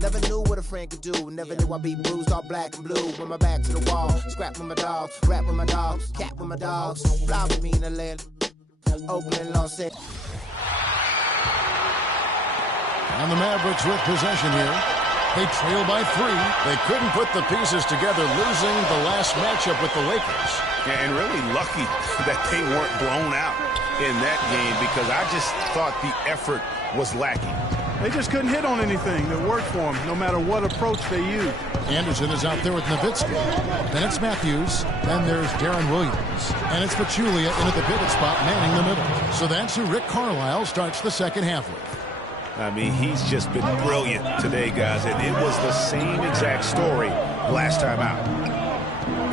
Never knew what a friend could do. Never knew I'd be bruised all black and blue. With my back to the wall. Scrap with my dogs. Rap with my dogs. Cat with my dogs. Fly with me in Atlanta. Oakland, Los Angeles. And the Mavericks with possession here. They trail by 3. They couldn't put the pieces together, losing the last matchup with the Lakers. And really lucky that they weren't blown out in that game, because I just thought the effort was lacking. They just couldn't hit on anything that worked for them, no matter what approach they used. Anderson is out there with Nowitzki. Then it's Matthews. Then there's Darren Williams. And it's Pachulia in at the pivot spot, manning the middle. So that's who Rick Carlisle starts the second half with. I mean, he's just been brilliant today, guys. And it was the same exact story last time out.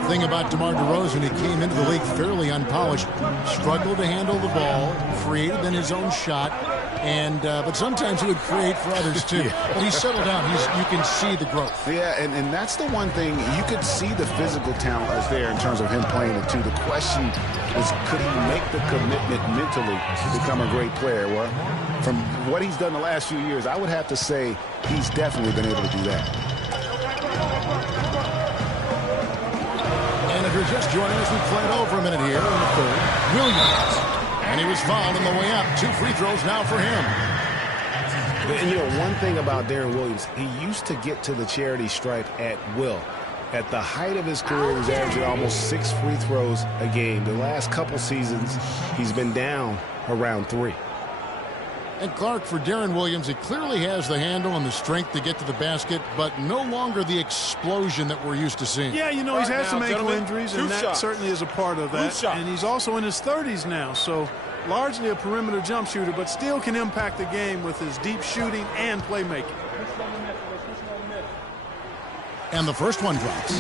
The thing about DeMar DeRozan, he came into the league fairly unpolished, struggled to handle the ball, created then his own shot, and but sometimes he would create for others too. Yeah. But he's settled down. You can see the growth. Yeah, and that's the one thing. You could see the physical talent was there in terms of him playing it too. The question was, could he make the commitment mentally to become a great player? Well, from what he's done the last few years, I would have to say he's definitely been able to do that. And if you're just joining us, we've played over a minute here in the third. Williams. And he was fouled on the way up. 2 free throws now for him. And, you know, one thing about Darren Williams, he used to get to the charity stripe at will. At the height of his career, he was averaging almost 6 free throws a game. The last couple seasons, he's been down around 3. And Clark, for Darren Williams, he clearly has the handle and the strength to get to the basket, but no longer the explosion that we're used to seeing. Yeah, you know, he's had some ankle injuries, and that certainly is a part of that. And he's also in his 30s now, so largely a perimeter jump shooter, but still can impact the game with his deep shooting and playmaking. And the first one drops.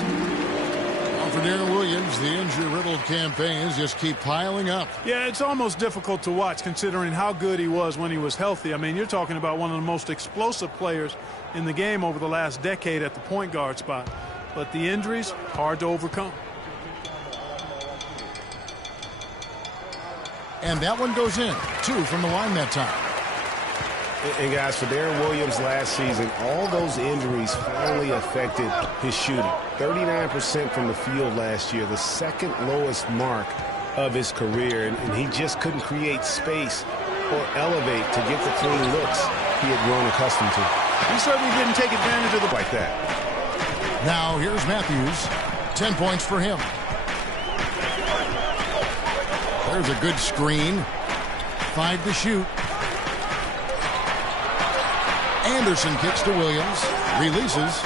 For Darren Williams, the injury-riddled campaigns just keep piling up. Yeah, it's almost difficult to watch considering how good he was when he was healthy. I mean, you're talking about one of the most explosive players in the game over the last decade at the point guard spot. But the injuries, hard to overcome. And that one goes in. 2 from the line that time. And guys, for Darren Williams last season, all those injuries finally affected his shooting. 39% from the field last year, the second lowest mark of his career. And he just couldn't create space or elevate to get the clean looks he had grown accustomed to. He certainly didn't take advantage of the like that. Now here's Matthews. 10 points for him. There's a good screen. 5 to shoot. Anderson kicks to Williams, releases,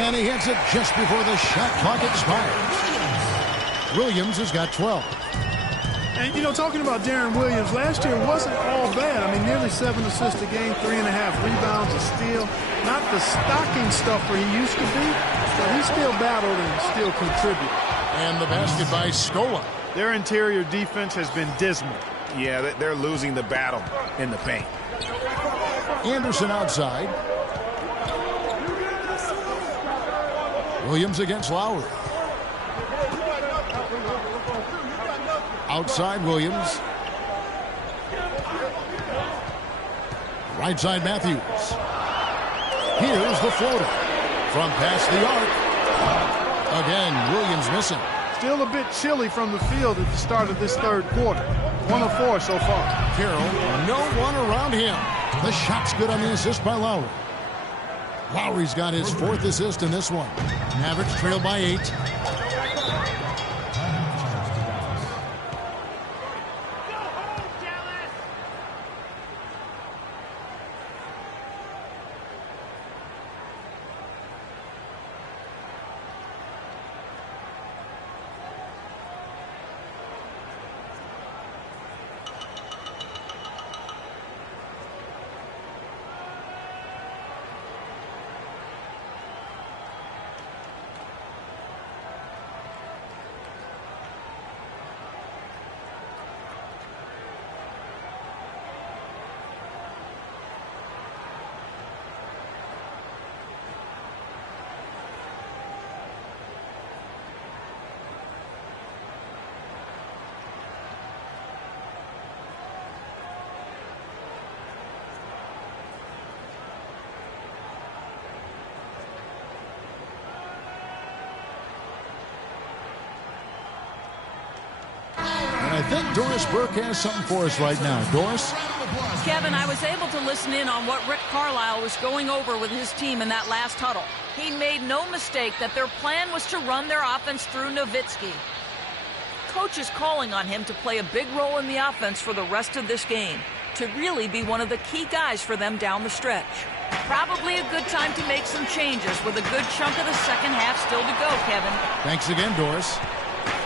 and he hits it just before the shot clock expires. Williams has got 12. And, you know, talking about Darren Williams, last year wasn't all bad. I mean, nearly 7 assists a game, 3.5 rebounds, a steal. Not the stocking stuffer he used to be, but he still battled and still contributed. And the basket by Scola. Their interior defense has been dismal. Yeah, they're losing the battle in the paint. Anderson outside. Williams against Lowry. Outside Williams. Right side Matthews. Here's the floater. From past the arc. Again, Williams missing. Still a bit chilly from the field at the start of this third quarter. 1 of 4 so far. Carroll, no one around him. The shot's good on the assist by Lowry. Lowry's got his 4th assist in this one. Mavericks trail by 8. think Doris Burke has something for us right now. Doris? Kevin, I was able to listen in on what Rick Carlisle was going over with his team in that last huddle. He made no mistake that their plan was to run their offense through Nowitzki. Coach is calling on him to play a big role in the offense for the rest of this game, to really be one of the key guys for them down the stretch. Probably a good time to make some changes with a good chunk of the second half still to go, Kevin. Thanks again, Doris.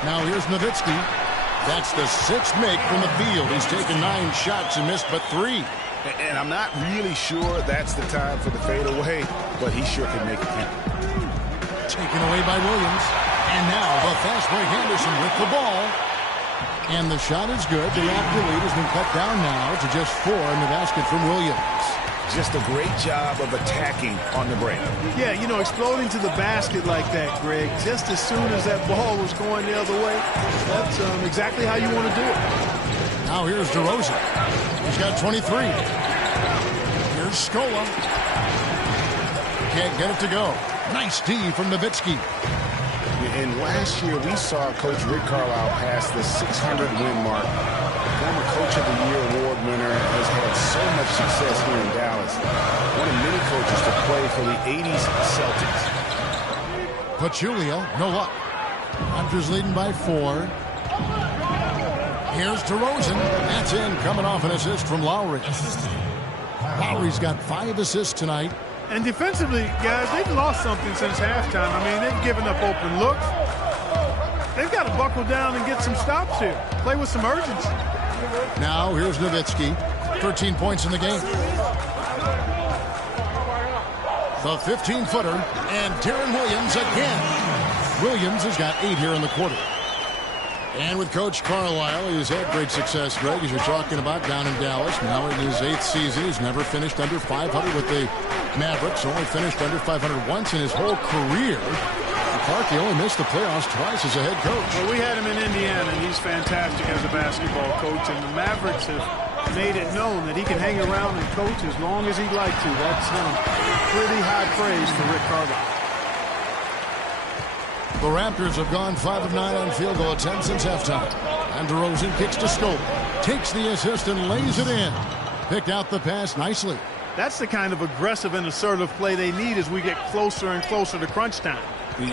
Now here's Nowitzki. That's the 6th make from the field. He's taken 9 shots and missed but 3. And I'm not really sure that's the time for the fadeaway, but he sure can make it count. Taken away by Williams. And now the fast break Anderson with the ball. And the shot is good. The Raptor lead has been cut down now to just 4 in the basket from Williams. Just a great job of attacking on the break. Yeah, you know, exploding to the basket like that, Greg, just as soon as that ball was going the other way, that's exactly how you want to do it. Now here's DeRozan. He's got 23. Here's Scola. Can't get it to go. Nice D from Nowitzki. And last year, we saw Coach Rick Carlisle pass the 600-win mark. Former Coach of the Year award winner, has had so much success here in Dallas. One of many coaches to play for the 80s Celtics. Pachulia, no luck. Raptors leading by 4. Here's DeRozan. That's in, coming off an assist from Lowry. Lowry's got 5 assists tonight. And defensively, guys, they've lost something since halftime. I mean, they've given up open looks. They've got to buckle down and get some stops here. Play with some urgency. Now, here's Nowitzki. 13 points in the game. The 15-footer, and Deron Williams again. Williams has got 8 here in the quarter. And with Coach Carlisle, he's had great success, Greg, as you're talking about, down in Dallas. Now in his 8th season, he's never finished under 500 with the Mavericks. Only finished under 500 once in his whole career. Clark, he only missed the playoffs twice as a head coach. Well, we had him in Indiana, and he's fantastic as a basketball coach. And the Mavericks have made it known that he can hang around and coach as long as he'd like to. That's pretty high praise for Rick Carlisle. The Raptors have gone 5 of 9 on field goal attempts since halftime. And DeRozan kicks to Scola. Takes the assist and lays it in. Picked out the pass nicely. That's the kind of aggressive and assertive play they need as we get closer and closer to crunch time.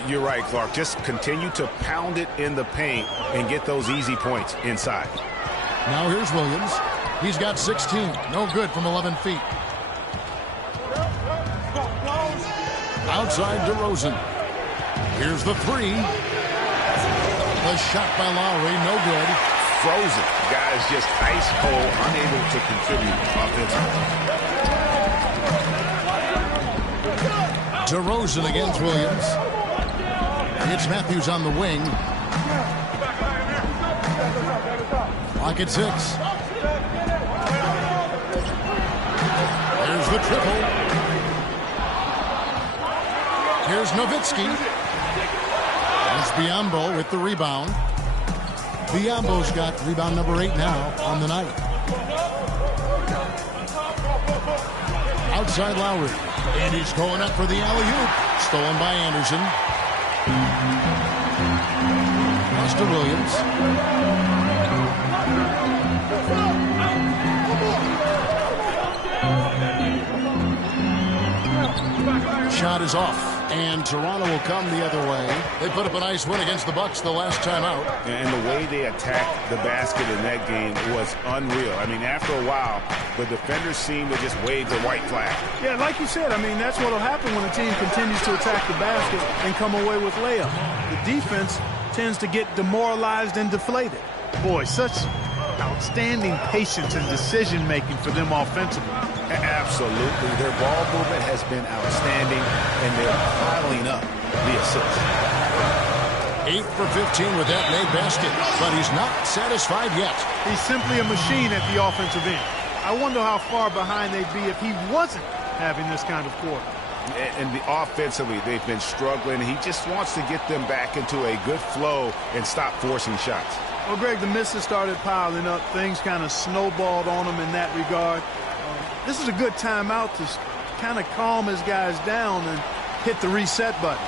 You're right, Clark. Just continue to pound it in the paint and get those easy points inside. Now here's Williams. He's got 16. No good from 11 feet. Outside DeRozan. Here's the 3. The shot by Lowry, no good. Frozen. Guys just ice cold, unable to contribute offensively. DeRozan against Williams. It's Matthews on the wing. Clock at 6. There's the triple. Here's Nowitzki. It's Biyombo with the rebound. Biyombo's got rebound number 8 now on the night. Outside Lowry. And he's going up for the alley-oop. Stolen by Anderson. Pass to Williams. Shot is off. And Toronto will come the other way. They put up a nice win against the Bucks the last time out. And the way they attacked the basket in that game was unreal. I mean, after a while, the defenders seemed to just wave the white flag. Yeah, like you said, I mean, that's what will happen when a team continues to attack the basket and come away with layups. The defense tends to get demoralized and deflated. Boy, such outstanding patience and decision-making for them offensively. Absolutely. Their ball movement has been outstanding, and they're piling up the assists. 8 for 15 with that made basket, but he's not satisfied yet. He's simply a machine at the offensive end. I wonder how far behind they'd be if he wasn't having this kind of quarter. And offensively, they've been struggling. He just wants to get them back into a good flow and stop forcing shots. Well, Greg, the misses started piling up. Things kind of snowballed on him in that regard. This is a good timeout to kind of calm his guys down and hit the reset button.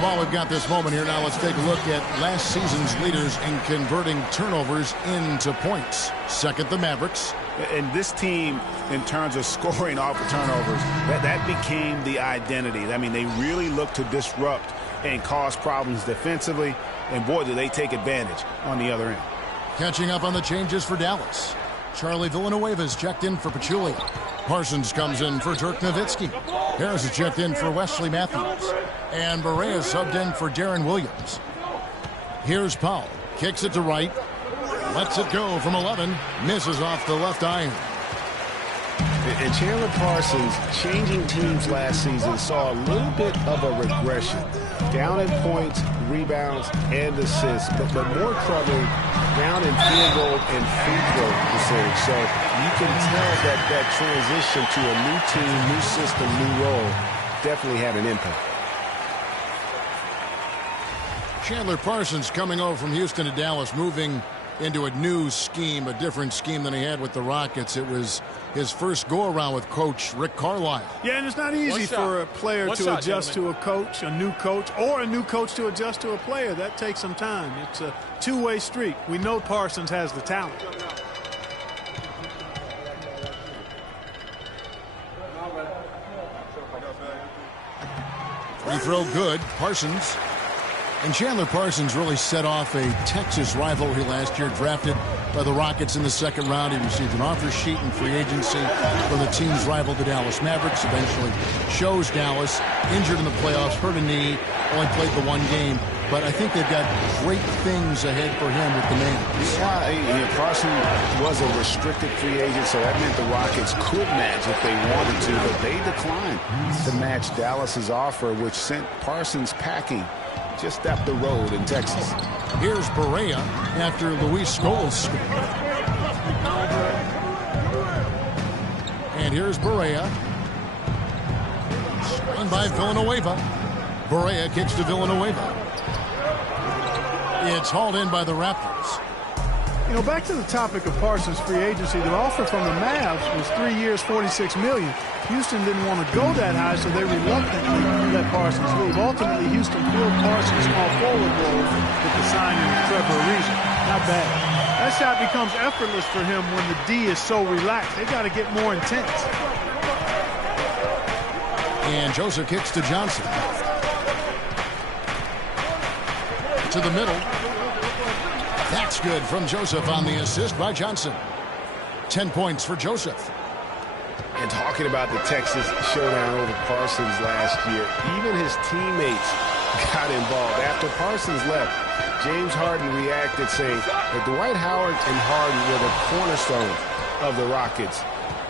And while we've got this moment here, now let's take a look at last season's leaders in converting turnovers into points. Second, the Mavericks. And this team, in terms of scoring off of turnovers, that became the identity. I mean, they really look to disrupt and cause problems defensively. And, boy, do they take advantage on the other end. Catching up on the changes for Dallas. Charlie Villanueva's checked in for Pachulia. Parsons comes in for Dirk Nowitzki. Harris is checked in for Wesley Matthews. And Barea subbed in for Darren Williams. Here's Powell. Kicks it to right. Lets it go from 11. Misses off the left iron. And Chandler Parsons, changing teams last season, saw a little bit of a regression. Down in points, rebounds, and assists. But more troubling, down in field goal and free throw percentage. So you can tell that transition to a new team, new system, new role definitely had an impact. Chandler Parsons coming over from Houston to Dallas, moving into a new scheme, a different scheme than he had with the Rockets. It was his first go-around with Coach Rick Carlisle. Yeah, and it's not easy for a player to adjust to a coach, a new coach, or a new coach to adjust to a player. That takes some time. It's a two-way street. We know Parsons has the talent. Free throw good. Parsons. And Chandler Parsons really set off a Texas rivalry last year, drafted by the Rockets in the second round. He received an offer sheet in free agency from the team's rival, the Dallas Mavericks. Eventually chose Dallas, injured in the playoffs, hurt a knee, only played the one game. But I think they've got great things ahead for him with the Mavs. Yeah, Parsons was a restricted free agent, so that meant the Rockets could match if they wanted to, but they declined to match Dallas's offer, which sent Parsons packing just up the road in Texas. Here's Barea after Luis Scola scored. And here's Barea. Screen by Villanueva. Barea kicks to Villanueva. It's hauled in by the Raptors. You know, back to the topic of Parsons' free agency, the offer from the Mavs was 3 years, $46 million. Houston didn't want to go that high, so they reluctantly let Parsons leave. Ultimately, Houston filled Parsons' small forward role with the signing of Trevor Ariza. Not bad. That shot becomes effortless for him when the D is so relaxed. They got to get more intense. And Joseph kicks to Johnson. To the middle. That's good from Joseph on the assist by Johnson. 10 points for Joseph. And talking about the Texas showdown over Parsons last year, even his teammates got involved. After Parsons left, James Harden reacted saying that Dwight Howard and Harden were the cornerstone of the Rockets.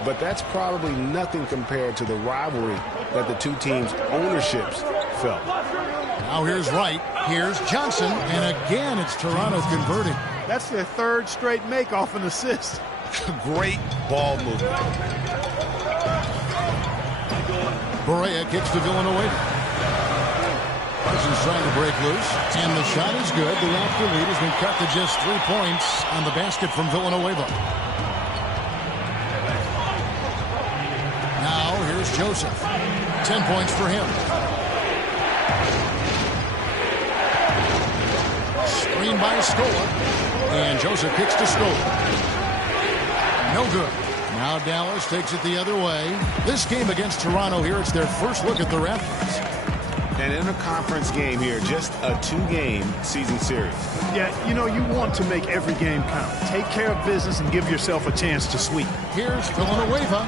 But that's probably nothing compared to the rivalry that the two teams' ownerships felt. Now here's Wright. Here's Johnson. And again, it's Toronto converting. That's their third straight make off an assist. Great ball movement. Barea kicks to Villanueva. Parsons trying to break loose. And the shot is good. The Raptor lead has been cut to just 3 points on the basket from Villanueva. Now here's Joseph. 10 points for him. Screen by Scola. And Joseph kicks to Scola. No good. Now Dallas takes it the other way. This game against Toronto here, it's their first look at the Raptors. An interconference game here, just a 2-game season series. Yeah, you know, you want to make every game count. Take care of business and give yourself a chance to sweep. Here's Villanueva.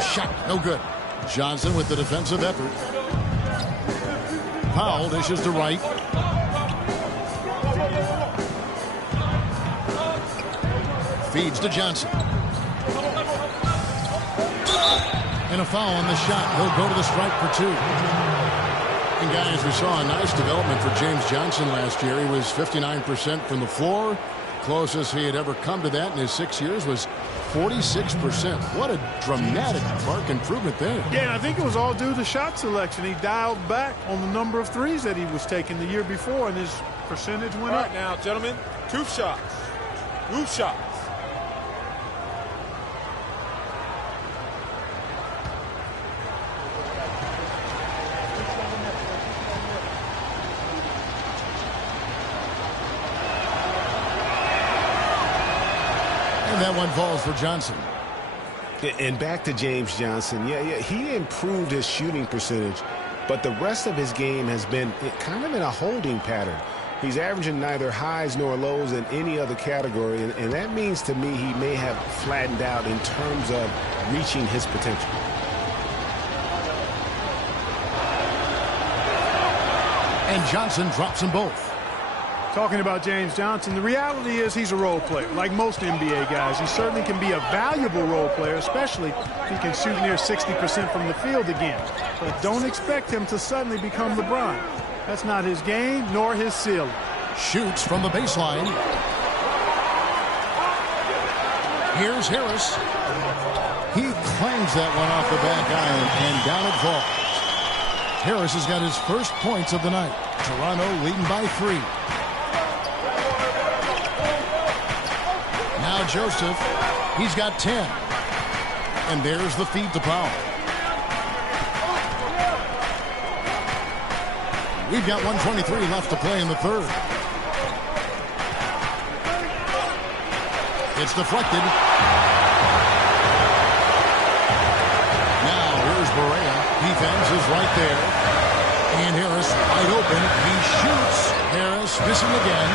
Shot, no good. Johnson with the defensive effort. Powell dishes to Wright. Feeds to Johnson. And a foul on the shot. He'll go to the stripe for 2. And guys, we saw a nice development for James Johnson last year. He was 59% from the floor. Closest he had ever come to that in his 6 years was 46%. What a dramatic mark improvement there. Yeah, and I think it was all due to shot selection. He dialed back on the number of threes that he was taking the year before, and his percentage went up. All right, now, gentlemen, 2 shots. Roof shots. And that one falls for Johnson. And back to James Johnson. Yeah, he improved his shooting percentage, but the rest of his game has been kind of in a holding pattern. He's averaging neither highs nor lows in any other category, and that means to me he may have flattened out in terms of reaching his potential. And Johnson drops them both. Talking about James Johnson, the reality is he's a role player. Like most NBA guys, he certainly can be a valuable role player, especially if he can shoot near 60% from the field again. But don't expect him to suddenly become LeBron. That's not his game, nor his ceiling. Shoots from the baseline. Here's Harris. He clangs that one off the back iron, and down it falls. Harris has got his first points of the night. Toronto leading by 3. Now Joseph, he's got 10. And there's the feed to Powell. We've got 1:23 left to play in the third. It's deflected. Now here's Barea. Defense is right there. And Harris wide open. He shoots. Harris missing again.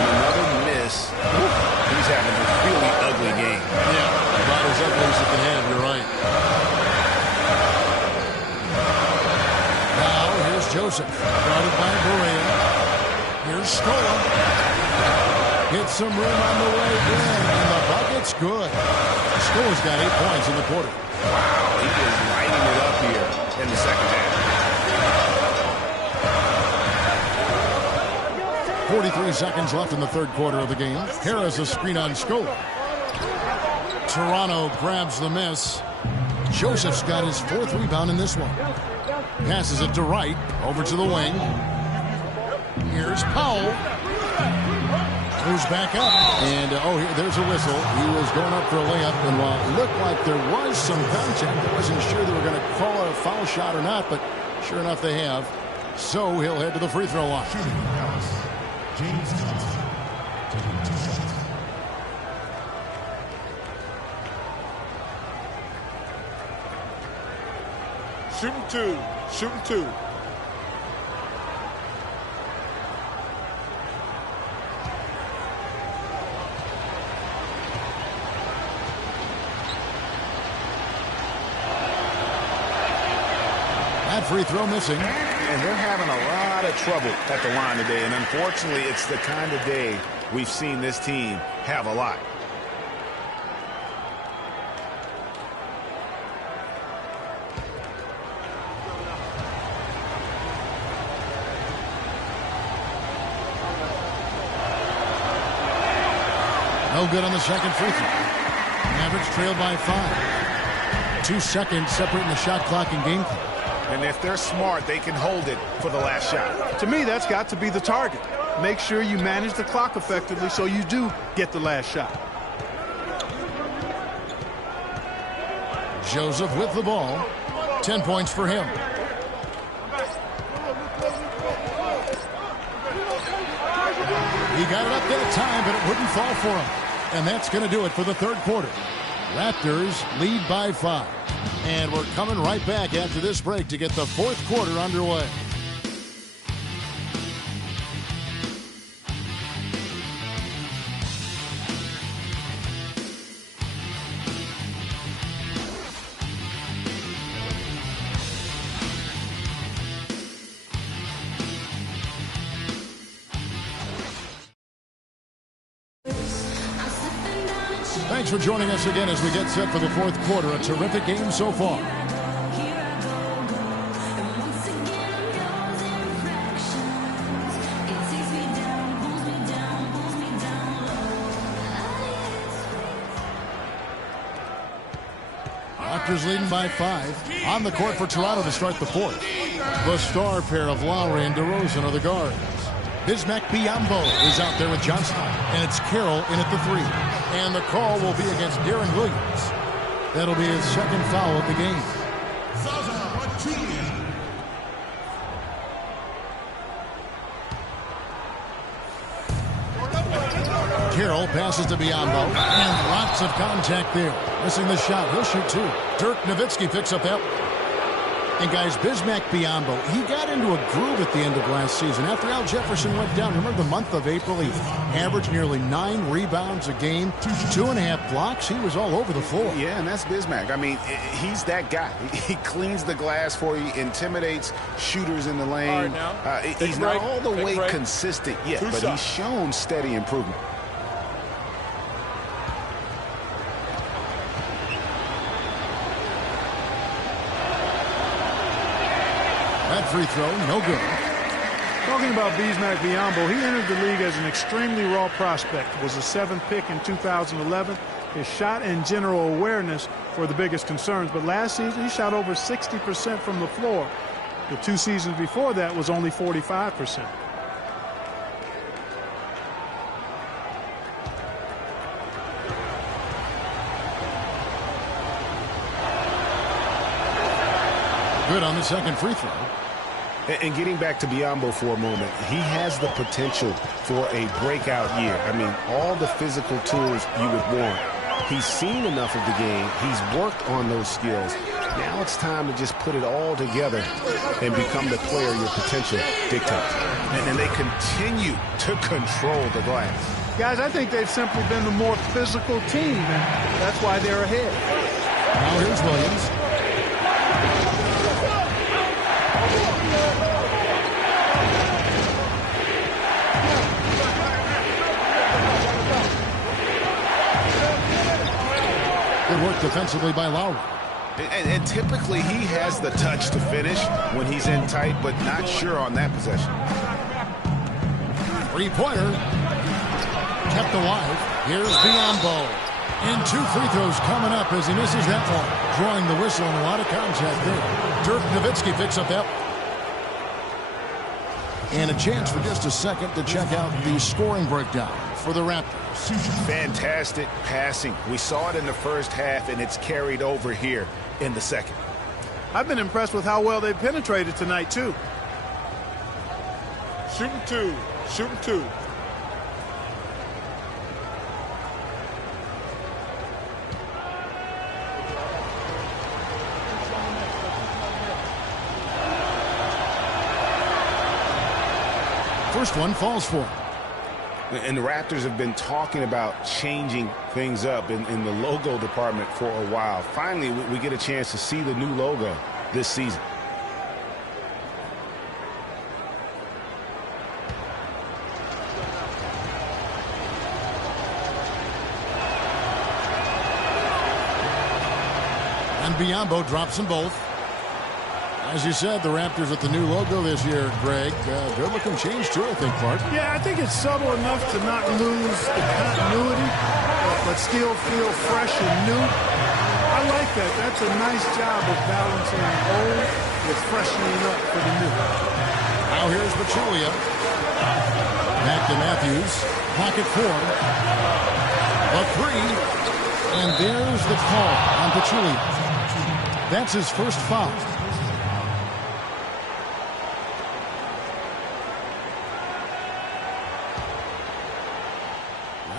And another miss. He's having a really ugly game. Yeah, about as ugly as it can have. You're right. Now here's Joseph. Guarded by Barea. Here's Scola. Gets some room on the way in. And the bucket's good. Scola's got 8 points in the quarter. Wow, he is lighting it up here in the second half. 43 seconds left in the third quarter of the game. Harris a screen on Scola. Toronto grabs the miss. Joseph's got his 4th rebound in this one. Passes it to Wright. Over to the wing. Here's Powell. Moves back up. And, there's a whistle. He was going up for a layup. And while it looked like there was some contact, I wasn't sure they were going to call a foul shot or not. But sure enough, they have. So he'll head to the free throw line. James Johnson, taking 2 shots. Shooting 2. Shooting 2. That free throw missing. And they're having a lot of trouble at the line today. And unfortunately, it's the kind of day we've seen this team have a lot. No good on the second free throw. Mavericks trailed by 5. 2 seconds separating the shot clock and game clock. And if they're smart, they can hold it for the last shot. To me, that's got to be the target. Make sure you manage the clock effectively so you do get the last shot. Joseph with the ball. 10 points for him. He got it up that time, but it wouldn't fall for him. And that's going to do it for the third quarter. Raptors lead by 5. And we're coming right back after this break to get the fourth quarter underway. Thanks for joining us again as we get set for the fourth quarter. A terrific game so far. Raptors leading by 5. On the court for Toronto to start the fourth. The star pair of Lowry and DeRozan are the guards. Bismack Biyombo is out there with Johnson. And it's Carroll in at the 3. And the call will be against Deron Williams. That'll be his second foul of the game. Carroll passes to Biyombo, and lots of contact there. Missing the shot. He'll shoot two. Dirk Nowitzki picks up that. And guys, Bismack Biyombo, he got into a groove at the end of last season. After Al Jefferson went down, remember the month of April, he averaged nearly 9 rebounds a game, 2.5 blocks. He was all over the floor. Yeah, and that's Bismack. I mean, he's that guy. He cleans the glass for you, intimidates shooters in the lane. He's not all the way consistent yet, but he's shown steady improvement. That free throw, no good. Talking about Bismack Biyombo, he entered the league as an extremely raw prospect. Was a 7th pick in 2011. His shot and general awareness were the biggest concerns. But last season, he shot over 60% from the floor. The 2 seasons before that was only 45%. Good on the second free throw. And getting back to Biyombo for a moment, he has the potential for a breakout year. I mean, all the physical tools you would want. He's seen enough of the game. He's worked on those skills. Now it's time to just put it all together and become the player your potential dictates. And they continue to control the glass. Guys, I think they've simply been the more physical team, and that's why they're ahead. Now here's Williams. Good work defensively by Lowry. And typically he has the touch to finish when he's in tight, but not sure on that possession. Three-pointer. Kept alive. Here's Biyombo. And 2 free throws coming up as he misses that one. Drawing the whistle and a lot of contact there. Dirk Nowitzki picks up that. And a chance for just a second to check out the scoring breakdown for the Raptors. Fantastic passing. We saw it in the first half, and it's carried over here in the second. I've been impressed with how well they penetrated tonight, too. Shooting two. Shooting two. First one falls for him. And the Raptors have been talking about changing things up in the logo department for a while. Finally, we get a chance to see the new logo this season. And Biyombo drops them both. As you said, the Raptors with the new logo this year, Greg. Good-looking change, too, I think, Clark. Yeah, I think it's subtle enough to not lose the continuity, but still feel fresh and new. I like that. That's a nice job of balancing old with freshening up for the new. Now here's Pachulia. Back to Matthews. Pocket 4. A 3. And there's the call on Pachulia. That's his first foul.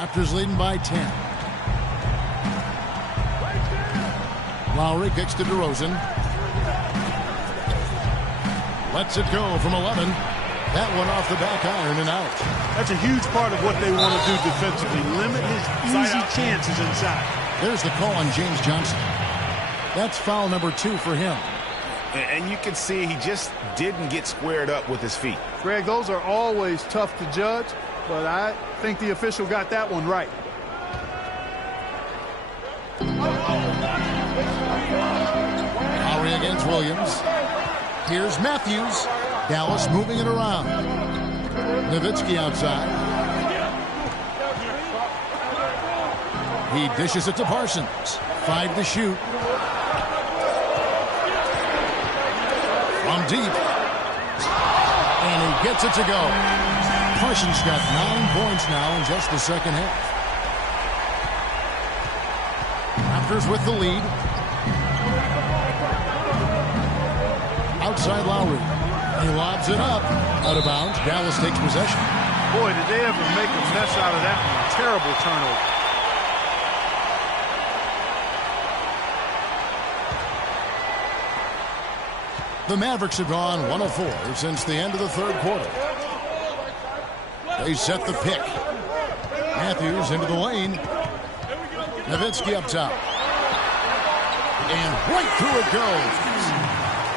Raptors leading by 10. Lowry kicks to DeRozan. Lets it go from 11. That one off the back iron and out. That's a huge part of what they want to do defensively. Limit his easy chances inside. There's the call on James Johnson. That's foul number 2 for him. And you can see he just didn't get squared up with his feet. Greg, those are always tough to judge, but I think the official got that one right. Lowry against Williams. Here's Matthews. Dallas moving it around. Nowitzki outside. He dishes it to Parsons. 5 to shoot. From deep. And he gets it to go. Parsons got 9 points now in just the second half. Raptors with the lead. Outside Lowry. He lobs it up. Out of bounds. Dallas takes possession. Boy, did they ever make a mess out of that one. Terrible turnover. The Mavericks have gone 1 of 4 since the end of the third quarter. They set the pick. Matthews into the lane. Nowitzki up top. And right through it goes.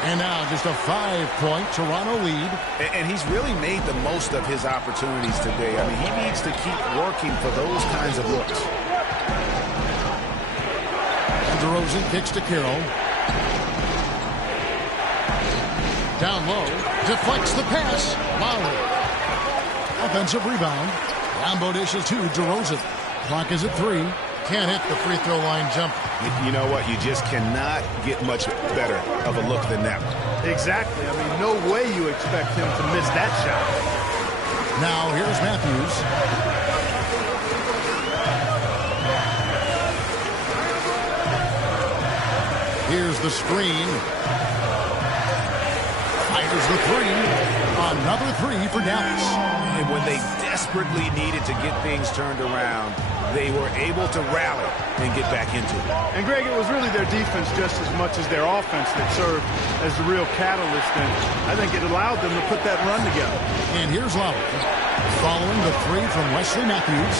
And now just a 5-point Toronto lead. And he's really made the most of his opportunities today. I mean, he needs to keep working for those kinds of looks. And DeRozan kicks to Carroll. Down low. Deflects the pass. Lowry. Offensive rebound. Rambo dishes to DeRozan. Clock is at 3. Can't hit the free throw line jumper. You know what? You just cannot get much better of a look than that one. Exactly. I mean, no way you expect him to miss that shot. Now here's Matthews. Here's the screen. Fires the 3. Another 3 for Dallas. And when they desperately needed to get things turned around, they were able to rally and get back into it. And, Greg, it was really their defense just as much as their offense that served as the real catalyst. And I think it allowed them to put that run together. And here's Lowry following the 3 from Wesley Matthews.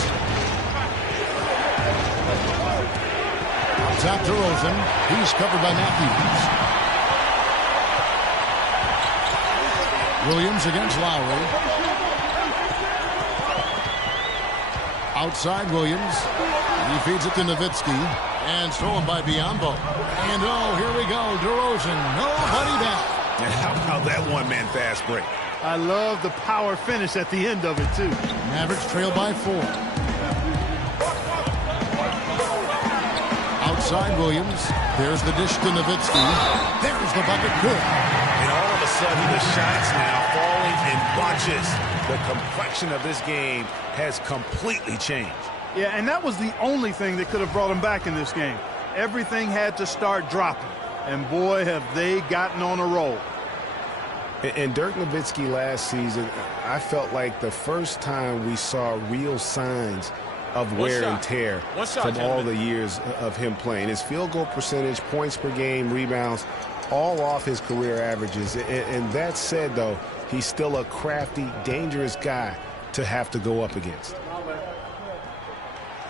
Top to Rosen. He's covered by Matthews. Williams against Lowry. Outside Williams. He feeds it to Nowitzki. And stolen by Biyombo. And here we go. DeRozan. Nobody back. And how about that one-man fast break? I love the power finish at the end of it, too. Mavericks trail by 4. Outside Williams. There's the dish to Nowitzki. There's the bucket. Good. And all of a sudden, the shots now falling in bunches. The complexion of this game has completely changed. Yeah, and that was the only thing that could have brought him back in this game. Everything had to start dropping. And, boy, have they gotten on a roll. And Dirk Nowitzki last season, I felt like the first time we saw real signs of wear and tear from all the years of him playing. His field goal percentage, points per game, rebounds, all off his career averages. And that said, though, he's still a crafty, dangerous guy to have to go up against.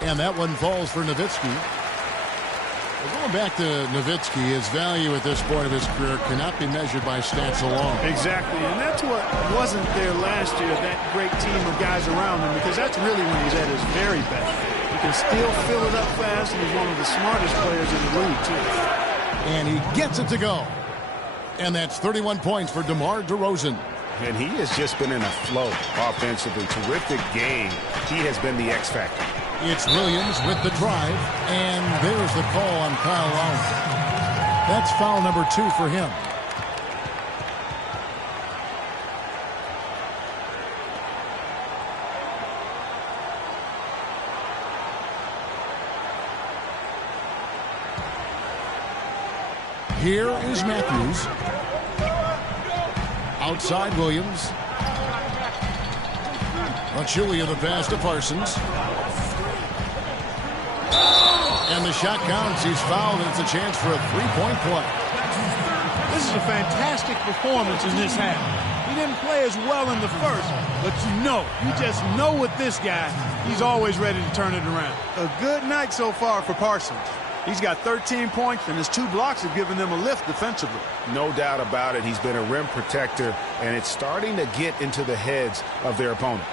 And that one falls for Nowitzki. Going back to Nowitzki, his value at this point of his career cannot be measured by stats alone. Exactly, and that's what wasn't there last year, that great team of guys around him, because that's really when he's at his very best. He can still fill it up fast, and he's one of the smartest players in the league, too. And he gets it to go. And that's 31 points for DeMar DeRozan. And he has just been in a flow offensively. Terrific game. He has been the X factor. It's Williams with the drive, and there's the call on Kyle Lowry. That's foul number 2 for him. Here is Matthews. Outside Williams. Julia the pass to Parsons. And the shot counts. He's fouled, and it's a chance for a three-point play. This is a fantastic performance in this half. He didn't play as well in the first, but you just know with this guy, he's always ready to turn it around. A good night so far for Parsons. He's got 13 points, and his 2 blocks have given them a lift defensively. No doubt about it. He's been a rim protector, and it's starting to get into the heads of their opponent.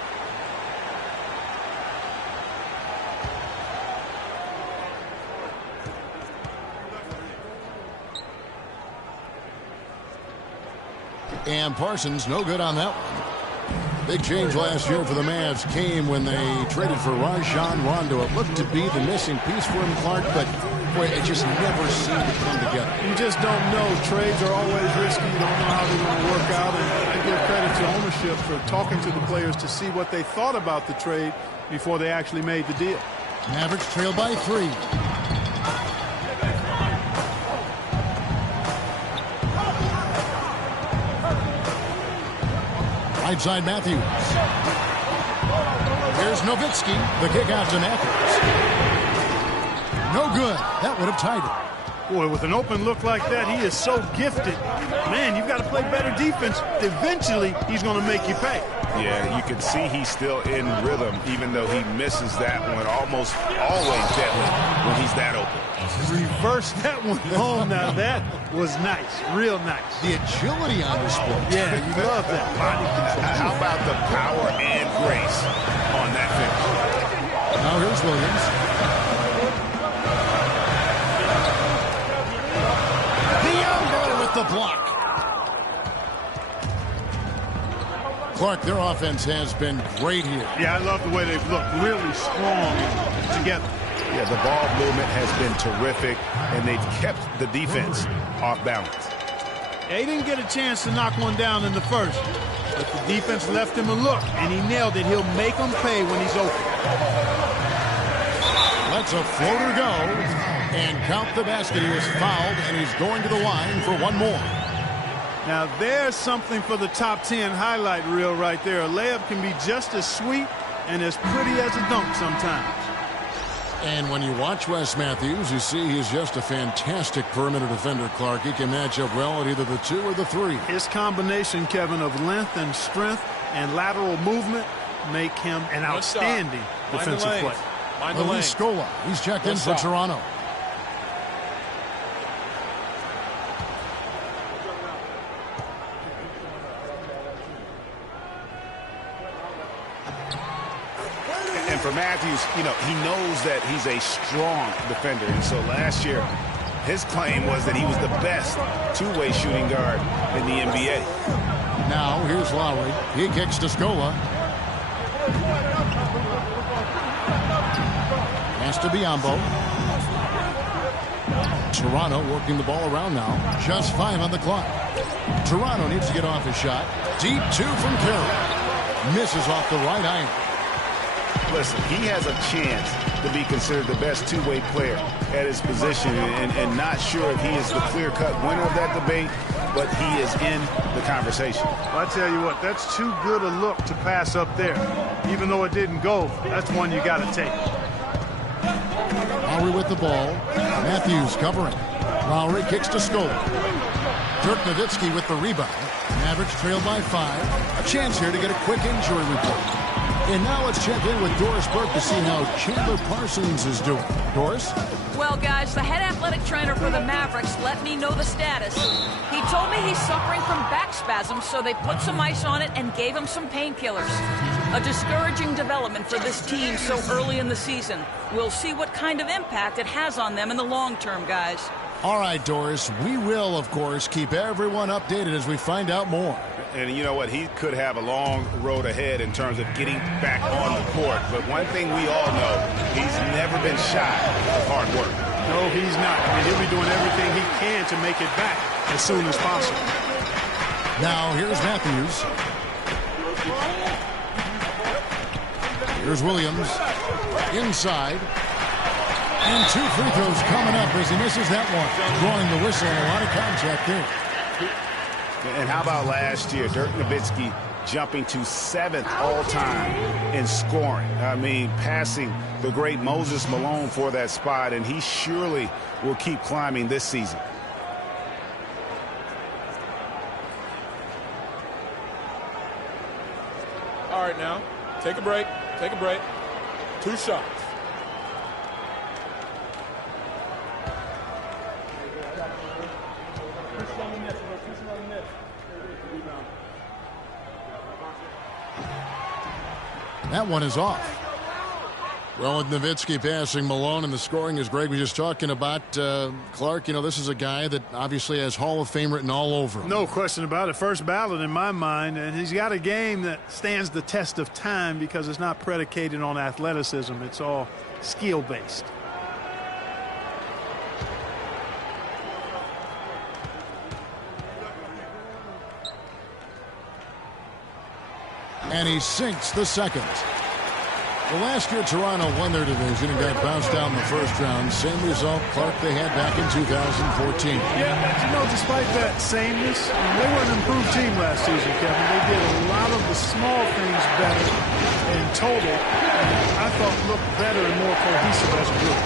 And Parsons, no good on that one. Big change last year for the Mavs came when they traded for Rajon Rondo. It looked to be the missing piece for him, Clark, but boy, it just never seemed to come together. You just don't know. Trades are always risky. You don't know how they're going to work out. And I give credit to ownership for talking to the players to see what they thought about the trade before they actually made the deal. Mavericks trail by 3. Right side Matthews. Here's Nowitzki. The kick out to Matthews. No good. That would have tied it. Boy, with an open look like that, he is so gifted. Man, you've got to play better defense. Eventually, he's going to make you pay. Yeah, you can see he's still in rhythm, even though he misses that one almost always deadly when he's that open. Reverse that one home. Now, that was nice. Real nice. The agility on display. Yeah, you love that body control. How about the power and grace on that finish? Now here's Williams. The block. Clark, their offense has been great here. Yeah, I love the way they've looked. Really strong together. Yeah, the ball movement has been terrific, and they've kept the defense off balance. They didn't get a chance to knock one down in the first, but the defense left him a look, and he nailed it. He'll make them pay when he's open. Lets a floater go. And count the basket. He was fouled, and he's going to the line for one more. Now, there's something for the top 10 highlight reel right there. A layup can be just as sweet and as pretty as a dunk sometimes. And when you watch Wes Matthews, you see he's just a fantastic perimeter defender, Clark. He can match up well at either the 2 or the 3. His combination, Kevin, of length and strength and lateral movement make him an outstanding defensive player. Luis Scola, he's checked in for Toronto. And for Matthews, you know, he knows that he's a strong defender. And so last year, his claim was that he was the best two-way shooting guard in the NBA. Now, here's Lowry. He kicks to Scola. Pass to Biyombo. Toronto working the ball around now. Just 5 on the clock. Toronto needs to get off his shot. Deep 2 from Carroll. Misses off the right iron. Listen, he has a chance to be considered the best two-way player at his position, and not sure if he is the clear-cut winner of that debate, but he is in the conversation. I tell you what, that's too good a look to pass up there. Even though it didn't go, that's one you got to take. Lowry with the ball. Matthews covering. Lowry kicks to Scola. Dirk Nowitzki with the rebound. Mavericks trail by 5. A chance here to get a quick injury report. And now let's check in with Doris Burke to see how Chandler Parsons is doing. Doris? Well, guys, the head athletic trainer for the Mavericks let me know the status. He told me he's suffering from back spasms, so they put some ice on it and gave him some painkillers. A discouraging development for this team so early in the season. We'll see what kind of impact it has on them in the long term, guys. All right, Doris. We will, of course, keep everyone updated as we find out more. And you know what? He could have a long road ahead in terms of getting back on the court. But one thing we all know, he's never been shy of hard work. No, he's not. I mean, he'll be doing everything he can to make it back as soon as possible. Now, here's Matthews. Here's Williams. Inside. And 2 free throws coming up as he misses that one. Drawing the whistle and a lot of contact there. And how about last year? Dirk Nowitzki jumping to 7th all-time in scoring. I mean, passing the great Moses Malone for that spot, and he surely will keep climbing this season. All right, now, take a break. Take a break. 2 shots. That one is off. Well, with Nowitzki passing Malone and the scoring, as Greg was just talking about, Clark, you know, this is a guy that obviously has Hall of Fame written all over him. No question about it. First ballot in my mind, and he's got a game that stands the test of time because it's not predicated on athleticism. It's all skill-based. And he sinks the second. Well, last year, Toronto won their division and got bounced out in the first round. Same result, Clark, they had back in 2014. Yeah, you know, despite that sameness, they were an improved team last season, Kevin. They did a lot of the small things better in total. thought looked better and more cohesive as a group.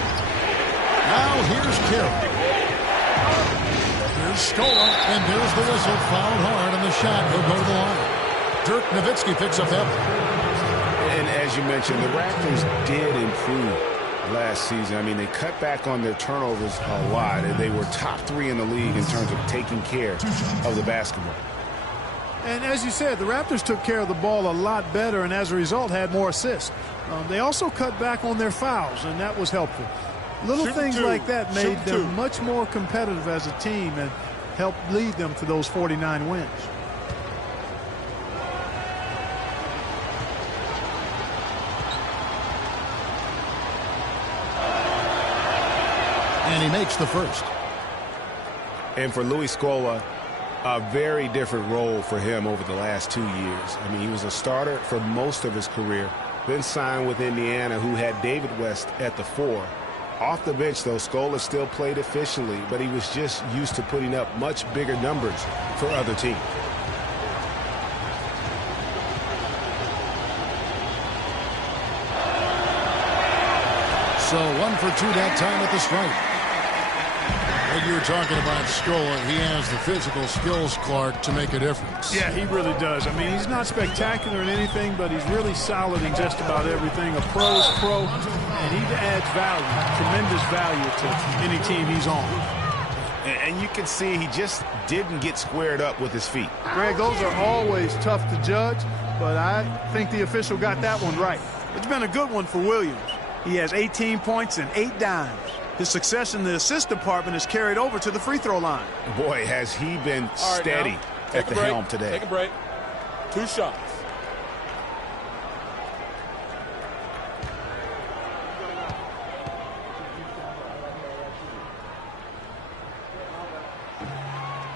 Now here's Carroll. Here's Scola, and there's the whistle. Fouled hard on the shot. He'll go to the line. Dirk Nowitzki picks up that one. And as you mentioned, the Raptors did improve last season. I mean, they cut back on their turnovers a lot. They were top 3 in the league in terms of taking care of the basketball. And as you said, the Raptors took care of the ball a lot better and as a result had more assists. They also cut back on their fouls, and that was helpful. Little things like that made them much more competitive as a team and helped lead them to those 49 wins. And he makes the first. And for Luis Scola, a very different role for him over the last 2 years. I mean, he was a starter for most of his career, then signed with Indiana, who had David West at the 4. Off the bench, though, Scola still played efficiently, but he was just used to putting up much bigger numbers for other teams. So 1 for 2 that time at the stripe. Like you were talking about Scola, he has the physical skills, Clark, to make a difference. Yeah, he really does. I mean, he's not spectacular in anything, but he's really solid in just about everything. A pro's pro, and he adds value, tremendous value to any team he's on. And you can see he just didn't get squared up with his feet. Greg, those are always tough to judge, but I think the official got that one right. It's been a good one for Williams. He has 18 points and 8 dimes. His success in the assist department is carried over to the free throw line. Boy, has he been steady at the helm today. Take a break. 2 shots.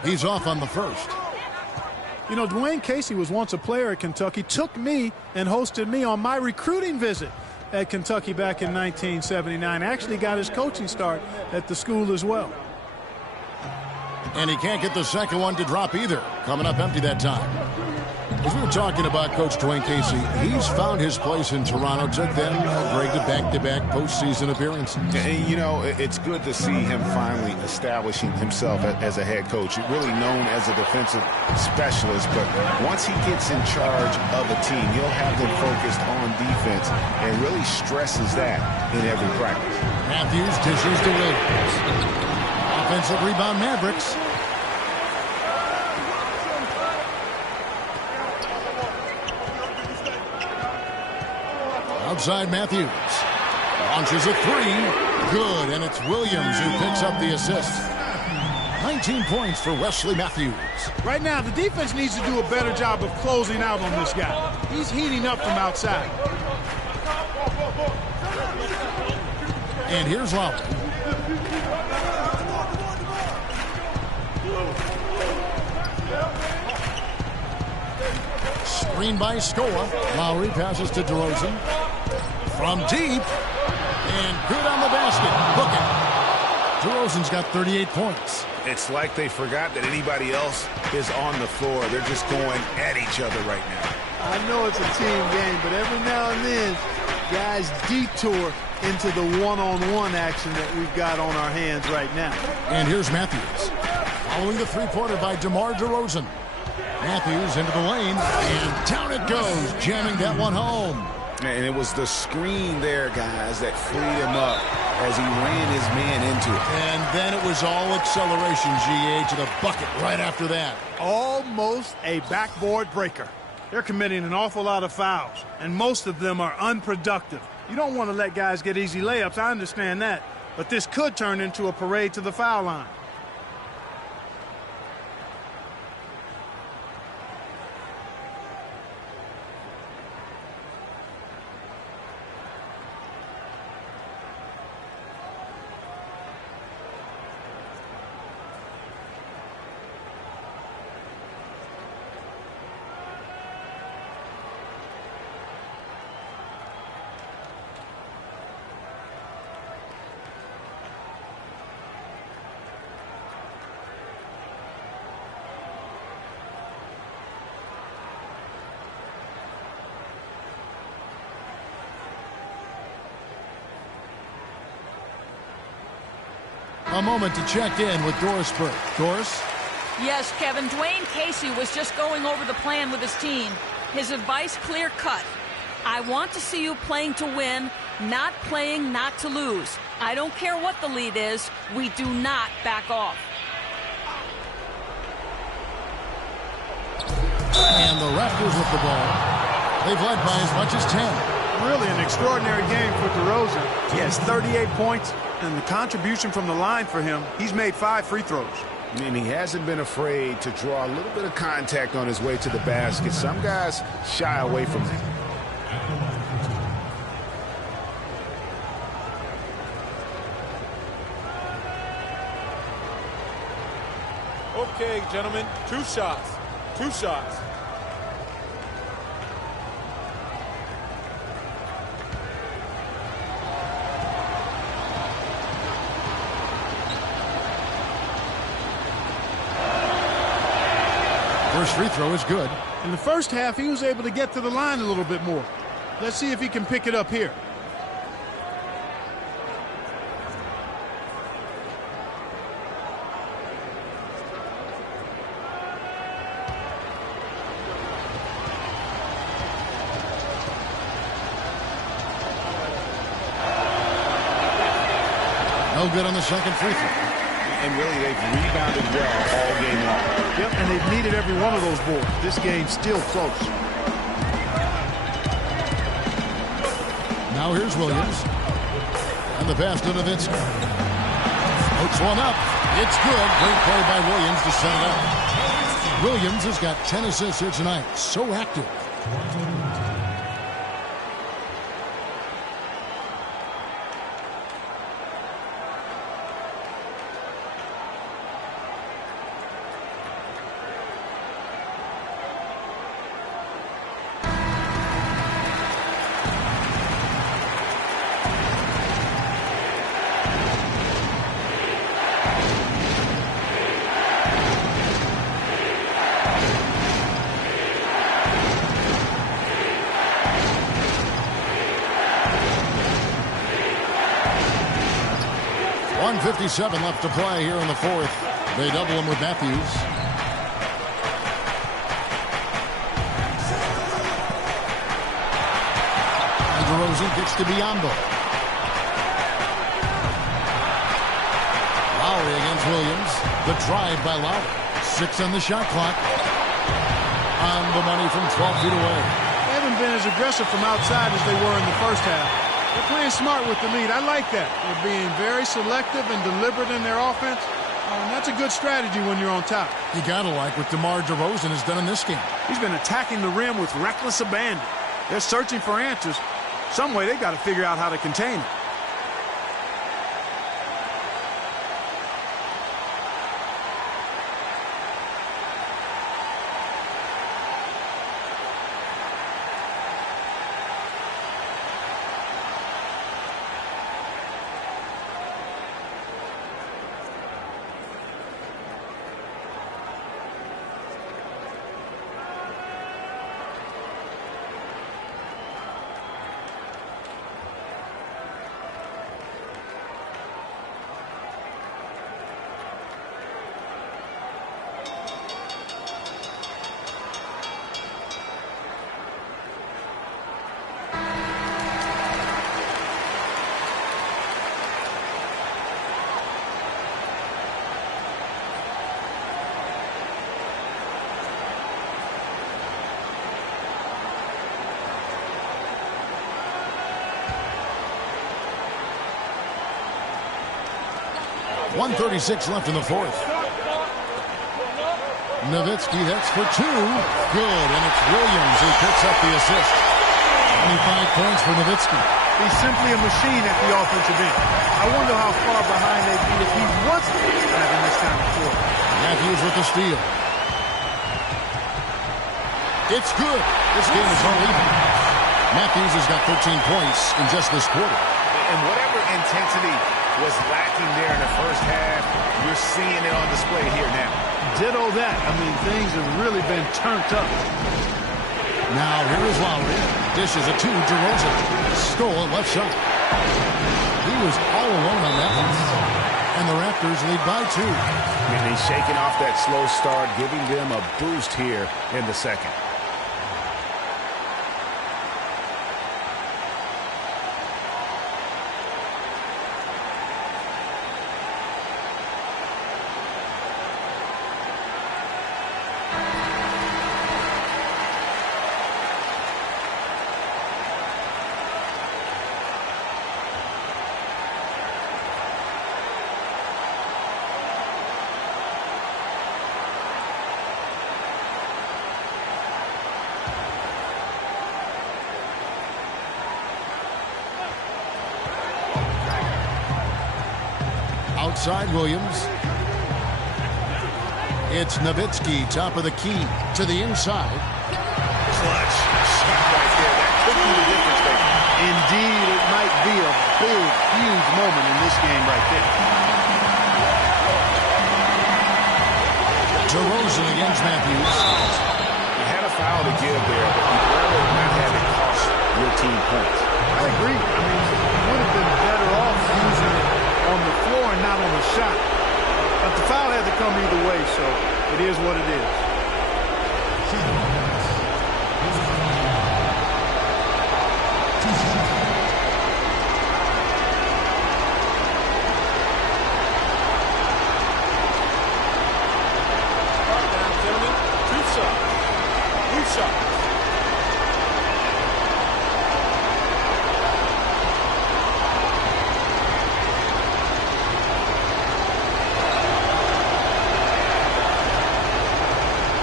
He's off on the first. You know, Dwayne Casey was once a player at Kentucky, took me and hosted me on my recruiting visit at Kentucky back in 1979. Actually got his coaching start at the school as well. And he can't get the second one to drop either. Coming up empty that time. As we were talking about Coach Dwayne Casey, he's found his place in Toronto. Took them, Greg, to back-to-back postseason appearances. And, you know, it's good to see him finally establishing himself as a head coach. Really known as a defensive specialist, but once he gets in charge of a team, he'll have them focused on defense and really stresses that in every practice. Matthews dishes to Williams. Offensive rebound, Mavericks. Outside Matthews. Launches a 3. Good, and it's Williams who picks up the assist. 19 points for Wesley Matthews. Right now, the defense needs to do a better job of closing out on this guy. He's heating up from outside. And here's Lowry. Screen by Scola. Lowry passes to DeRozan. From deep. And good on the basket. Book it. DeRozan's got 38 points. It's like they forgot that anybody else is on the floor. They're just going at each other right now. I know it's a team game, but every now and then, guys detour into the one-on-one action that we've got on our hands right now. And here's Matthews. Following the three-pointer by DeMar DeRozan. Matthews into the lane, and down it goes, jamming that one home. And it was the screen there, guys, that freed him up as he ran his man into it. And then it was all acceleration, GA, to the bucket right after that. Almost a backboard breaker. They're committing an awful lot of fouls, and most of them are unproductive. You don't want to let guys get easy layups, I understand that, but this could turn into a parade to the foul line. A moment to check in with Doris Burke. Doris? Yes, Kevin, Dwayne Casey was just going over the plan with his team. His advice clear-cut. I want to see you playing to win, not playing not to lose. I don't care what the lead is. We do not back off. And the Raptors with the ball. They've led by as much as 10. Really an extraordinary game for DeRozan. He has 38 points, and the contribution from the line for him, he's made 5 free throws. And he hasn't been afraid to draw a little bit of contact on his way to the basket. Some guys shy away from that. Okay, gentlemen, 2 shots. 2 shots. First free throw is good. In the first half, he was able to get to the line a little bit more. Let's see if he can pick it up here. No good on the second free throw. And really, they've rebounded well all game long. Yep, and they've needed every one of those boards. This game's still close. Now here's Williams. And the pass to Nowitzki. Hooks one up. It's good. Great play by Williams to set it up. Williams has got 10 assists here tonight. So active. .57 left to play here in the fourth. They double him with Matthews. And DeRozan gets to Biyombo. Lowry against Williams. The drive by Lowry. 6 on the shot clock. On the money from 12 feet away. They haven't been as aggressive from outside as they were in the first half. They're playing smart with the lead. I like that. They're being very selective and deliberate in their offense. And that's a good strategy when you're on top. You gotta like what DeMar DeRozan has done in this game. He's been attacking the rim with reckless abandon. They're searching for answers. Some way they've got to figure out how to contain it. .136 left in the fourth. Nowitzki hits for 2. Good, and it's Williams who picks up the assist. 25 points for Nowitzki. He's simply a machine at the offensive end. I wonder how far behind they'd be if he wasn't having this kind of quarter. Matthews with the steal. It's good. This game is uneven. Matthews has got 13 points in just this quarter. And whatever intensity was lacking there in the first half, you're seeing it on display here now. Ditto that. I mean, things have really been turned up. Now here is Lowry. Dishes it to DeRozan. Stole it left side. He was all alone on that one. And the Raptors Raptors lead by 2. And he's shaking off that slow start, giving them a boost here in the second. Outside Williams. It's Nowitzki, top of the key, to the inside. Clutch shot right there. That could be the difference maker. Indeed, it might be a big, huge moment in this game right there. DeRozan against Matthews. You had a foul to give there, but you'd rather not have it cost your team points. I agree. I mean, you would have been better off using it on the floor and not on the shot. But the foul had to come either way, so it is what it is.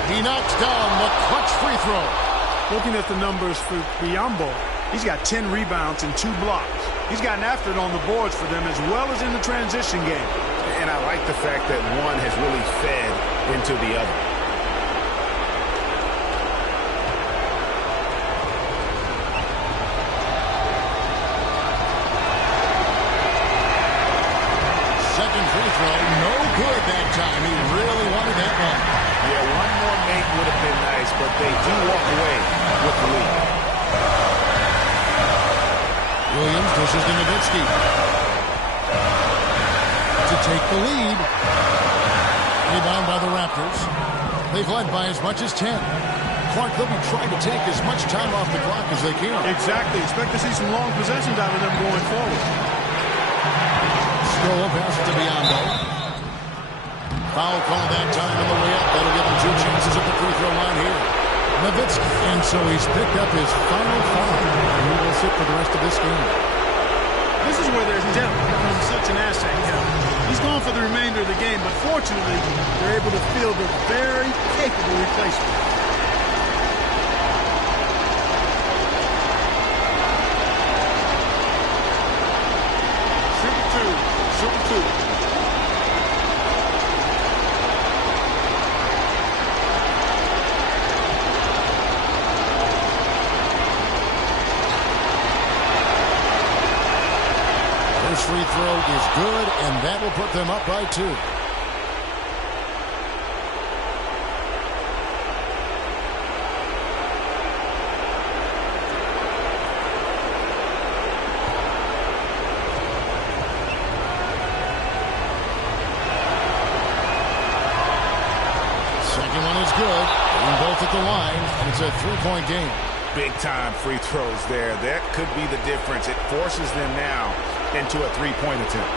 He knocks down the clutch free throw. Looking at the numbers for Biyombo, he's got 10 rebounds and 2 blocks. He's gotten after it on the boards for them as well as in the transition game. And I like the fact that one has really fed into the other. Second free throw, no good that time. He really wanted that one. Yeah, one more make would have been nice, but they do walk away with the lead. Williams pushes to Nowitzki to take the lead. Rebound by the Raptors. They've led by as much as 10. Clark, they'll be trying to take as much time off the clock as they can. Exactly. Expect to see some long possessions out of them going forward. Stroll passes to Biyombo. Foul call that time on the way up. That'll give him 2 chances at the free throw line here. Nowitzki, and so he's picked up his final foul, and he will sit for the rest of this game. This is where their depth becomes such an asset. He's gone for the remainder of the game, but fortunately, they're able to field a very capable replacement. Super two. First free throw is good, and that will put them up by 2. Second one is good. And both at the line, and it's a 3-point game. Big-time free throws there. That could be the difference. It forces them now into a 3-point attempt.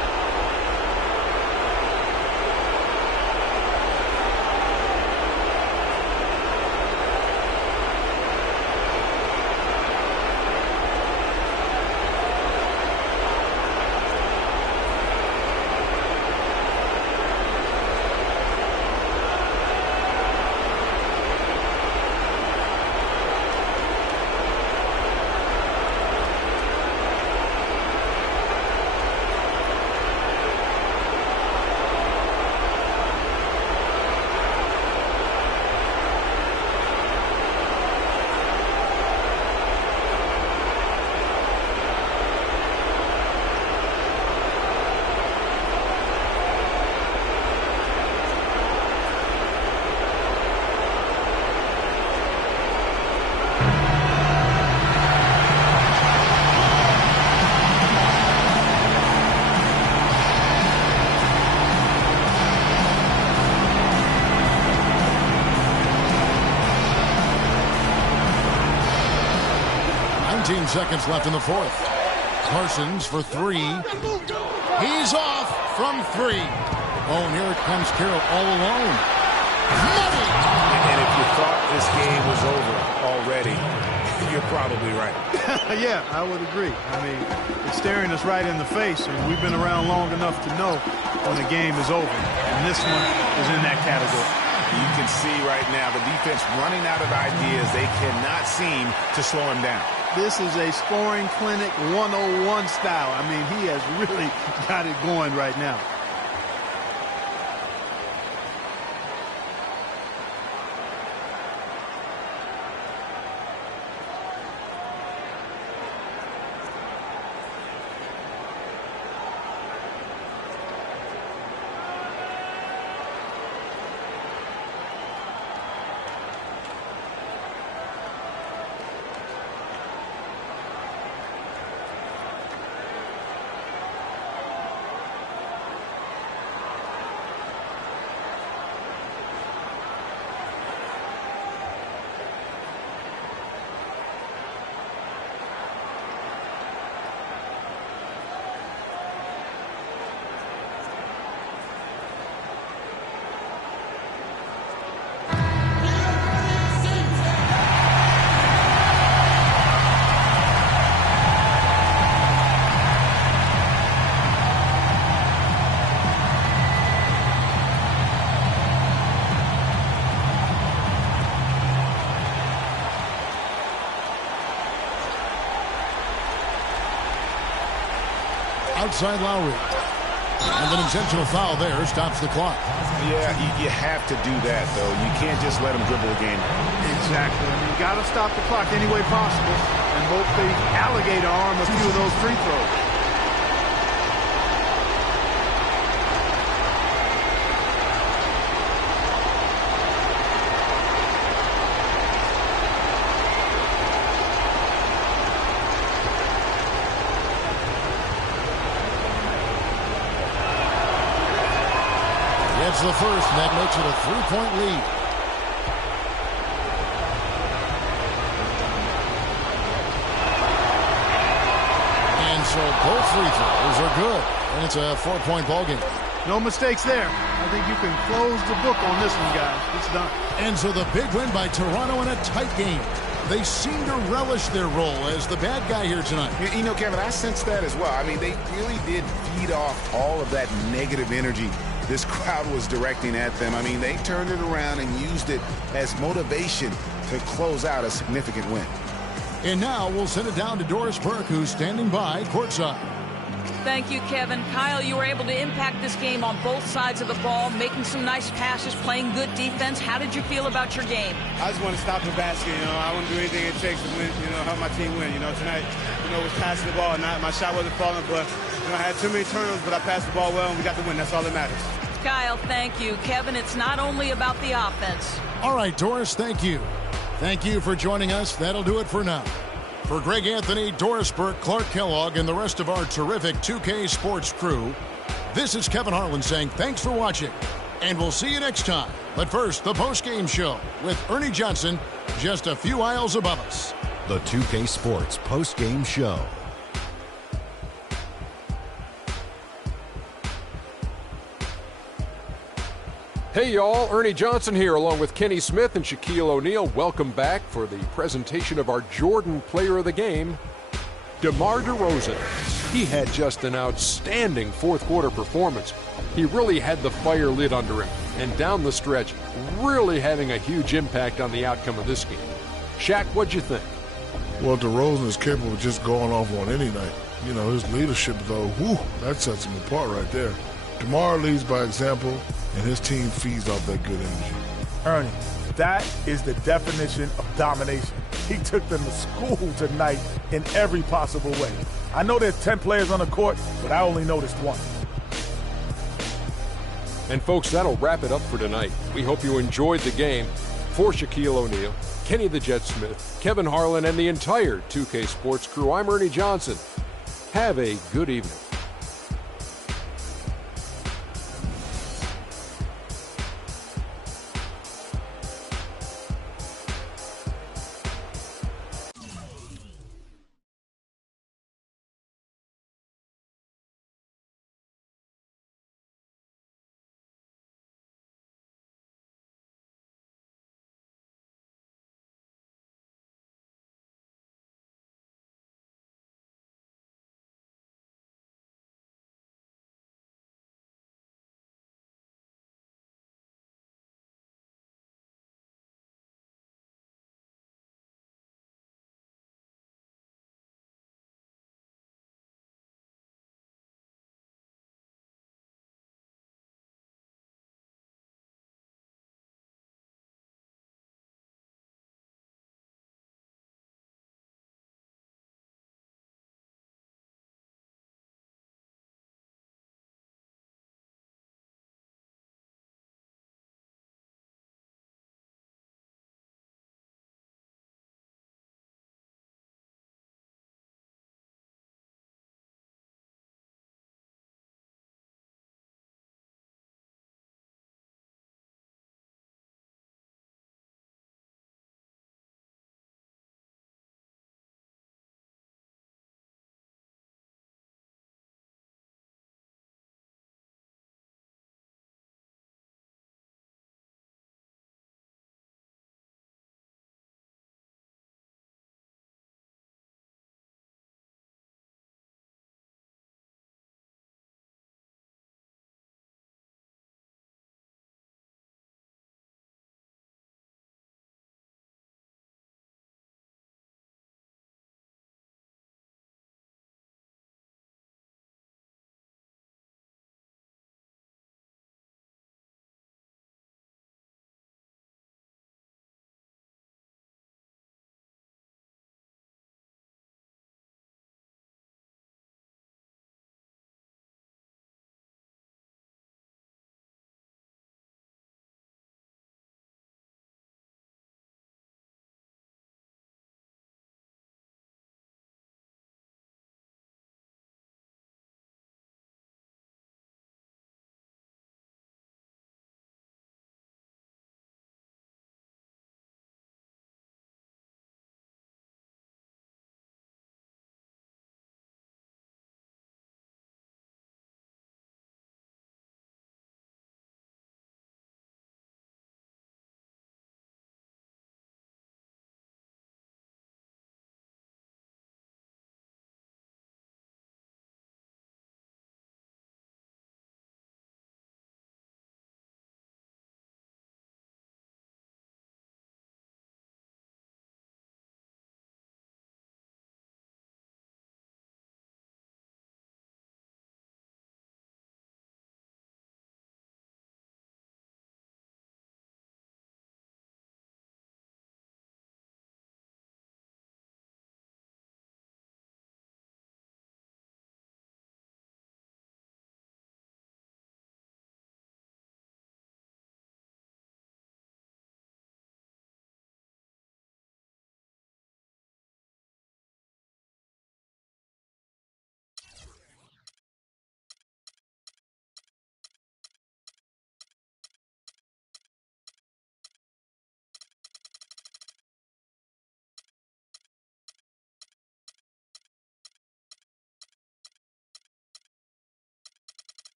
17 seconds left in the fourth. Parsons for three. He's off from three. Oh, and here comes Carroll all alone. Money! And if you thought this game was over already, you're probably right. Yeah, I would agree. I mean, it's staring us right in the face, and we've been around long enough to know when the game is over. And this one is in that category. You can see right now the defense running out of ideas. They cannot seem to slow him down. This is a scoring clinic 101 style. I mean, he has really got it going right now. Outside Lowry. And an intentional foul there stops the clock. Yeah, you have to do that, though. You can't just let him dribble the game. Exactly. I mean, you got to stop the clock any way possible and hope the alligator arm a few of those free throws. Gets the first, and that makes it a 3-point lead. And so both free throws are good, and it's a 4-point ball game. No mistakes there. I think you can close the book on this one, guys. It's done. And so the big win by Toronto in a tight game. They seem to relish their role as the bad guy here tonight. You know, Kevin, I sense that as well. I mean, they really did feed off all of that negative energy this crowd was directing at them. I mean, they turned it around and used it as motivation to close out a significant win. And now we'll send it down to Doris Burke, who's standing by courtside. Thank you, Kevin. Kyle, you were able to impact this game on both sides of the ball, making some nice passes, playing good defense. How did you feel about your game? I just want to stop the basket. You know, I want to do anything it takes to win, you know, help my team win. You know, tonight, you know, was passing the ball. Not my shot wasn't falling, but, you know, I had too many turnovers, but I passed the ball well, and we got the win. That's all that matters. Kyle, thank you. Kevin, it's not only about the offense. All right, Doris, thank you. Thank you for joining us. That'll do it for now. For Greg Anthony, Doris Burke, Clark Kellogg, and the rest of our terrific 2K Sports crew, this is Kevin Harlan saying thanks for watching, and we'll see you next time. But first, the post-game show with Ernie Johnson just a few aisles above us. The 2K Sports post-game show. Hey y'all, Ernie Johnson here along with Kenny Smith and Shaquille O'Neal. Welcome back for the presentation of our Jordan Player of the Game, DeMar DeRozan. He had just an outstanding fourth quarter performance. He really had the fire lit under him, and down the stretch, really having a huge impact on the outcome of this game. Shaq, what'd you think? Well, DeRozan is capable of just going off on any night. You know, his leadership, though, whew, that sets him apart right there. DeMar leads by example, and his team feeds off that good energy. Ernie, that is the definition of domination. He took them to school tonight in every possible way. I know there's 10 players on the court, but I only noticed one. And folks, that'll wrap it up for tonight. We hope you enjoyed the game. For Shaquille O'Neal, Kenny the Jet Smith, Kevin Harlan, and the entire 2K Sports crew, I'm Ernie Johnson. Have a good evening.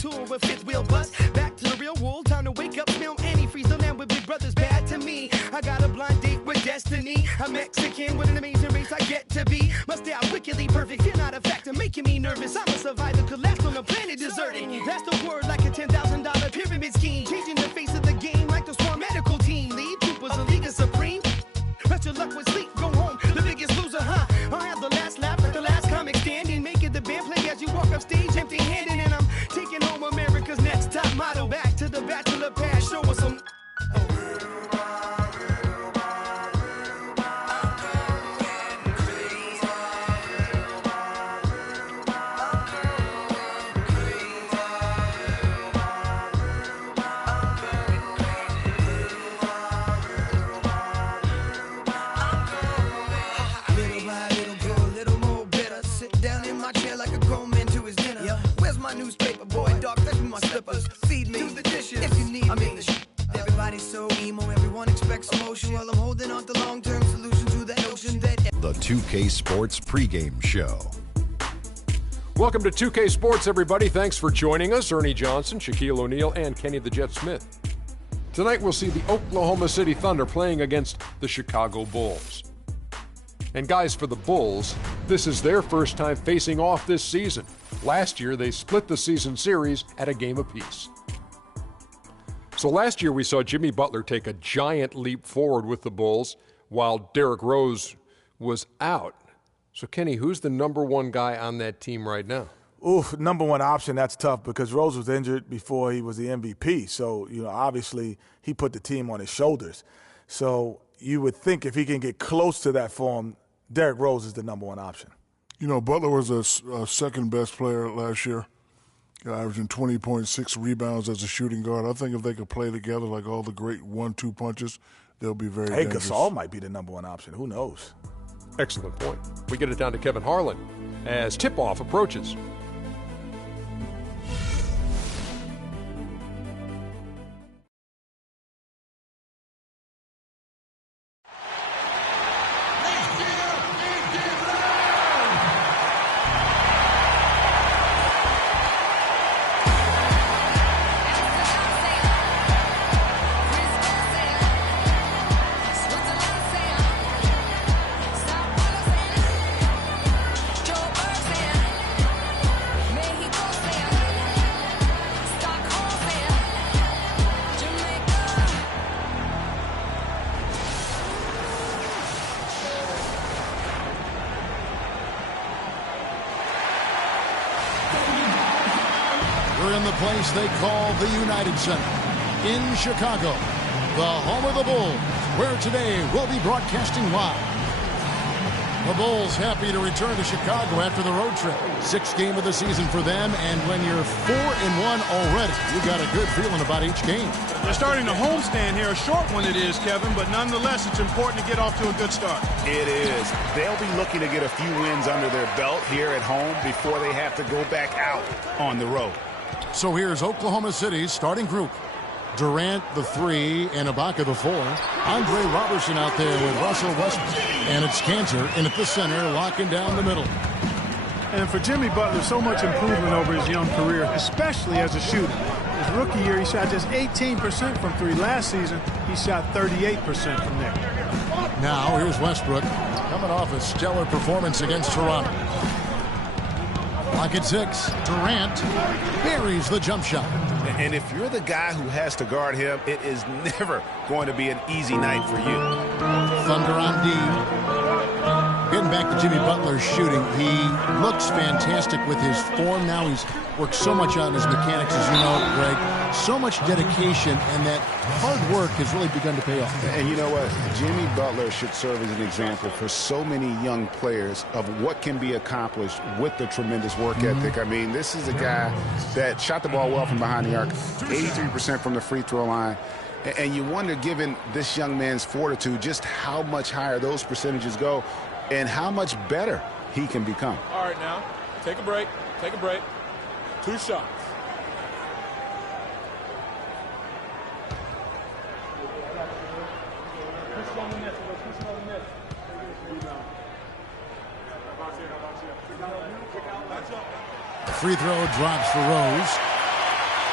tour with fifth wheel bus. Back to the real world, time to wake up, smell antifreeze. The land with big brothers bad to me. I got a blind date with destiny. I'm Mexican with an amazing race I get to be. Must stay out wickedly perfect, you're not a factor, making me nervous. I'm a survivor, collapsed on the planet deserted. That's the word like a $10,000 pyramid scheme. Changing the face of the game like the Swarm medical team. Lead troopers, a league of supreme. Rest your luck with sleep, go home, the biggest loser, huh? I'll have the last laugh like the last comic standing. Make it the band play as you walk up stage empty-handed. And I'm taking home America's next top model. Back to the bachelor pad, show us some... Newspaper boy, dog, fetch me my slippers. Feed me, do the dishes if you need me. Everybody's so emo, everyone expects emotion. While I'm holding on to long-term solution to that notion that... The 2K Sports pregame show. Welcome to 2K Sports, everybody. Thanks for joining us. Ernie Johnson, Shaquille O'Neal, and Kenny the Jet Smith. Tonight we'll see the Oklahoma City Thunder playing against the Chicago Bulls. And guys, for the Bulls, this is their first time facing off this season. Last year, they split the season series at a game apiece. So last year, we saw Jimmy Butler take a giant leap forward with the Bulls while Derrick Rose was out. So, Kenny, who's the number one guy on that team right now? Oof, number one option, that's tough because Rose was injured before he was the MVP. So, obviously he put the team on his shoulders. So you would think if he can get close to that form, Derrick Rose is the number one option. Butler was a second-best player last year, averaging 20.6 rebounds as a shooting guard. I think if they could play together like all the great 1-2 punches, they'll be very dangerous. Gasol might be the number one option. Who knows? Excellent point. We get it down to Kevin Harlan as tip-off approaches. Place they call the United Center in Chicago, the home of the Bulls, where today we'll be broadcasting live. The Bulls happy to return to Chicago after the road trip. 6th game of the season for them, and when you're 4-1 already, you got a good feeling about each game. They're starting a homestand here, a short one it is, Kevin, but nonetheless, it's important to get off to a good start. It is. They'll be looking to get a few wins under their belt here at home before they have to go back out on the road. So here's Oklahoma City's starting group. Durant, the 3, and Ibaka, the 4. Andre Robertson out there with Russell Westbrook. And it's Cantor in at the center, locking down the middle. And for Jimmy Butler, so much improvement over his young career, especially as a shooter. His rookie year, he shot just 18% from 3. Last season, he shot 38% from there. Now, here's Westbrook coming off a stellar performance against Toronto. Clock at 6. Durant buries the jump shot. And if you're the guy who has to guard him, it is never going to be an easy night for you. Thunder on D. Getting back to Jimmy Butler's shooting, he looks fantastic with his form now. He's worked so much on his mechanics, as you know, Greg. So much dedication, and that hard work has really begun to pay off. And you know what? Jimmy Butler should serve as an example for so many young players of what can be accomplished with the tremendous work ethic. I mean, this is a guy that shot the ball well from behind the arc, 83% from the free throw line. And you wonder, given this young man's fortitude, just how much higher those percentages go and how much better he can become. All right, now, take a break. Take a break. 2 shots. The free throw drops for Rose.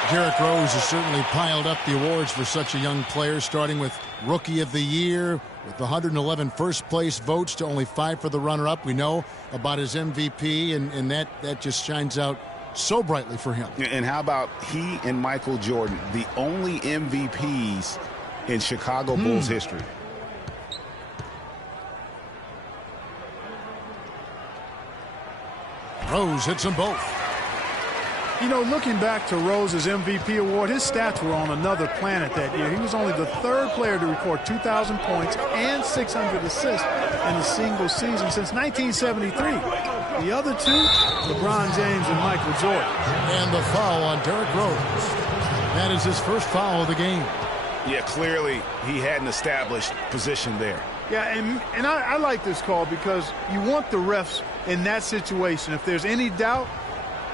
Derrick Rose has certainly piled up the awards for such a young player, starting with Rookie of the Year, with 111 first-place votes to only 5 for the runner-up. We know about his MVP, and that just shines out so brightly for him. And how about he and Michael Jordan, the only MVPs in Chicago Bulls history? Rose hits them both. You know, looking back to Rose's MVP award, his stats were on another planet that year. He was only the 3rd player to record 2,000 points and 600 assists in a single season since 1973. The other two, LeBron James and Michael Jordan. And the foul on Derrick Rose. That is his first foul of the game. Yeah, clearly he had an established position there. Yeah, and I like this call because you want the refs in that situation. If there's any doubt,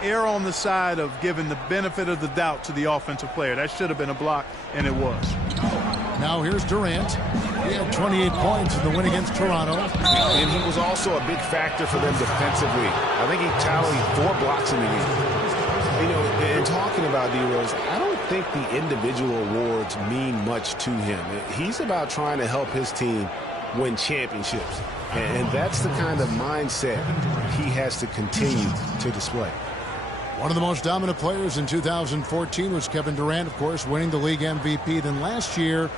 err on the side of giving the benefit of the doubt to the offensive player. That should have been a block, and it was. Now here's Durant. He had 28 points in the win against Toronto. And he was also a big factor for them defensively. I think he tallied 4 blocks in the game. You know, and talking about D-Rose, I don't think the individual awards mean much to him. He's about trying to help his team win championships. And that's the kind of mindset he has to continue to display. One of the most dominant players in 2014 was Kevin Durant, of course, winning the league MVP. Then last year,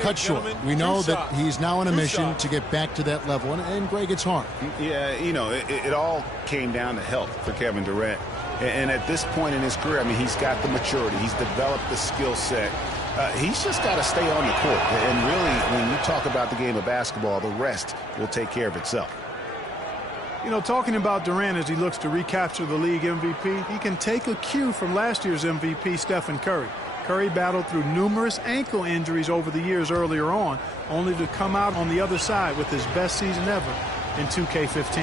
cut short. We know that he's now on a mission to get back to that level. And Greg, it's hard. Yeah, you know, it all came down to health for Kevin Durant. And at this point in his career, I mean, he's got the maturity. He's developed the skill set. He's just got to stay on the court. And really, when you talk about the game of basketball, the rest will take care of itself. You know, talking about Durant as he looks to recapture the league MVP, he can take a cue from last year's MVP, Stephen Curry. Curry battled through numerous ankle injuries over the years earlier on, only to come out on the other side with his best season ever in 2K15.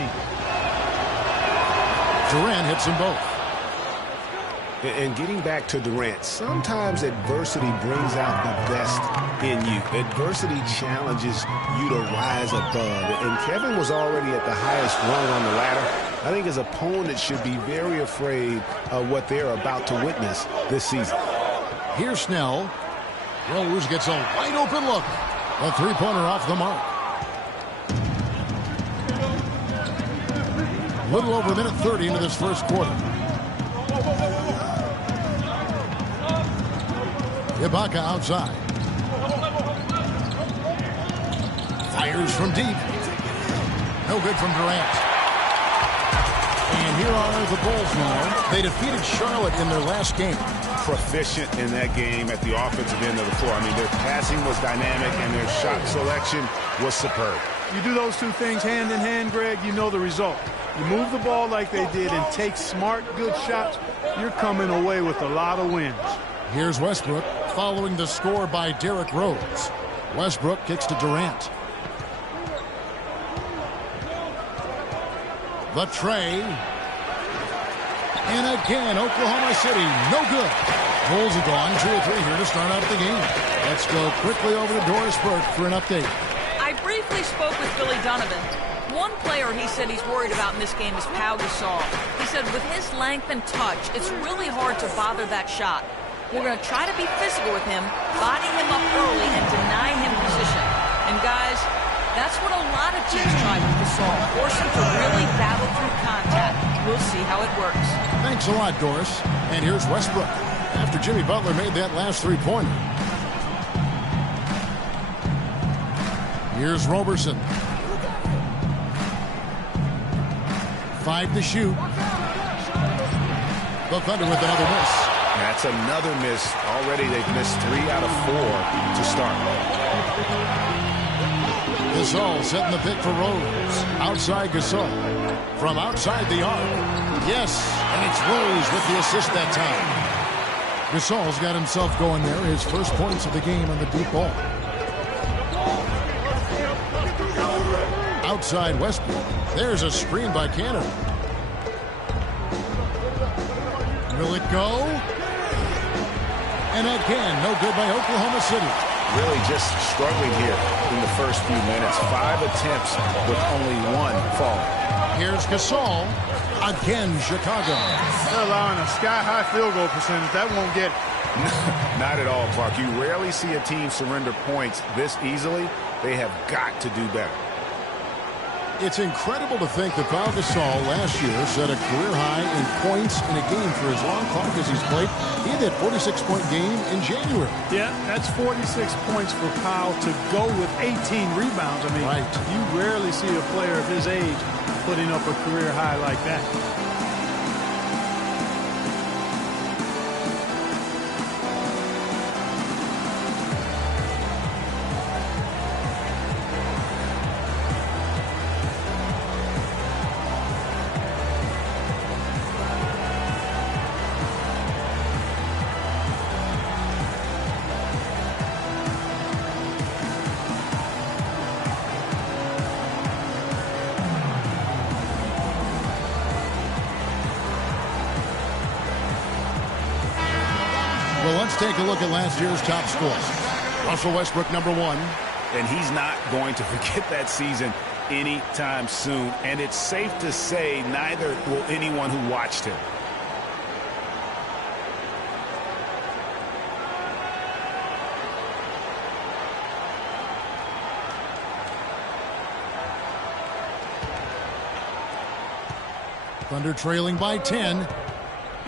Durant hits them both. And getting back to Durant, sometimes adversity brings out the best in you. Adversity challenges you to rise above. And Kevin was already at the highest rung on the ladder. I think his opponent should be very afraid of what they're about to witness this season. Here's Snell. Rose gets a wide open look. A 3-pointer off the mark. A little over a minute 30 into this first quarter. Ibaka outside. Fires from deep. No good from Durant. And here are the Bulls now. They defeated Charlotte in their last game. Proficient in that game at the offensive end of the floor. I mean, their passing was dynamic and their shot selection was superb. You do those two things hand in hand, Greg, you know the result. You move the ball like they did and take smart, good shots, you're coming away with a lot of wins. Here's Westbrook following the score by Derrick Rose. Westbrook kicks to Durant. The tray. And again, Oklahoma City, no good. Bulls are gone 2 or 3 here to start out the game. Let's go quickly over to Doris Burke for an update. I briefly spoke with Billy Donovan. One player he said he's worried about in this game is Pau Gasol. He said with his length and touch, it's really hard to bother that shot. We're going to try to be physical with him, body him up early, and deny him position. And guys, that's what a lot of teams try with Gasol. Force him to really battle through contact. We'll see how it works. Thanks a lot, Doris. And here's Westbrook after Jimmy Butler made that last 3-pointer. Here's Roberson. 5 to shoot. The Thunder with another miss. That's another miss. Already they've missed 3 out of 4 to start. Gasol setting the pick for Rose. Outside Gasol. From outside the arc. Yes, and it's Rose with the assist that time. Gasol's got himself going there. His first points of the game on the deep ball. Outside Westbrook. There's a screen by Cannon. Will it go? And again, no good by Oklahoma City. Really just struggling here in the first few minutes. 5 attempts with only 1 falling. Here's Gasol. Again, Chicago. They're allowing a sky-high field goal percentage. That won't get it. Not at all, Buck. You rarely see a team surrender points this easily. They have got to do better. It's incredible to think that Pau Gasol last year set a career high in points in a game for as long clock as he's played. He had that 46-point game in January. Yeah, that's 46 points for Pau to go with 18 rebounds. I mean, you rarely see a player of his age putting up a career high like that. Well, let's take a look at last year's top scorer. Russell Westbrook, #1. And he's not going to forget that season anytime soon. And it's safe to say neither will anyone who watched him. Thunder trailing by 10.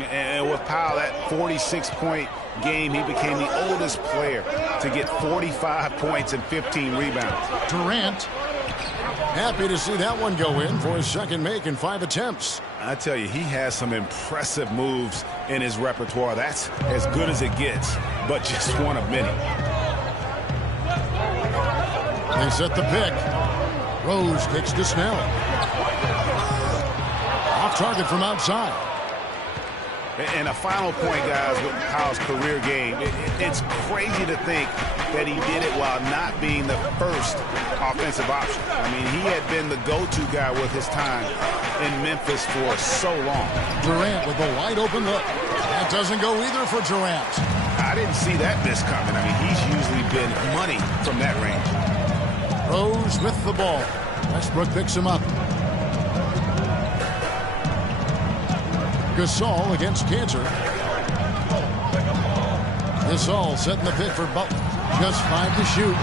And with Powell, that 46-point game, he became the oldest player to get 45 points and 15 rebounds. Durant, happy to see that one go in for his second make in 5 attempts. I tell you, he has some impressive moves in his repertoire. That's as good as it gets, but just one of many. They set the pick. Rose kicks to Snell. Off target from outside. And a final point, guys, with Powell's career game. It's crazy to think that he did it while not being the first offensive option. I mean, he had been the go-to guy with his time in Memphis for so long. Durant with a wide open look. That doesn't go either for Durant. I didn't see that miss coming. I mean, he's usually been money from that range. Rose with the ball. Westbrook picks him up. Gasol against Cantor. Gasol setting the pick for Butler. Just 5 to shoot.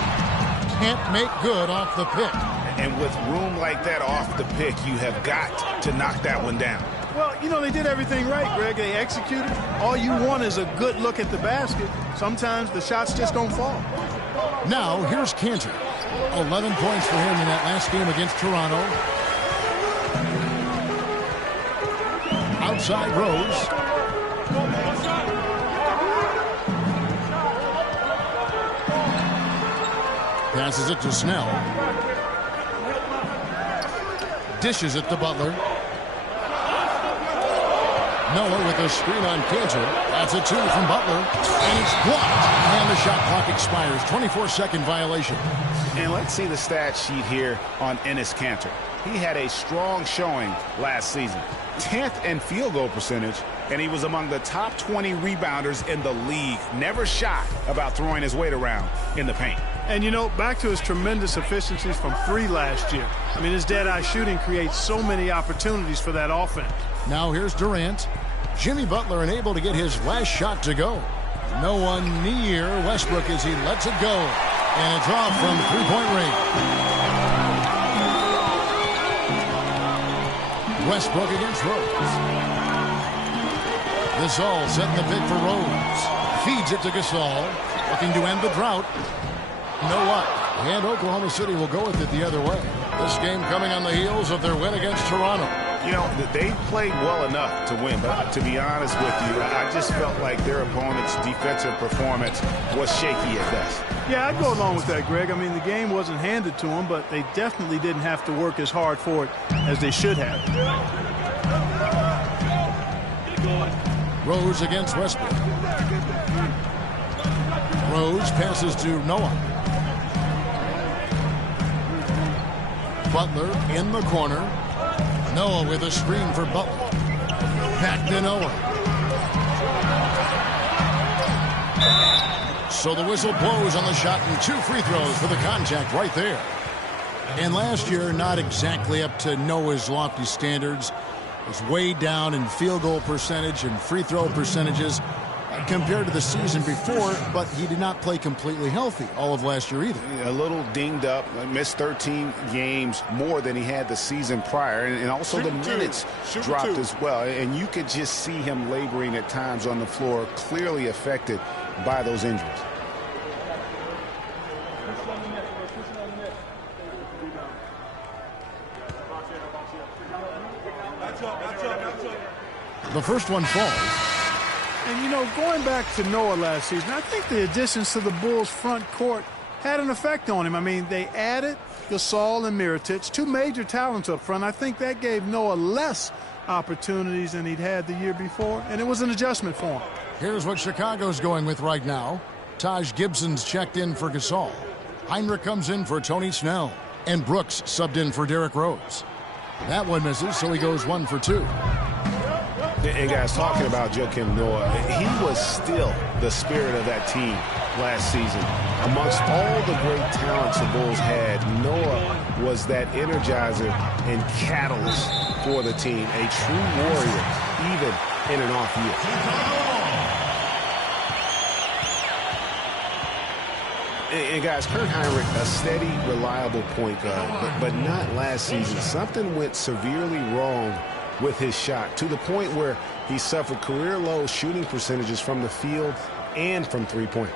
Can't make good off the pick. And with room like that off the pick, you have got to knock that one down. Well, you know, they did everything right, Greg. They executed. All you want is a good look at the basket. Sometimes the shots just don't fall. Now, here's Cantor. 11 points for him in that last game against Toronto. Outside Rose. Passes it to Snell. Dishes it to Butler. Noah with a screen on Cantor. That's a 2 from Butler. And it's blocked. And the shot clock expires. 24-second violation. And let's see the stat sheet here on Enes Kanter. He had a strong showing last season. 10th in field goal percentage, and he was among the top 20 rebounders in the league. Never shy about throwing his weight around in the paint. And, you know, back to his tremendous efficiencies from 3 last year. I mean, his dead-eye shooting creates so many opportunities for that offense. Now here's Durant. Jimmy Butler unable to get his last shot to go. No one near Westbrook as he lets it go. And it's off from 3-point range. Westbrook against Rose. Gasol setting the pick for Rose. Feeds it to Gasol. Looking to end the drought. You know what? And Oklahoma City will go with it the other way. This game coming on the heels of their win against Toronto. You know, they played well enough to win, but to be honest with you, I just felt like their opponent's defensive performance was shaky at best. Yeah, I'd go along with that, Greg. I mean, the game wasn't handed to them, but they definitely didn't have to work as hard for it as they should have. Rose against Westbrook. Rose passes to Noah. Butler in the corner. Noah with a screen for Butler. Back to Noah. So the whistle blows on the shot and 2 free throws for the contact right there. And last year, not exactly up to Noah's lofty standards. is way down in field goal percentage and free throw percentages compared to the season before, but he did not play completely healthy all of last year either. A little dinged up, missed 13 games more than he had the season prior, and also the minutes dropped as well. And you could just see him laboring at times on the floor, clearly affected by those injuries. The first one falls. And, you know, going back to Noah last season, I think the additions to the Bulls' front court had an effect on him. I mean, they added Gasol and Mirotic, two major talents up front. I think that gave Noah less opportunities than he'd had the year before, and it was an adjustment for him. Here's what Chicago's going with right now. Taj Gibson's checked in for Gasol. Heinrich comes in for Tony Snell. And Brooks subbed in for Derrick Rose. That one misses, so he goes 1 for 2. And guys, talking about Joakim Noah, he was still the spirit of that team last season. Amongst all the great talents the Bulls had, Noah was that energizer and catalyst for the team. A true warrior, even in an off year. And guys, Kurt Heinrich, a steady, reliable point guard, but not last season. Something went severely wrong with his shot, to the point where he suffered career-low shooting percentages from the field and from three-point.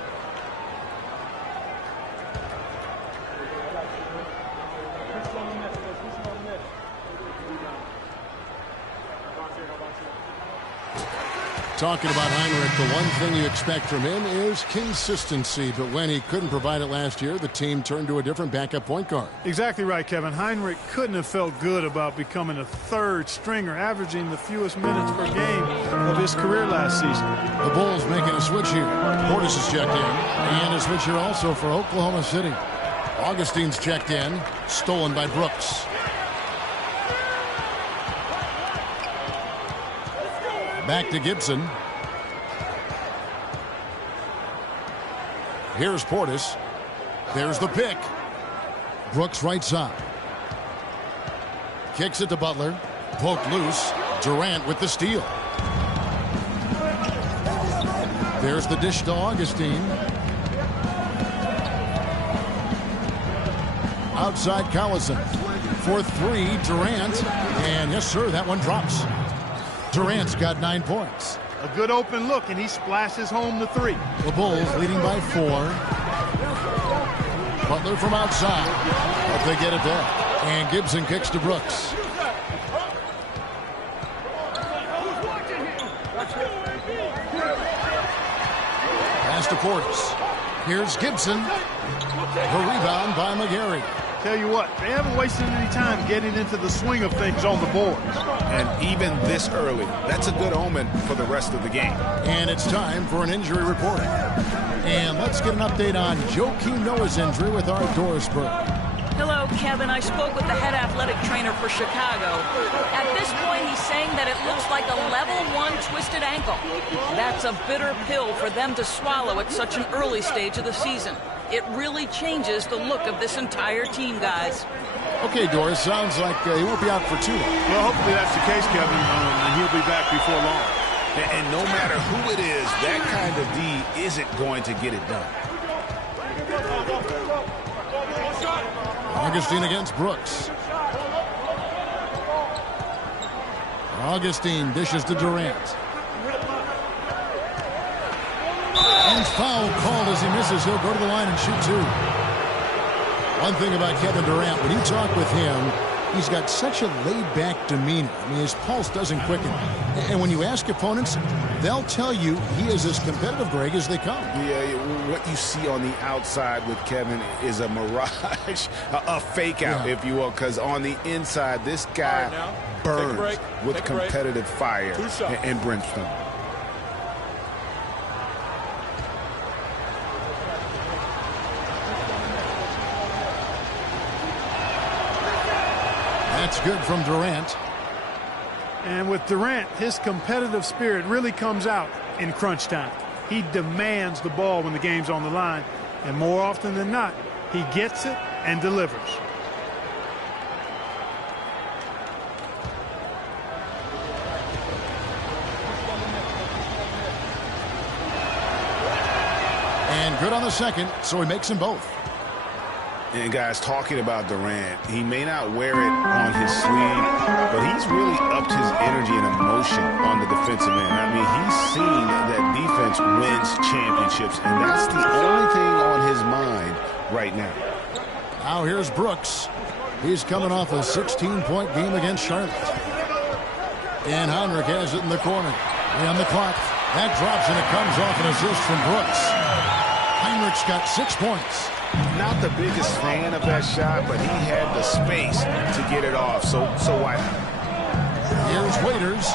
Talking about Heinrich, the one thing you expect from him is consistency. But when he couldn't provide it last year, the team turned to a different backup point guard. Exactly right, Kevin. Heinrich couldn't have felt good about becoming a third stringer, averaging the fewest minutes per game of his career last season. The Bulls making a switch here. Portis is checked in. And a switch here also for Oklahoma City. Augustine's checked in. Stolen by Brooks. Back to Gibson. Here's Portis. There's the pick. Brooks right side. Kicks it to Butler. Poked loose. Durant with the steal. There's the dish to Augustine. Outside Collison. For three, Durant. And yes, sir, that one drops. Durant's got 9 points. A good open look, and he splashes home the three. The Bulls leading by 4. Butler from outside. But they get it back. And Gibson kicks to Brooks. Pass to Portis. Here's Gibson. The rebound by McGarry. Tell you what, they haven't wasted any time getting into the swing of things on the boards. And even this early, that's a good omen for the rest of the game. And it's time for an injury report. And let's get an update on Joakim Noah's injury with our Doris Burke. Hello, Kevin. I spoke with the head athletic trainer for Chicago. At this point, he's saying that it looks like a level 1 twisted ankle. That's a bitter pill for them to swallow at such an early stage of the season. It really changes the look of this entire team, guys. Okay, Doris, sounds like he won't be out for too long. Well, hopefully that's the case, Kevin, and he'll be back before long. And no matter who it is, that kind of D isn't going to get it done. Augustine against Brooks. Augustine dishes to Durant. And foul called as he misses. He'll go to the line and shoot 2. One thing about Kevin Durant, when you talk with him, he's got such a laid-back demeanor. I mean, his pulse doesn't quicken. And when you ask opponents, they'll tell you he is as competitive, Greg, as they come. Yeah, what you see on the outside with Kevin is a mirage, a fake-out, if you will, because on the inside, this guy burns with competitive fire and brimstone. That's good from Durant. And with Durant, his competitive spirit really comes out in crunch time. He demands the ball when the game's on the line. And more often than not, he gets it and delivers. And good on the second, so he makes them both. And guys, talking about Durant, he may not wear it on his sleeve, but he's really upped his energy and emotion on the defensive end. I mean, he's seen that defense wins championships, and that's the only thing on his mind right now. Now here's Brooks. He's coming off a 16-point game against Charlotte. And Heinrich has it in the corner. On the clock. That drops, and it comes off an assist from Brooks. Heinrich's got 6 points. Not the biggest fan of that shot, but he had the space to get it off, so why not? Here's Waiters.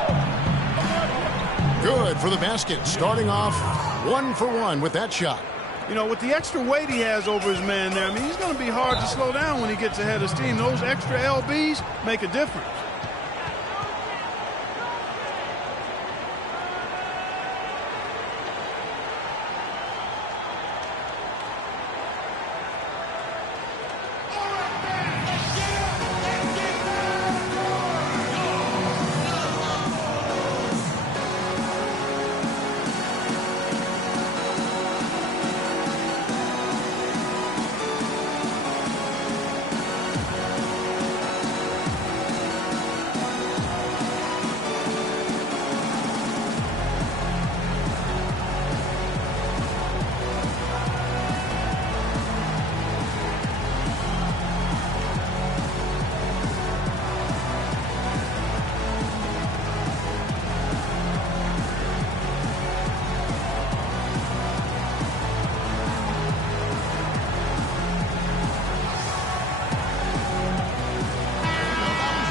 Good for the basket. Starting off 1 for 1 with that shot. You know, with the extra weight he has over his man there, I mean, he's going to be hard to slow down when he gets ahead of steam. Those extra LBs make a difference.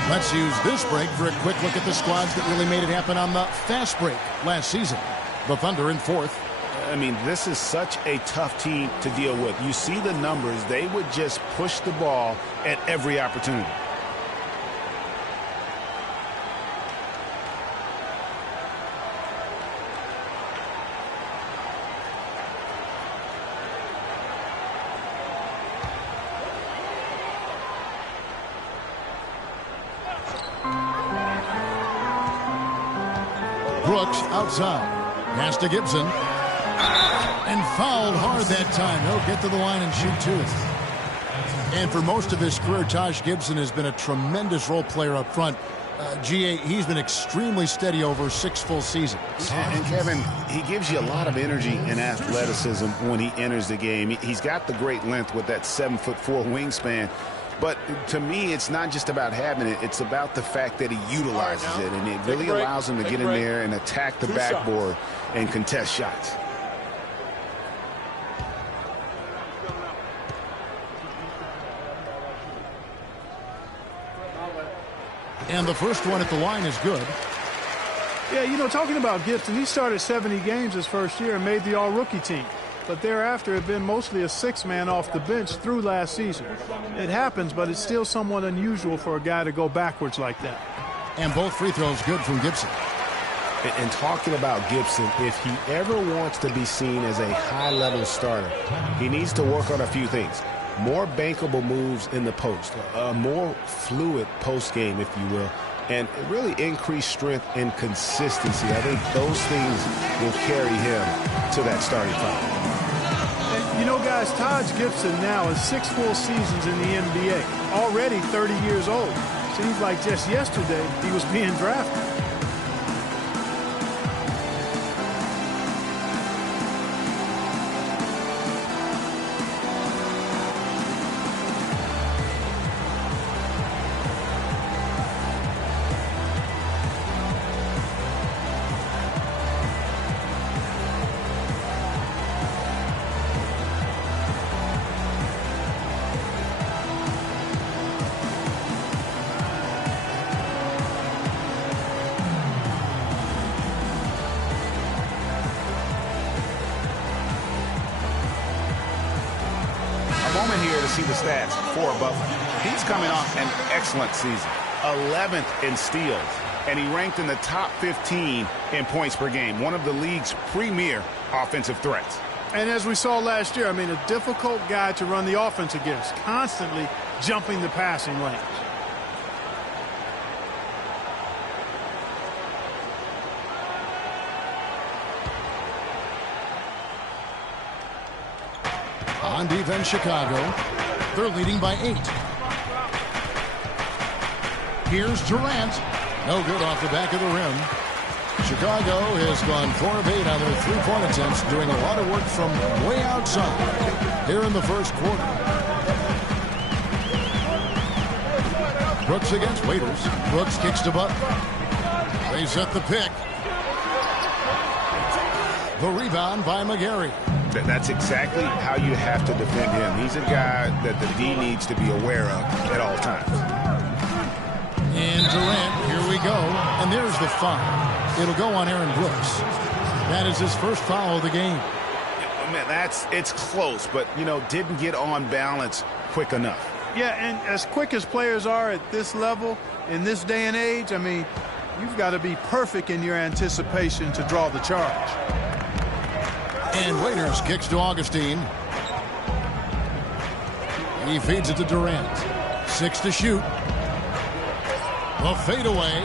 Let's use this break for a quick look at the squads that really made it happen on the fast break last season. The Thunder in 4th. I mean, this is such a tough team to deal with. You see the numbers. They would just push the ball at every opportunity. Brooks outside. Pass to Gibson. And fouled hard that time. He'll get to the line and shoot 2. And for most of his career, Taj Gibson has been a tremendous role player up front. GA, he's been extremely steady over 6 full seasons. And Kevin, he gives you a lot of energy and athleticism when he enters the game. He's got the great length with that 7'4" wingspan. But to me, it's not just about having it. It's about the fact that he utilizes it, and it really allows him to get in there and attack the backboard and contest shots. And the first one at the line is good. Yeah, you know, talking about Gibson, he started 70 games his first year and made the all-rookie team. But thereafter, had been mostly a 6-man off the bench through last season. It happens, but it's still somewhat unusual for a guy to go backwards like that. And both free throws good from Gibson. And talking about Gibson, if he ever wants to be seen as a high-level starter, he needs to work on a few things. More bankable moves in the post, a more fluid post game, if you will, and really increased strength and consistency. I think those things will carry him to that starting five. You know, guys, Taj Gibson now has 6 full seasons in the NBA, already 30 years old. Seems like just yesterday he was being drafted. See the stats for Butler. He's coming off an excellent season, 11th in steals, and he ranked in the top 15 in points per game, one of the league's premier offensive threats. And as we saw last year, I mean, a difficult guy to run the offense against, constantly jumping the passing lanes. On defense, Chicago. They're leading by 8. Here's Durant. No good off the back of the rim. Chicago has gone 4 of 8 on their 3-point attempts, doing a lot of work from way outside here in the first quarter. Brooks against Waiters. Brooks kicks to Butler. They set the pick. The rebound by McGarry. That's exactly how you have to defend him. He's a guy that the D needs to be aware of at all times. And Durant, here we go. And there's the foul. It'll go on Aaron Brooks. That is his first foul of the game. Man, it's close, but, didn't get on balance quick enough. Yeah, and as quick as players are at this level, in this day and age, I mean, you've got to be perfect in your anticipation to draw the charge. And Waiters kicks to Augustine. He feeds it to Durant. 6 to shoot. The fadeaway.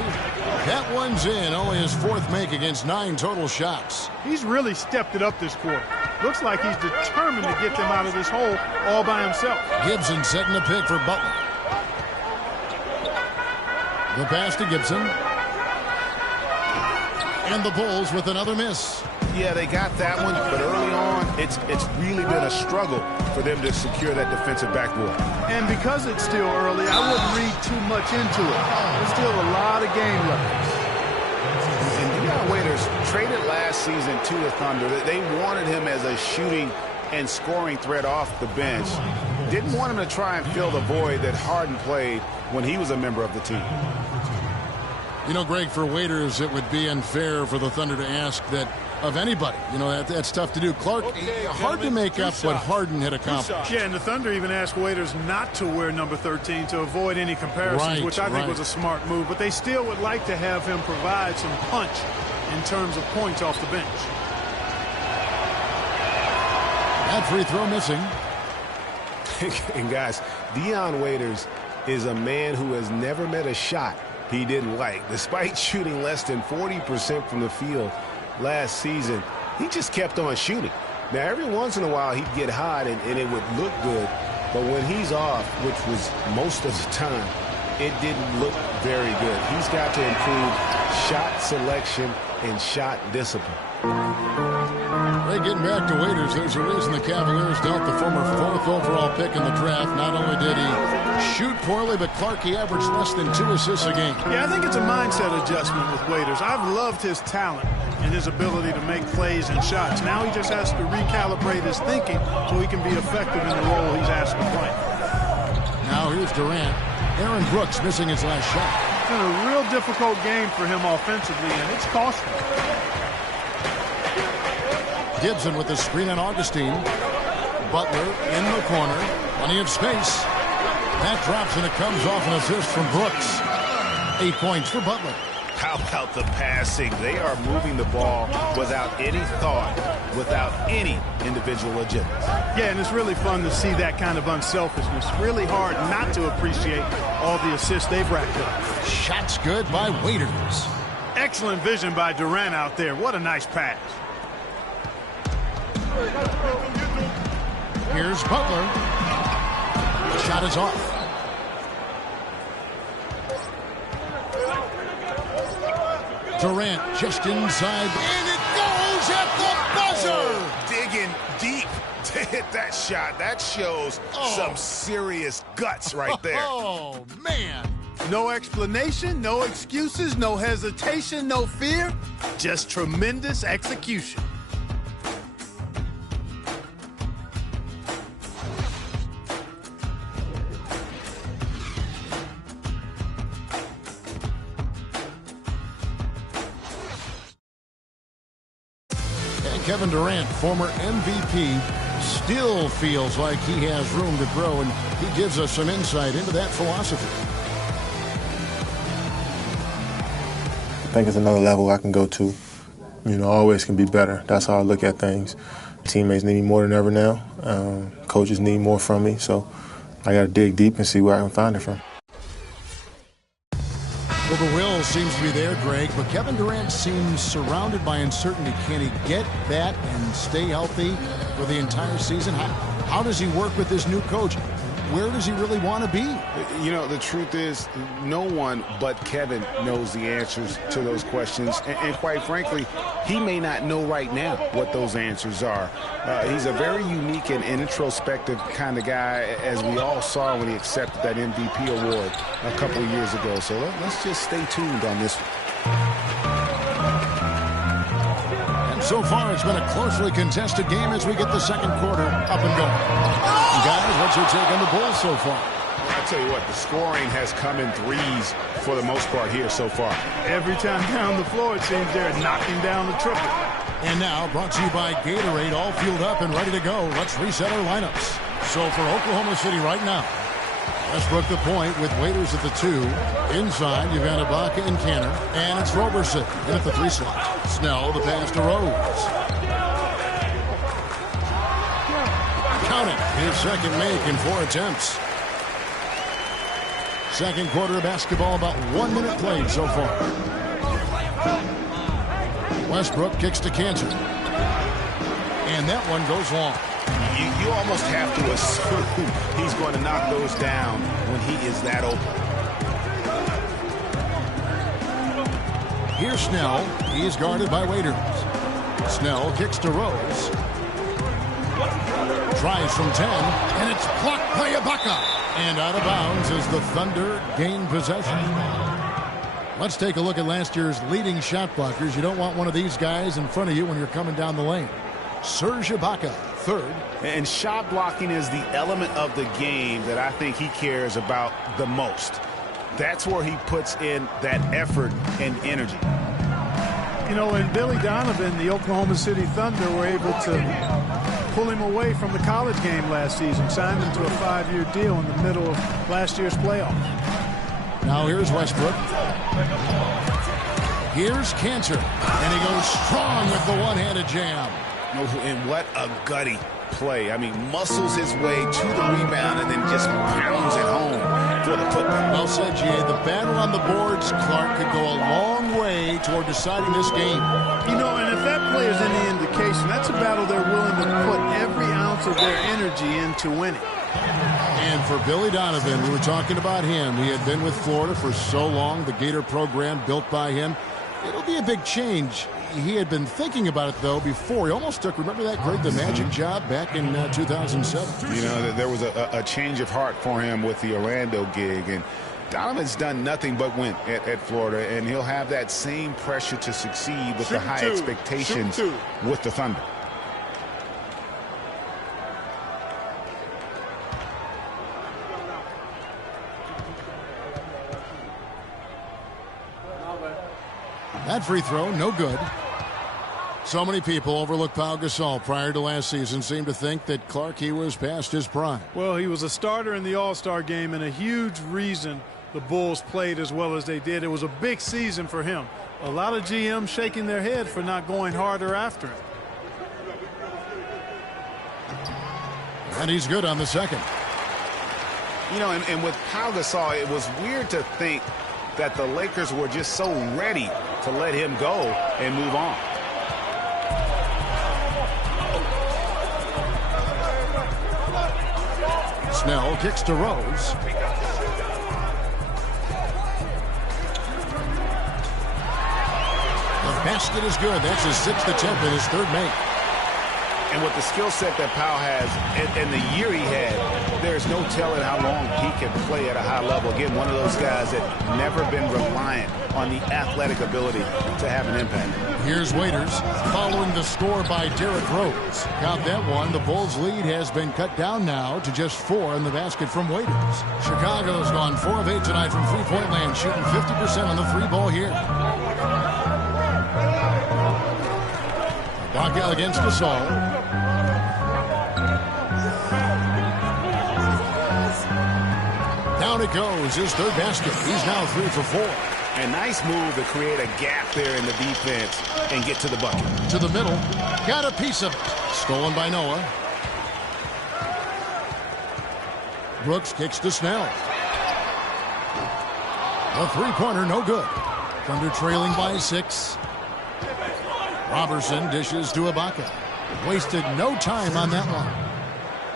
That one's in. Only his 4th make against 9 total shots. He's really stepped it up this quarter. Looks like he's determined to get them out of this hole all by himself. Gibson setting the pick for Butler. The pass to Gibson. And the Bulls with another miss. Yeah, they got that one, but early on, it's really been a struggle for them to secure that defensive backboard. And because it's still early, I wouldn't read too much into it. There's still a lot of game left. And Dion Waiters traded last season to the Thunder. They wanted him as a shooting and scoring threat off the bench. Didn't want him to try and fill the void that Harden played when he was a member of the team. Greg, for Waiters, it would be unfair for the Thunder to ask that of anybody. That's tough to do. Clark, hard to make up what Harden had accomplished. Yeah, and the Thunder even asked Waiters not to wear number 13 to avoid any comparisons, which I think was a smart move. But they still would like to have him provide some punch in terms of points off the bench. That free throw missing. And guys, Dion Waiters is a man who has never met a shot he didn't like. Despite shooting less than 40% from the field last season, he just kept on shooting. Now, every once in a while, he'd get hot and it would look good. But when he's off, which was most of the time, it didn't look very good. He's got to improve shot selection and shot discipline. Right, getting back to Waiters, there's a reason the Cavaliers dealt the former 4th overall pick in the draft. Not only did he shoot poorly, but Clark, he averaged less than 2 assists a game. Yeah, I think it's a mindset adjustment with Waiters. I've loved his talent and his ability to make plays and shots. Now he just has to recalibrate his thinking so he can be effective in the role he's asked to play. Now here's Durant. Aaron Brooks missing his last shot. It's been a real difficult game for him offensively, and it's costly. Gibson with the screen on Augustine. Butler in the corner. Plenty of space. That drops, and it comes off an assist from Brooks. 8 points for Butler. How about the passing? They are moving the ball without any thought, without any individual agenda. Yeah, and it's really fun to see that kind of unselfishness. Really hard not to appreciate all the assists they've racked up. Shots good by Waiters. Excellent vision by Durant out there. What a nice pass. Here's Butler. The shot is off. Durant just inside, and it goes at the buzzer! Digging deep to hit that shot. That shows some serious guts right there. Oh, man. No explanation, no excuses, no hesitation, no fear. Just tremendous execution. Kevin Durant, former MVP, still feels like he has room to grow, and he gives us some insight into that philosophy. I think it's another level I can go to. Always can be better. That's how I look at things. Teammates need me more than ever now. Coaches need more from me, so I got to dig deep and see where I can find it from. Well, the will seems to be there, Greg, but Kevin Durant seems surrounded by uncertainty. Can he get that and stay healthy for the entire season? How? How does he work with this new coach? Where does he really want to be? You know, the truth is, no one but Kevin knows the answers to those questions. And quite frankly, he may not know right now what those answers are. He's a very unique and introspective kind of guy, as we all saw when he accepted that MVP award a couple of years ago. So let's just stay tuned on this one. So far, it's been a closely contested game as we get the second quarter up and going. Guys, what's your take on the Bulls so far? I'll tell you what, the scoring has come in threes for the most part here so far. Every time down the floor, it seems they're knocking down the triple. And now, brought to you by Gatorade, all fueled up and ready to go. Let's reset our lineups. So for Oklahoma City right now, Westbrook the point with Waiters at the 2. Inside, you've got Ibaka and Kanter. And it's Roberson in at the 3 slot. Snell, the pass to Rose. Count it. His second make in 4 attempts. Second quarter of basketball, about 1 minute played so far. Westbrook kicks to Kanter. And that one goes long. You almost have to assume he's going to knock those down when he is that open. Here's Snell. He's guarded by Waiters. Snell kicks to Rose. Tries from 10, and it's blocked by Ibaka. And out of bounds as the Thunder gain possession. Let's take a look at last year's leading shot blockers. You don't want one of these guys in front of you when you're coming down the lane. Serge Ibaka, third. And shot blocking is the element of the game that I think he cares about the most. That's where he puts in that effort and energy. You know, and Billy Donovan, the Oklahoma City Thunder, were able to pull him away from the college game last season, signed him to a 5-year deal in the middle of last year's playoff. Now here's Westbrook. Here's Kanter, and he goes strong with the one-handed jam. And what a gutty play. I mean, muscles his way to the rebound and then just pounds it home for the putback. Well said, G.A. The battle on the boards, Clark, could go a long way toward deciding this game. You know, and if that play is any indication, that's a battle they're willing to put every ounce of their energy into winning. And for Billy Donovan, we were talking about him. He had been with Florida for so long, the Gator program built by him. It'll be a big change. He had been thinking about it, though, before. He almost took, remember that Greg the Magic job back in 2007? You know, there was a change of heart for him with the Orlando gig. And Donovan's done nothing but win at Florida. And he'll have that same pressure to succeed with the high expectations with the Thunder. That free throw, no good. So many people overlooked Pau Gasol prior to last season, seemed to think that Clark, he was past his prime. Well, he was a starter in the All-Star game and a huge reason the Bulls played as well as they did. It was a big season for him. A lot of GMs shaking their head for not going harder after him. And he's good on the second. You know, and with Pau Gasol, it was weird to think that the Lakers were just so ready to let him go and move on. Snell kicks to Rose. The basket is good. That's his 6th attempt and his 3rd make. And with the skill set that Pau has and the year he had, there's no telling how long he can play at a high level. Again, one of those guys that never been reliant on the athletic ability to have an impact. Here's Waiters following the score by Derrick Rose. Count that one. The Bulls' lead has been cut down now to just 4 in the basket from Waiters. Chicago's gone 4 of 8 tonight from three-point land, shooting 50% on the 3-ball here. Ibaka against Gasol. Down it goes, his 3rd basket. He's now 3 for 4. A nice move to create a gap there in the defense and get to the bucket. To the middle. Got a piece of it. Stolen by Noah. Brooks kicks to Snell. A 3-pointer, no good. Thunder trailing by 6. Roberson dishes to Ibaka. Wasted no time on that one.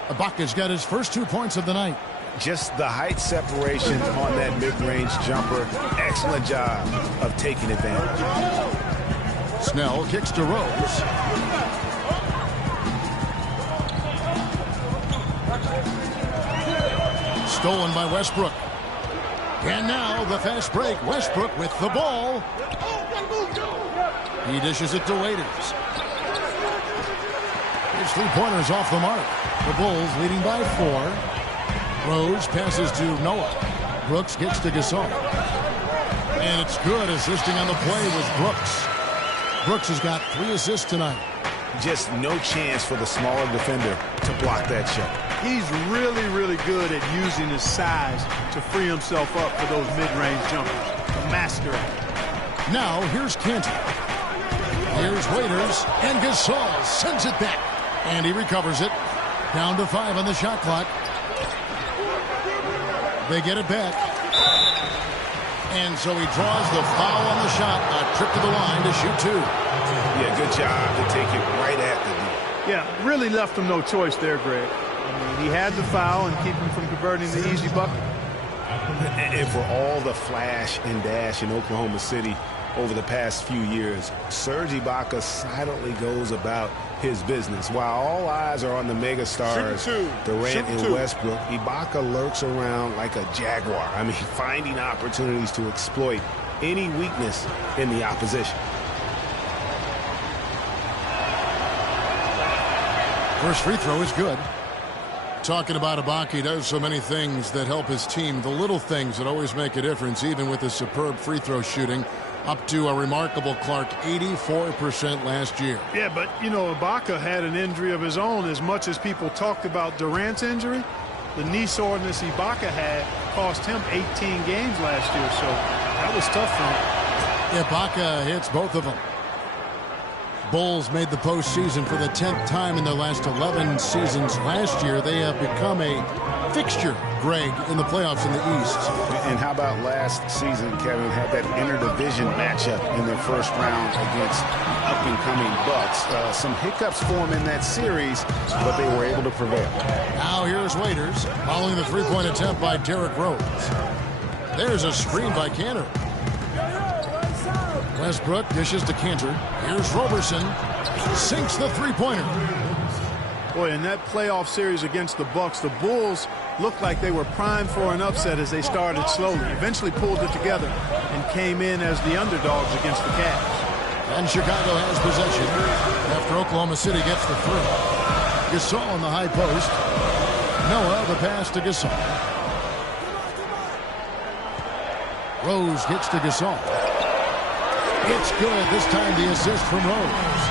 Ibaka's got his first 2 points of the night. Just the height separation on that mid-range jumper. Excellent job of taking advantage. Snell kicks to Rose. Stolen by Westbrook. And now the fast break. Westbrook with the ball. He dishes it to Waiters. His three-pointers off the mark. The Bulls leading by 4. Rose passes to Noah. Brooks gets to Gasol. And it's good, assisting on the play was Brooks. Brooks has got 3 assists tonight. Just no chance for the smaller defender to block that shot. He's really, really good at using his size to free himself up for those mid-range jumpers. A master at it. Now here's Canty. Here's Waiters, and Gasol sends it back. And he recovers it. Down to 5 on the shot clock. They get it back. And so he draws the foul on the shot. A trip to the line to shoot 2. Yeah, good job to take it right at the D. Yeah, really left him no choice there, Greg. I mean, he had the foul and keep him from converting the easy bucket. And for all the flash and dash in Oklahoma City over the past few years, Serge Ibaka silently goes about his business. While all eyes are on the megastars, Durant and Westbrook, Ibaka lurks around like a jaguar. I mean, finding opportunities to exploit any weakness in the opposition. First free throw is good. Talking about Ibaka, he does so many things that help his team. The little things that always make a difference, even with his superb free throw shooting. Up to a remarkable, Clark, 84% last year. Yeah, but, you know, Ibaka had an injury of his own. As much as people talked about Durant's injury, the knee soreness Ibaka had cost him 18 games last year, so that was tough for him. Ibaka hits both of them. Bulls made the postseason for the 10th time in their last 11 seasons. Last year, they have become a fixture, Greg, in the playoffs in the East. And how about last season, Kevin, had that interdivision matchup in their first round against up-and-coming Bucks. Some hiccups for them in that series, but they were able to prevail. Now here's Waiters, following the three-point attempt by Derrick Rose. There's a screen by Cantor. Westbrook dishes to Cantor. Here's Roberson. Sinks the three-pointer. Boy, in that playoff series against the Bucks, the Bulls looked like they were primed for an upset as they started slowly. Eventually pulled it together and came in as the underdogs against the Cavs. And Chicago has possession after Oklahoma City gets the throw. Gasol on the high post. Noah the pass to Gasol. Rose gets to Gasol. It's good. This time the assist from Rose.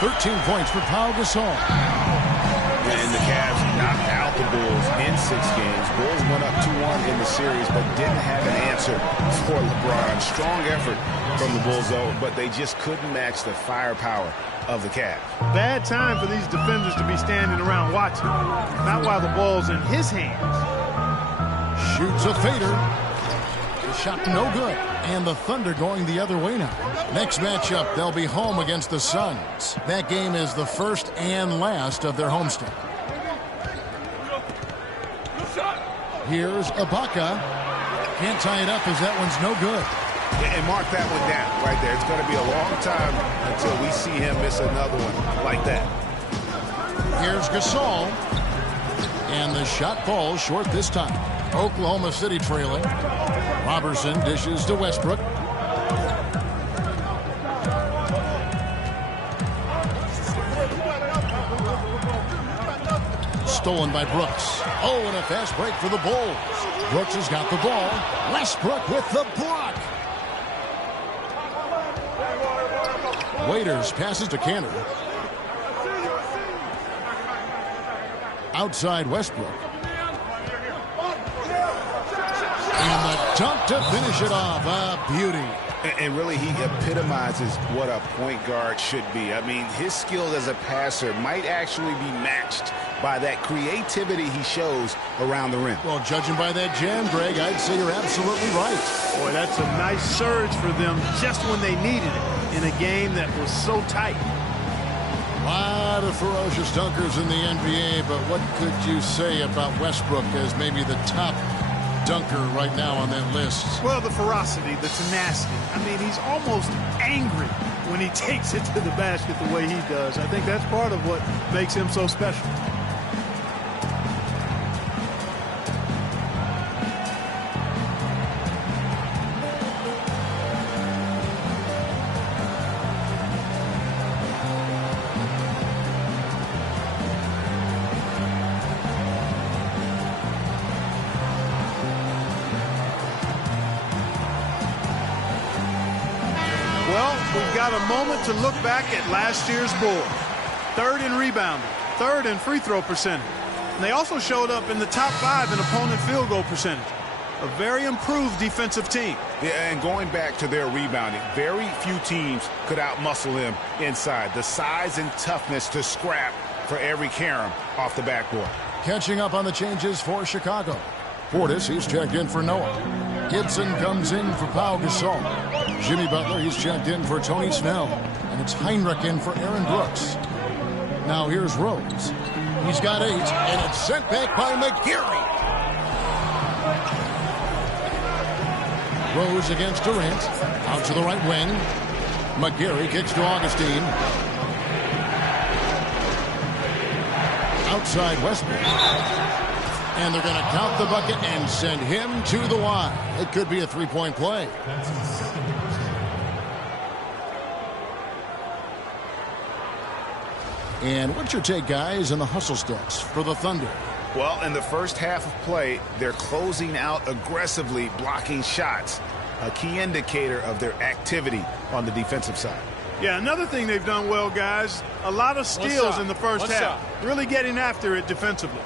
13 points for Pau Gasol. And the Cavs knocked out the Bulls in 6 games. Bulls went up 2-1 in the series, but didn't have an answer for LeBron. Strong effort from the Bulls, though, but they just couldn't match the firepower of the Cavs. Bad time for these defenders to be standing around watching. Not while the ball's in his hands. Shoots a fader. The shot no good. And the Thunder going the other way now. Next matchup, they'll be home against the Suns. That game is the first and last of their homestand. Here's Ibaka. Can't tie it up as that one's no good. And mark that one down right there. It's going to be a long time until we see him miss another one like that. Here's Gasol. And the shot falls short this time. Oklahoma City trailing. Roberson dishes to Westbrook. Stolen by Brooks. Oh, and a fast break for the Bulls. Brooks has got the ball. Westbrook with the block. Waiters passes to Cantor. Outside Westbrook. And the dunk to finish it off. A beauty. And really, he epitomizes what a point guard should be. I mean, his skill as a passer might actually be matched by that creativity he shows around the rim. Well, judging by that jam, Greg, I'd say you're absolutely right. Boy, that's a nice surge for them just when they needed it in a game that was so tight. A lot of the ferocious dunkers in the NBA, but what could you say about Westbrook as maybe the top dunker right now on that list? Well, the ferocity, the tenacity. I mean, he's almost angry when he takes it to the basket the way he does. I think that's part of what makes him so special. We've got a moment to look back at last year's board. 3rd in rebounding, 3rd in free throw percentage. And they also showed up in the top 5 in opponent field goal percentage. A very improved defensive team. Yeah, and going back to their rebounding, very few teams could outmuscle them inside. The size and toughness to scrap for every carom off the backboard. Catching up on the changes for Chicago. Portis, he's checked in for Noah. Gibson comes in for Pau Gasol. Jimmy Butler, he's checked in for Tony Snell. And it's Heinrich in for Aaron Brooks. Now here's Rose. He's got 8, and it's sent back by McGarry. Rose against Durant. Out to the right wing. McGarry kicks to Augustine. Outside Westbrook. And they're going to count the bucket and send him to the line. It could be a three-point play. And what's your take, guys, on the hustle steps for the Thunder? Well, in the first half of play, they're closing out aggressively, blocking shots, a key indicator of their activity on the defensive side. Yeah, another thing they've done well, guys, a lot of steals in the first half. Really getting after it defensively.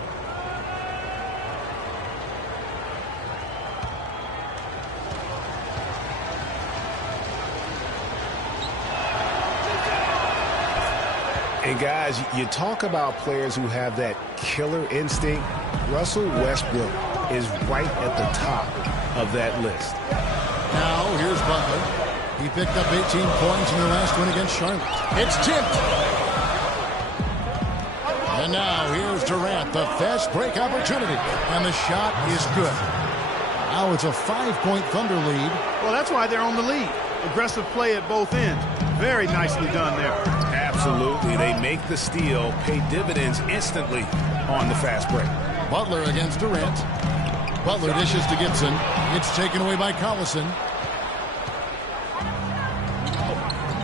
And guys, you talk about players who have that killer instinct. Russell Westbrook is right at the top of that list. Now here's Butler. He picked up 18 points in their last win against Charlotte. It's tipped. And now here's Durant, the fast break opportunity. And the shot is good. Now it's a 5-point Thunder lead. Well, that's why they're on the lead. Aggressive play at both ends. Very nicely done there. Absolutely. They make the steal, pay dividends instantly on the fast break. Butler against Durant. Butler dishes to Gibson. It's taken away by Collison.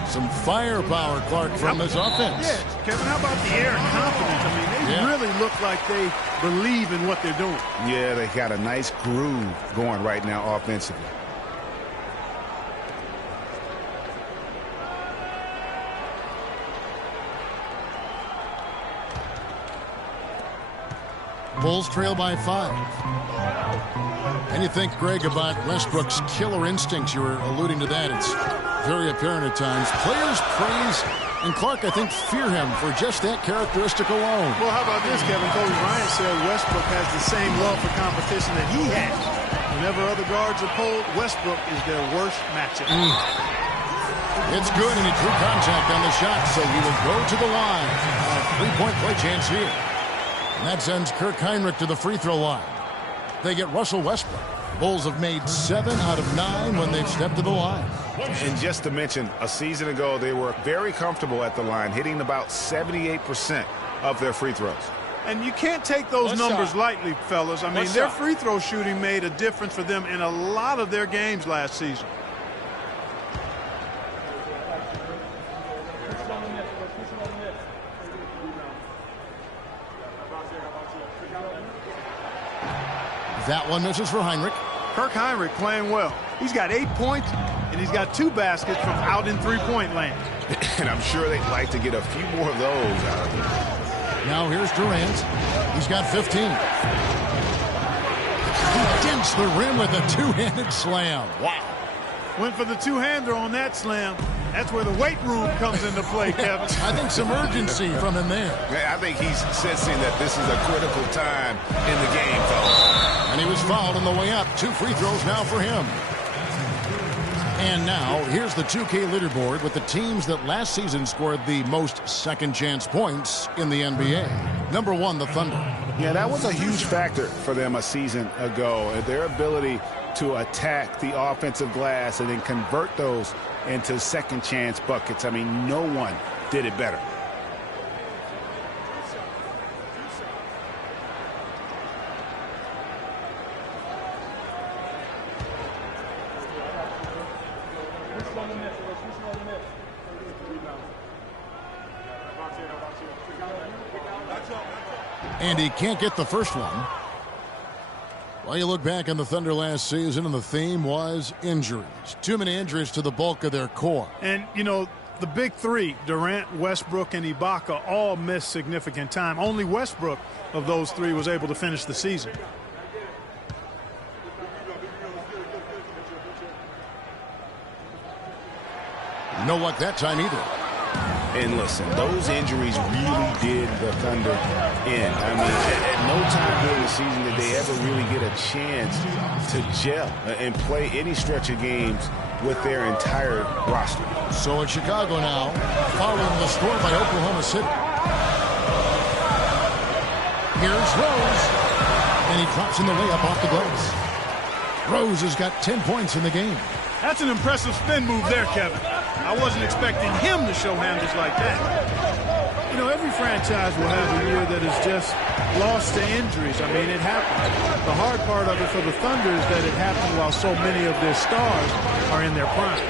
Some firepower, Clark, from this offense. Yeah, Kevin, how about the air of confidence? I mean, they really look like they believe in what they're doing. Yeah, they got a nice groove going right now offensively. Bulls trail by 5. And you think, Greg, about Westbrook's killer instincts. You were alluding to that. It's very apparent at times. Players praise, and Clark, I think, fear him for just that characteristic alone. Well, how about this, Kevin? Kobe Bryant said Westbrook has the same love for competition that he has. Whenever other guards are pulled, Westbrook is their worst matchup. It's good, and he drew contact on the shot, so he will go to the line. A three-point play chance here. And that sends Kirk Heinrich to the free throw line. They get Russell Westbrook. Bulls have made 7 out of 9 when they've stepped to the line. And just to mention, a season ago, they were very comfortable at the line, hitting about 78% of their free throws. And you can't take those numbers lightly, fellas. I mean, their free throw shooting made a difference for them in a lot of their games last season. That one misses for Heinrich. Kirk Heinrich playing well. He's got 8 points, and he's got 2 baskets from out in three-point land. And I'm sure they'd like to get a few more of those out of him. Now here's Durant. He's got 15. He dents the rim with a two-handed slam. Wow. Went for the two-hander on that slam. That's where the weight room comes into play, Kevin. I think some urgency from him there. I think he's sensing that this is a critical time in the game, fellas. And he was fouled on the way up. 2 free throws now for him. And now, here's the 2K leaderboard with the teams that last season scored the most second-chance points in the NBA. Number 1, the Thunder. Yeah, that was a huge factor for them a season ago. Their ability to attack the offensive glass and then convert those into second-chance buckets. I mean, no one did it better. And he can't get the first one. Well, you look back on the Thunder last season, and the theme was injuries. Too many injuries to the bulk of their core. And, you know, the big three, Durant, Westbrook, and Ibaka, all missed significant time. Only Westbrook of those three was able to finish the season. No luck that time either. And listen, those injuries really did the Thunder in. I mean, at no time during the season did they ever really get a chance to gel and play any stretch of games with their entire roster. So it's Chicago now, following the score by Oklahoma City. Here's Rose, and he drops in the layup off the glass. Rose has got 10 points in the game. That's an impressive spin move there, Kevin. I wasn't expecting him to show handles like that. You know, every franchise will have a year that is just lost to injuries. I mean, it happens. The hard part of it for the Thunder is that it happened while so many of their stars are in their prime.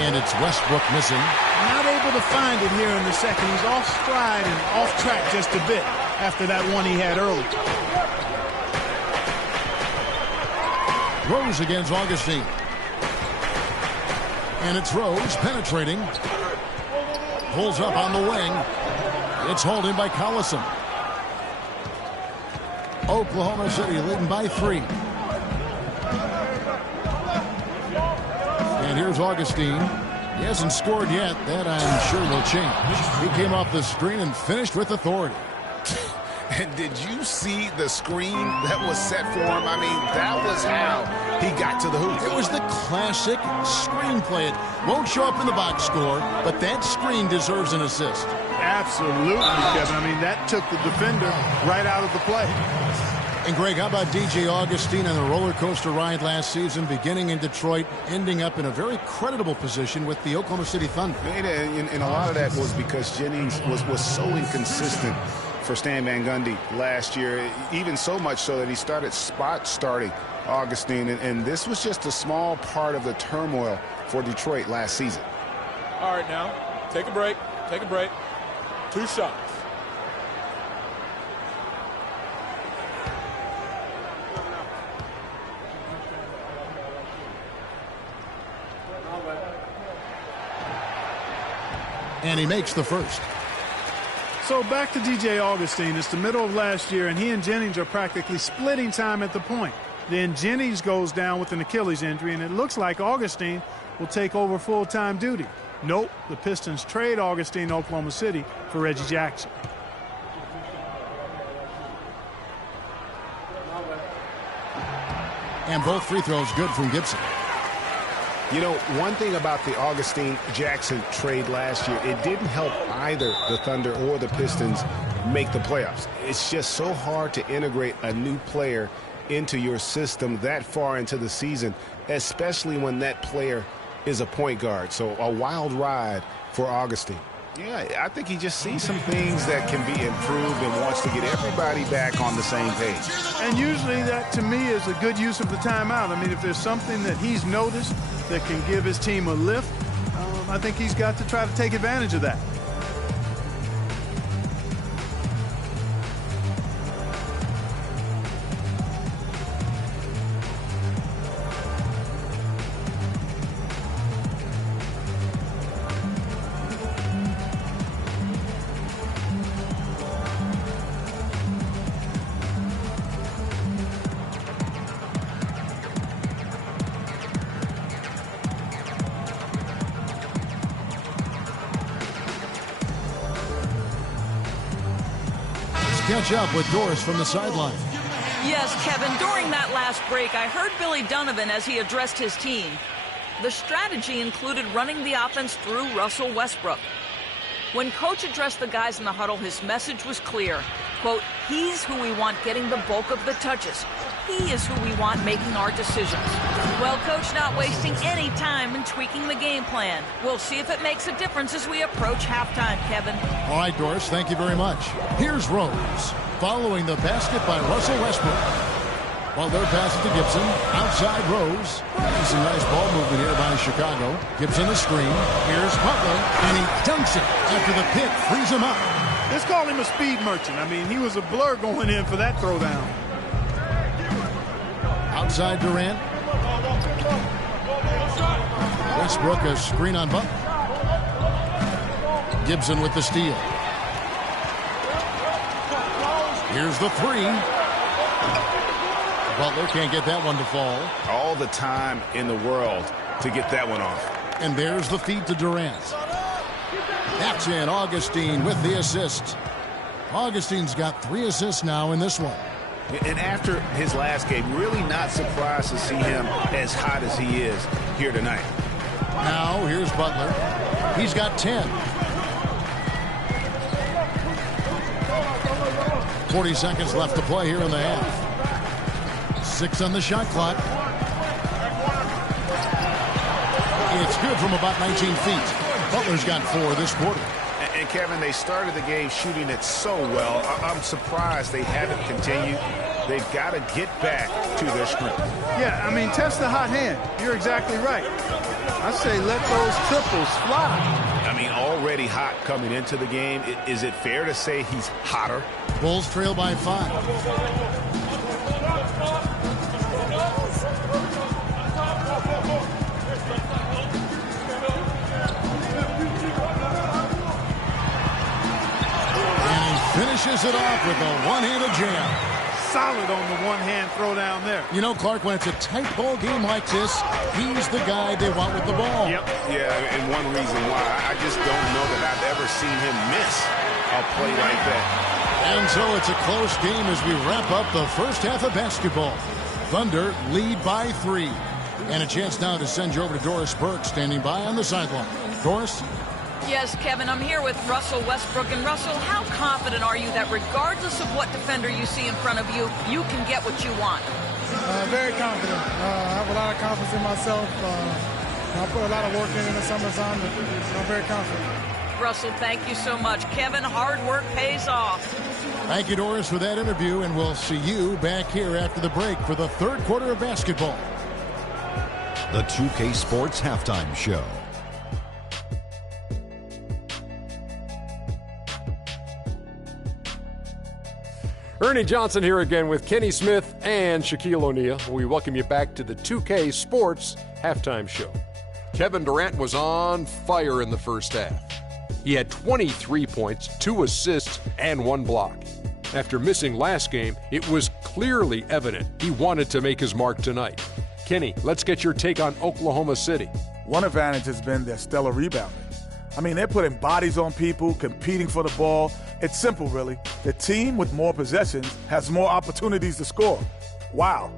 And it's Westbrook missing. Not able to find it here in the second. He's off stride and off track just a bit after that one he had early. Rose against Augustine. And it's Rose penetrating. Pulls up on the wing. It's hauled in by Collison. Oklahoma City leading by 3. And here's Augustine. He hasn't scored yet. That I'm sure will change. He came off the screen and finished with authority. And did you see the screen that was set for him? I mean, that was how he got to the hoop. It was the classic screenplay. It won't show up in the box score, but that screen deserves an assist. Absolutely, Kevin. I mean, that took the defender right out of the play. And, Greg, how about DJ Augustine on the roller coaster ride last season, beginning in Detroit, ending up in a very creditable position with the Oklahoma City Thunder? And a lot of that was because Jennings was so inconsistent for Stan Van Gundy last year, even so much so that he started starting Augustine, and this was just a small part of the turmoil for Detroit last season. All right, now, take a break, 2 shots. And he makes the first. So back to DJ Augustine. It's the middle of last year, and he and Jennings are practically splitting time at the point. Then Jennings goes down with an Achilles injury, and it looks like Augustine will take over full-time duty. Nope, the Pistons trade Augustine to Oklahoma City for Reggie Jackson. And both free throws good from Gibson. You know, one thing about the Augustine-Jackson trade last year, it didn't help either the Thunder or the Pistons make the playoffs. It's just so hard to integrate a new player into your system that far into the season, especially when that player is a point guard. So a wild ride for Augustine. Yeah, I think he just sees some things that can be improved and wants to get everybody back on the same page. And usually that, to me, is a good use of the timeout. I mean, if there's something that he's noticed that can give his team a lift, I think he's got to try to take advantage of that. Catch up with Doris from the sideline. Yes, Kevin, during that last break, I heard Billy Donovan as he addressed his team. The strategy included running the offense through Russell Westbrook. When Coach addressed the guys in the huddle, his message was clear. Quote, he's who we want getting the bulk of the touches. He is who we want making our decisions. Well, Coach not wasting any time in tweaking the game plan. We'll see if it makes a difference as we approach halftime, Kevin. All right, Doris, thank you very much. Here's Rose, following the basket by Russell Westbrook. Butler passes to Gibson. Outside Rose. Some nice ball movement here by Chicago. Gibson the screen. Here's Butler, and he dunks it after the pick frees him up. Let's call him a speed merchant. I mean, he was a blur going in for that throwdown. Outside Durant. Westbrook a screen on Butler. Gibson with the steal. Here's the three. Butler can't get that one to fall. All the time in the world to get that one off. And there's the feed to Durant. That's in. Augustine with the assist. Augustine's got 3 assists now in this one. And after his last game, really not surprised to see him as hot as he is here tonight. Now here's Butler. He's got 10. 40 seconds left to play here in the half. 6 on the shot clock. It's good from about 19 feet. Butler's got 4 this quarter. And Kevin, they started the game shooting it so well. I'm surprised they haven't continued. They've got to get back to their script. Yeah, I mean, test the hot hand. You're exactly right. I say let those triples fly. I mean, already hot coming into the game. Is it fair to say he's hotter? Bulls trail by 5. Finishes it off with a one-handed jam. Solid on the one-hand throw down there. You know, Clark, when it's a tight ball game like this, he's the guy they want with the ball. Yep. Yeah, and one reason why I just don't know that I've ever seen him miss a play like that. And so it's a close game as we wrap up the first half of basketball. Thunder lead by 3. And a chance now to send you over to Doris Burke standing by on the sideline. Doris? Yes, Kevin, I'm here with Russell Westbrook. And Russell, how confident are you that regardless of what defender you see in front of you, you can get what you want? Very confident. I have a lot of confidence in myself. I put a lot of work in the summertime, and I'm very confident. Russell, thank you so much. Kevin, hard work pays off. Thank you, Doris, for that interview, and we'll see you back here after the break for the third quarter of basketball. The 2K Sports Halftime Show. Ernie Johnson here again with Kenny Smith and Shaquille O'Neal. We welcome you back to the 2K Sports Halftime Show. Kevin Durant was on fire in the first half. He had 23 points, 2 assists, and 1 block. After missing last game, it was clearly evident he wanted to make his mark tonight. Kenny, let's get your take on Oklahoma City. One advantage has been their stellar rebounding. I mean, they're putting bodies on people, competing for the ball. It's simple, really. The team with more possessions has more opportunities to score. Wow.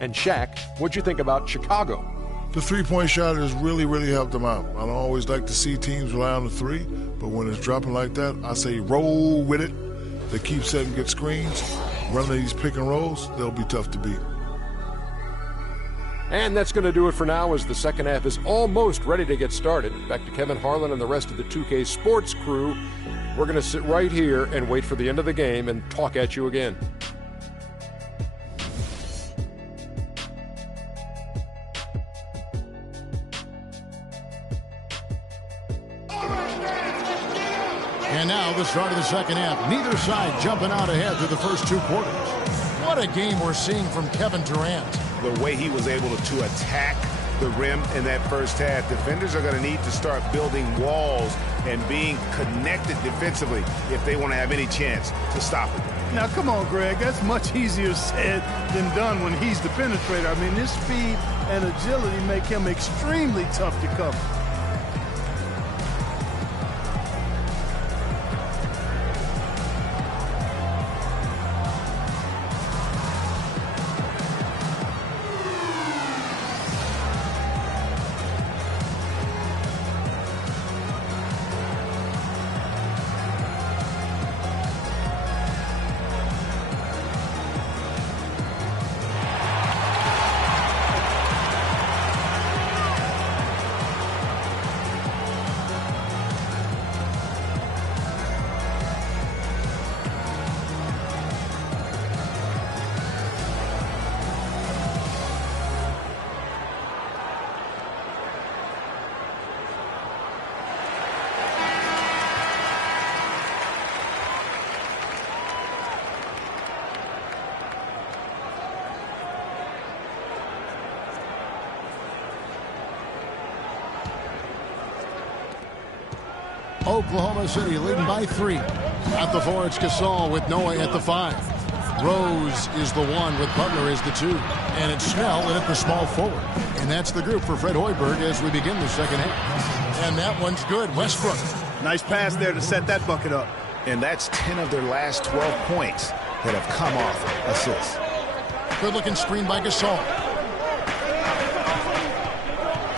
And Shaq, what'd you think about Chicago? The three-point shot has really, really helped them out. I don't always like to see teams rely on the three, but when it's dropping like that, I say roll with it. They keep setting good screens, running these pick and rolls, they'll be tough to beat. And that's going to do it for now as the second half is almost ready to get started. Back to Kevin Harlan and the rest of the 2K Sports crew. We're going to sit right here and wait for the end of the game and talk at you again. And now the start of the second half. Neither side jumping out ahead through the first 2 quarters. What a game we're seeing from Kevin Durant. The way he was able to attack the rim in that first half. Defenders are going to need to start building walls and being connected defensively if they want to have any chance to stop it. Now, come on, Greg. That's much easier said than done when he's the penetrator. I mean, his speed and agility make him extremely tough to cover. Oklahoma City leading by 3. At the 4, it's Gasol with Noah at the 5. Rose is the 1 with Butler as the 2. And it's Snell in at the small forward. And that's the group for Fred Hoiberg as we begin the second half. And that one's good. Westbrook. Nice pass there to set that bucket up. And that's 10 of their last 12 points that have come off assists. Good-looking screen by Gasol.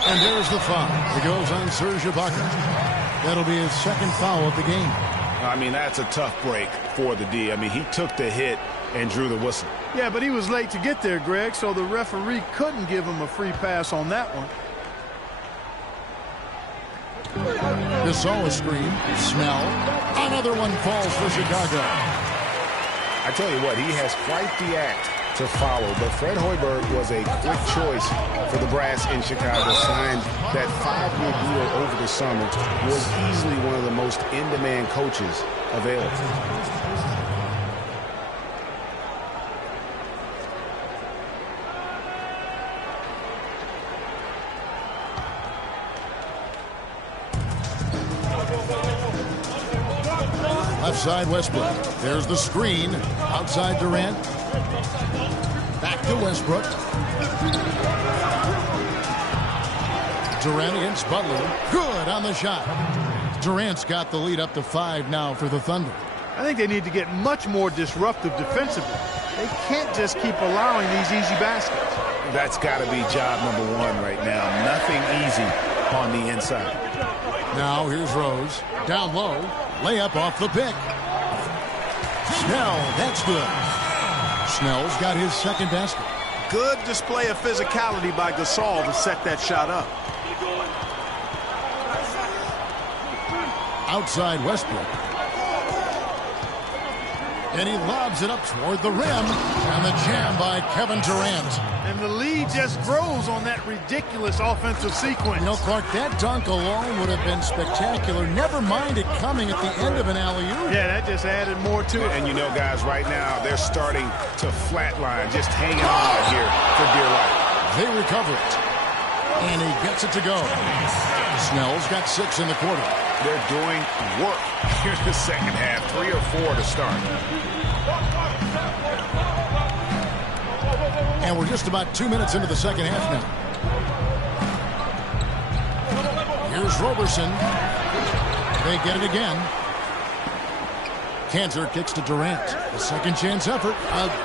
And there's the foul. It goes on Serge Ibaka. That'll be his second foul of the game. I mean, that's a tough break for the D. I mean, he took the hit and drew the whistle. Yeah, but he was late to get there, Greg, so the referee couldn't give him a free pass on that one. Gasol a screen. Snell. Another one falls for Chicago. I tell you what, he has quite the act to follow, but Fred Hoiberg was a quick choice for the brass in Chicago. Signed that 5-year deal over the summer. Was easily one of the most in-demand coaches available. Left side Westbrook. There's the screen. Outside Durant. Back to Westbrook. Durant against Butler. Good on the shot. Durant's got the lead up to 5 now for the Thunder. I think they need to get much more disruptive defensively. They can't just keep allowing these easy baskets. That's got to be job number 1 right now. Nothing easy on the inside. Now here's Rose. Down low. Layup off the pick. Snell, that's good. Snell's got his second basket. Good display of physicality by Gasol to set that shot up. Outside Westbrook. And he lobs it up toward the rim. And the jam by Kevin Durant. And the lead just grows on that ridiculous offensive sequence. You know, Clark, that dunk alone would have been spectacular. Never mind it coming at the end of an alley-oop. Yeah, that just added more to it. And you know, guys, right now, they're starting to flatline, just hanging on here for dear life. They recover it. And he gets it to go. Snell's got 6 in the quarter. They're doing work here in the second half. 3 or 4 to start. And we're just about 2 minutes into the second half now. Here's Roberson. They get it again. Kanter kicks to Durant. A second chance effort.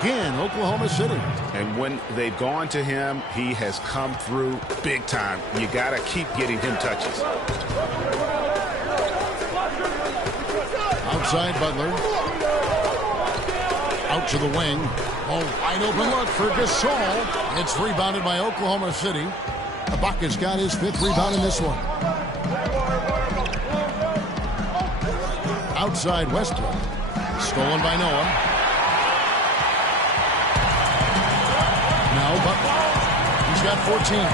Again, Oklahoma City. And when they've gone to him, he has come through big time. You got to keep getting him touches. Outside Butler. Out to the wing. Oh, wide open look for Gasol. It's rebounded by Oklahoma City. Ibaka's got his 5th rebound in this one. Outside Westbrook. Stolen by Noah. Now Butler. He's got 14.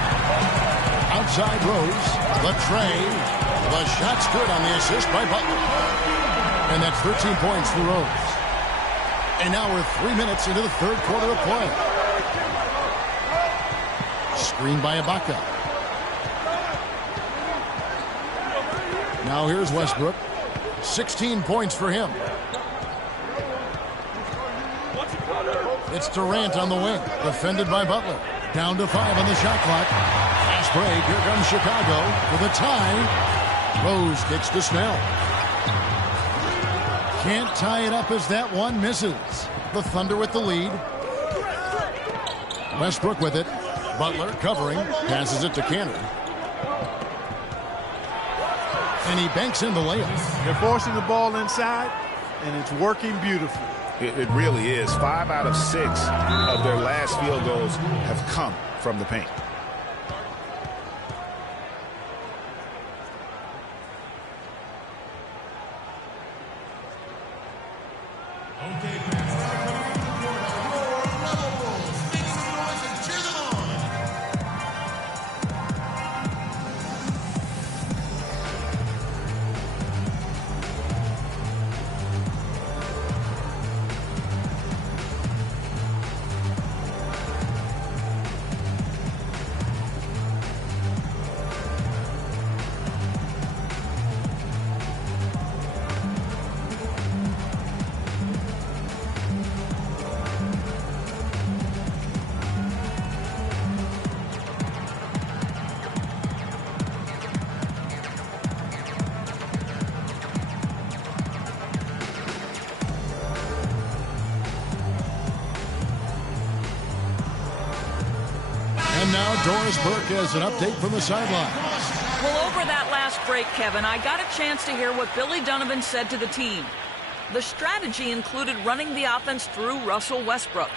Outside Rose. Latrey. The shot's good on the assist by Butler. And that's 13 points for Rose. And now we're 3 minutes into the third quarter of play. Screen by Ibaka. Now here's Westbrook. 16 points for him. It's Durant on the wing. Defended by Butler. Down to 5 on the shot clock. Fast break. Here comes Chicago with a tie. Rose kicks to Snell. Can't tie it up as that one misses. The Thunder with the lead. Westbrook with it. Butler covering. Passes it to Kanter. And he banks in the layup. They're forcing the ball inside, and it's working beautifully. It really is. 5 out of 6 of their last field goals have come from the paint. And now Doris Burke has an update from the sideline. Well, over that last break, Kevin, I got a chance to hear what Billy Donovan said to the team. The strategy included running the offense through Russell Westbrook.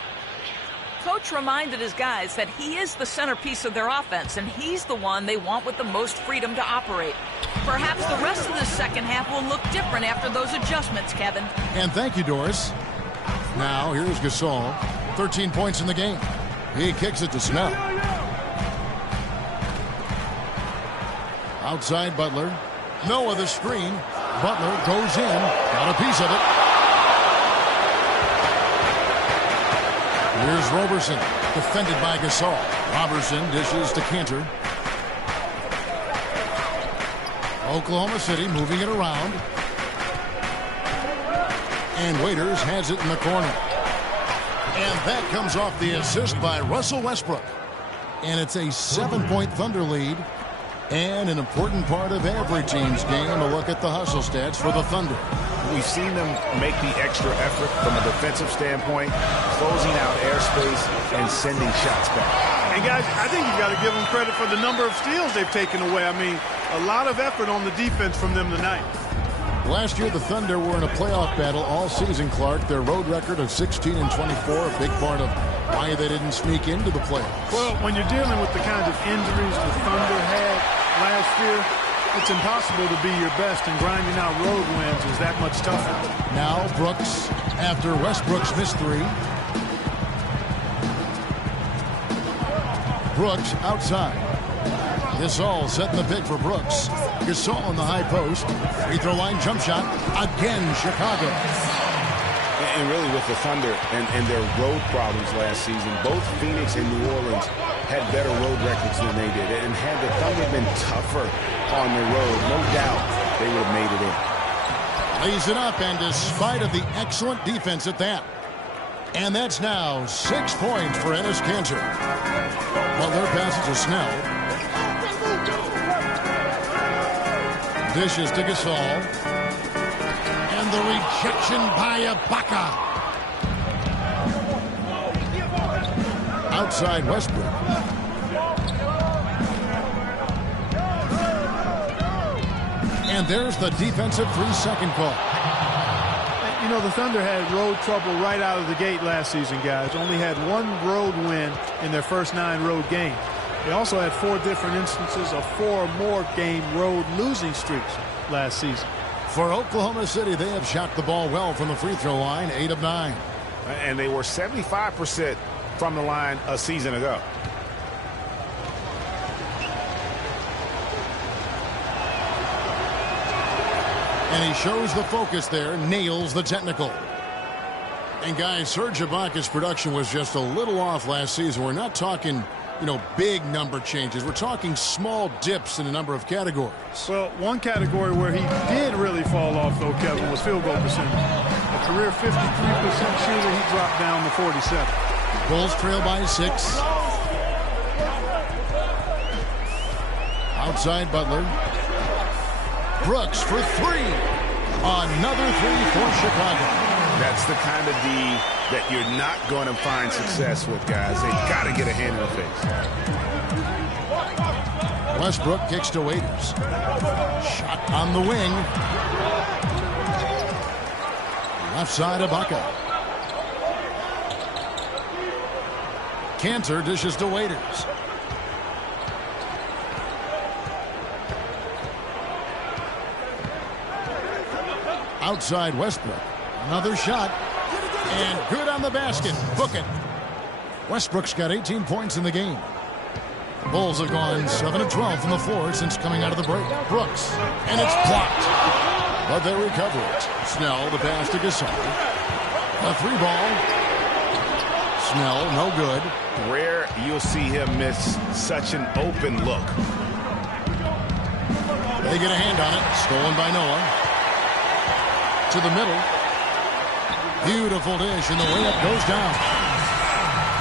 Coach reminded his guys that he is the centerpiece of their offense, and he's the one they want with the most freedom to operate. Perhaps the rest of the second half will look different after those adjustments, Kevin. And thank you, Doris. Now, here's Gasol. 13 points in the game. He kicks it to Snell. Outside Butler. Noah the screen. Butler goes in. Got a piece of it. Here's Roberson. Defended by Gasol. Roberson dishes to Cantor. Oklahoma City moving it around. And Waiters has it in the corner. And that comes off the assist by Russell Westbrook. And it's a 7-point Thunder lead. And an important part of every team's game, a look at the hustle stats for the Thunder. We've seen them make the extra effort from a defensive standpoint, closing out airspace and sending shots back. And guys, I think you've got to give them credit for the number of steals they've taken away. I mean, a lot of effort on the defense from them tonight. Last year, the Thunder were in a playoff battle all season, Clark. Their road record of 16-24, a big part of why they didn't sneak into the playoffs. Well, when you're dealing with the kinds of injuries the Thunder had last year, it's impossible to be your best, and grinding out road wins is that much tougher. Now Brooks, after Westbrook's missed three. Brooks outside. Gasol setting the pick for Brooks. Gasol on the high post. Free throw line jump shot. Again, Chicago. And really with the Thunder and their road problems last season, both Phoenix and New Orleans had better road records than they did. And had the Thunder been tougher on the road, no doubt they would have made it in. Lays it up, and despite of the excellent defense at that. And that's now 6 points for Enes Kanter. Butler passes to Snell. Dishes to Gasol. And the rejection by Ibaka. Outside Westbrook. And there's the defensive 3-second call. You know, the Thunder had road trouble right out of the gate last season, guys. Only had one road win in their first 9 road games. They also had 4 different instances of 4 or more game road losing streaks last season. For Oklahoma City, they have shot the ball well from the free throw line, 8 of 9. And they were 75% from the line a season ago. And he shows the focus there, nails the technical. And guys, Serge Ibaka's production was just a little off last season. We're not talking, you know, big number changes. We're talking small dips in a number of categories. Well, one category where he did really fall off, though, Kevin, was field goal percentage. A career 53% shooter, he dropped down to 47. Bulls trail by 6. Outside Butler. Brooks for 3. Another 3 for Chicago. That's the kind of D that you're not going to find success with, guys. They've got to get a hand in the face. Westbrook kicks to Waiters. Shot on the wing. Left side Ibaka. Kanter dishes to Waiters. Outside Westbrook. Another shot. And good on the basket. Book it. Westbrook's got 18 points in the game. The Bulls have gone 7 of 12 from the floor since coming out of the break. Brooks. And it's blocked. But they recover it. Snell, the pass to Gasol. A 3-ball. Snell, no good. Rare you'll see him miss such an open look. They get a hand on it. Stolen by Noah. To the middle. Beautiful dish, and the layup goes down.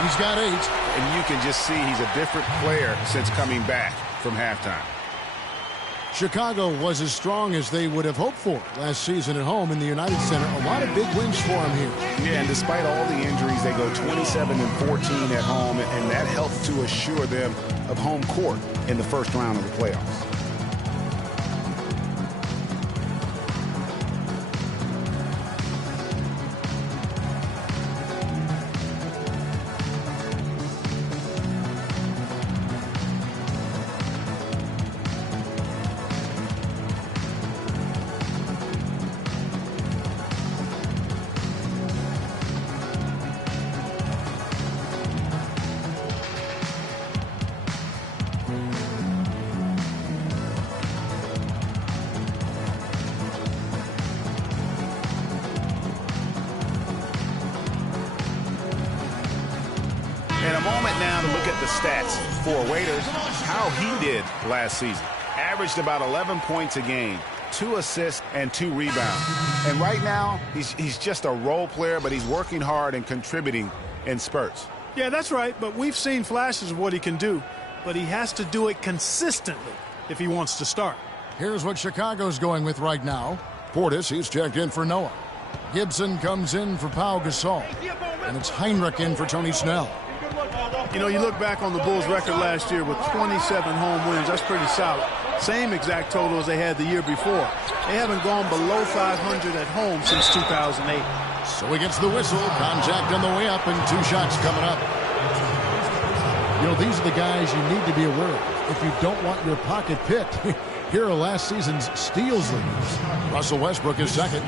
He's got 8. And you can just see he's a different player since coming back from halftime. Chicago was as strong as they would have hoped for last season at home in the United Center. A lot of big wins for them here. Yeah, and despite all the injuries, they go 27-14 at home, and that helped to assure them of home court in the first round of the playoffs. And a moment now to look at the stats for Waiters, how he did last season. Averaged about 11 points a game, 2 assists, and 2 rebounds. And right now, he's just a role player, but he's working hard and contributing in spurts. Yeah, that's right, but we've seen flashes of what he can do, but he has to do it consistently if he wants to start. Here's what Chicago's going with right now. Portis, he's checked in for Noah. Gibson comes in for Pau Gasol. And it's Heinrich in for Tony Snell. You know, you look back on the Bulls' record last year with 27 home wins. That's pretty solid. Same exact total as they had the year before. They haven't gone below 500 at home since 2008. So he gets the whistle. Contact on the way up and 2 shots coming up. You know, these are the guys you need to be aware of if you don't want your pocket picked. Here are last season's steals leaders. Russell Westbrook is second.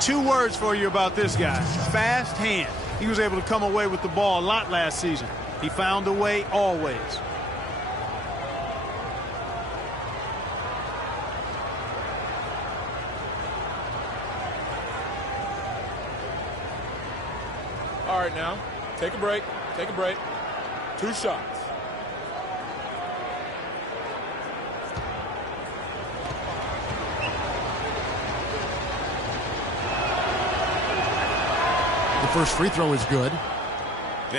2 words for you about this guy. Fast hand. He was able to come away with the ball a lot last season. He found a way always. All right, now, take a break. Take a break. 2 shots. The first free throw is good.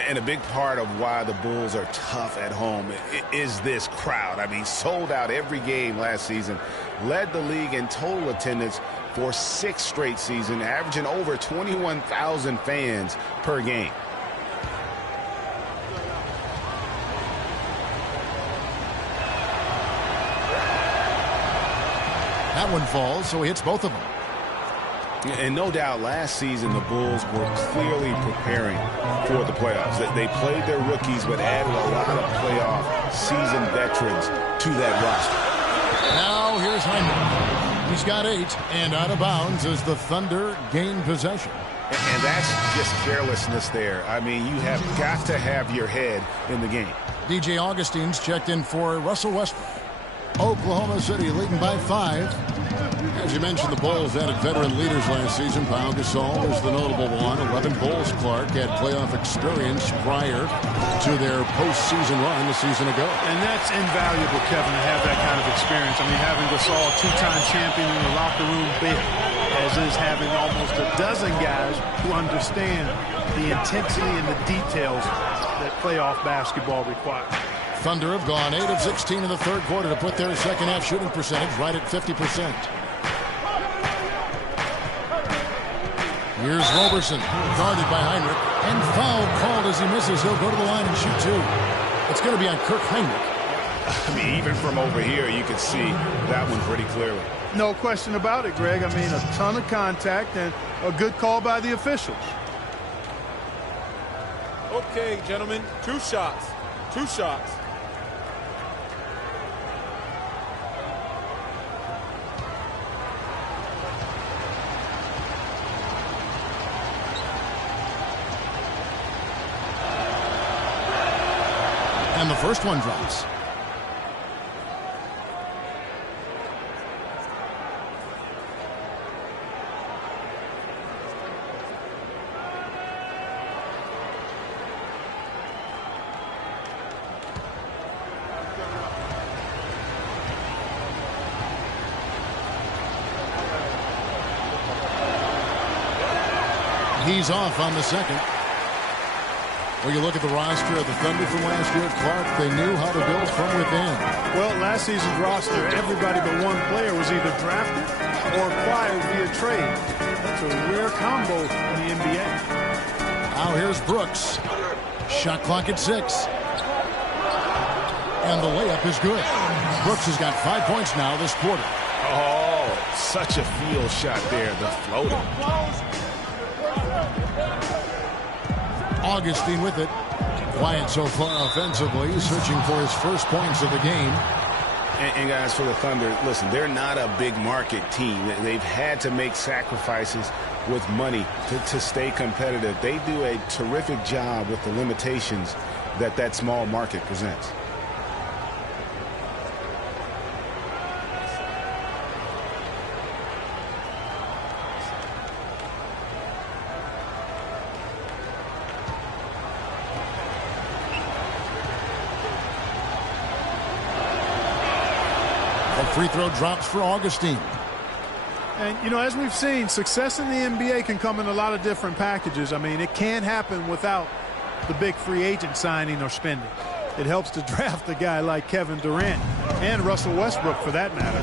And a big part of why the Bulls are tough at home is this crowd. I mean, sold out every game last season. Led the league in total attendance for 6 straight seasons, averaging over 21,000 fans per game. That one falls, so he hits both of them. And no doubt last season the Bulls were clearly preparing for the playoffs. They played their rookies but added a lot of playoff seasoned veterans to that roster. Now here's Heinrich. He's got 8 and out of bounds as the Thunder gain possession. And that's just carelessness there. I mean, you have got to have your head in the game. DJ Augustine's checked in for Russell Westbrook. Oklahoma City leading by 5. As you mentioned, the Bulls added veteran leaders last season. Pau Gasol was the notable one. 11 Bulls Clark had playoff experience prior to their postseason run a season ago. And that's invaluable, Kevin, to have that kind of experience. I mean, having Gasol, 2-time champion in the locker room bit, as is having almost a dozen guys who understand the intensity and the details that playoff basketball requires. Thunder have gone 8 of 16 in the third quarter to put their second half shooting percentage right at 50%. Here's Roberson, guarded by Heinrich, and foul called as he misses. He'll go to the line and shoot 2. It's going to be on Kirk Heinrich. I mean, even from over here, you can see that one pretty clearly. No question about it, Greg. I mean, a ton of contact and a good call by the officials. Okay, gentlemen, 2 shots. 2 shots. And the first one drops. He's off on the second. Well, you look at the roster of the Thunder from last year, Clark, they knew how to build from within. Well, last season's roster, everybody but one player was either drafted or acquired via trade. That's a rare combo in the NBA. Now here's Brooks. Shot clock at 6. And the layup is good. Brooks has got 5 points now this quarter. Oh, such a field shot there, the floater. Augustine with it. Quiet so far offensively, searching for his first points of the game. And guys, for the Thunder, listen, they're not a big market team. They've had to make sacrifices with money to stay competitive. They do a terrific job with the limitations that small market presents. Free throw drops for Augustine. And, you know, as we've seen, success in the NBA can come in a lot of different packages. I mean, it can't happen without the big free agent signing or spending. It helps to draft a guy like Kevin Durant and Russell Westbrook, for that matter.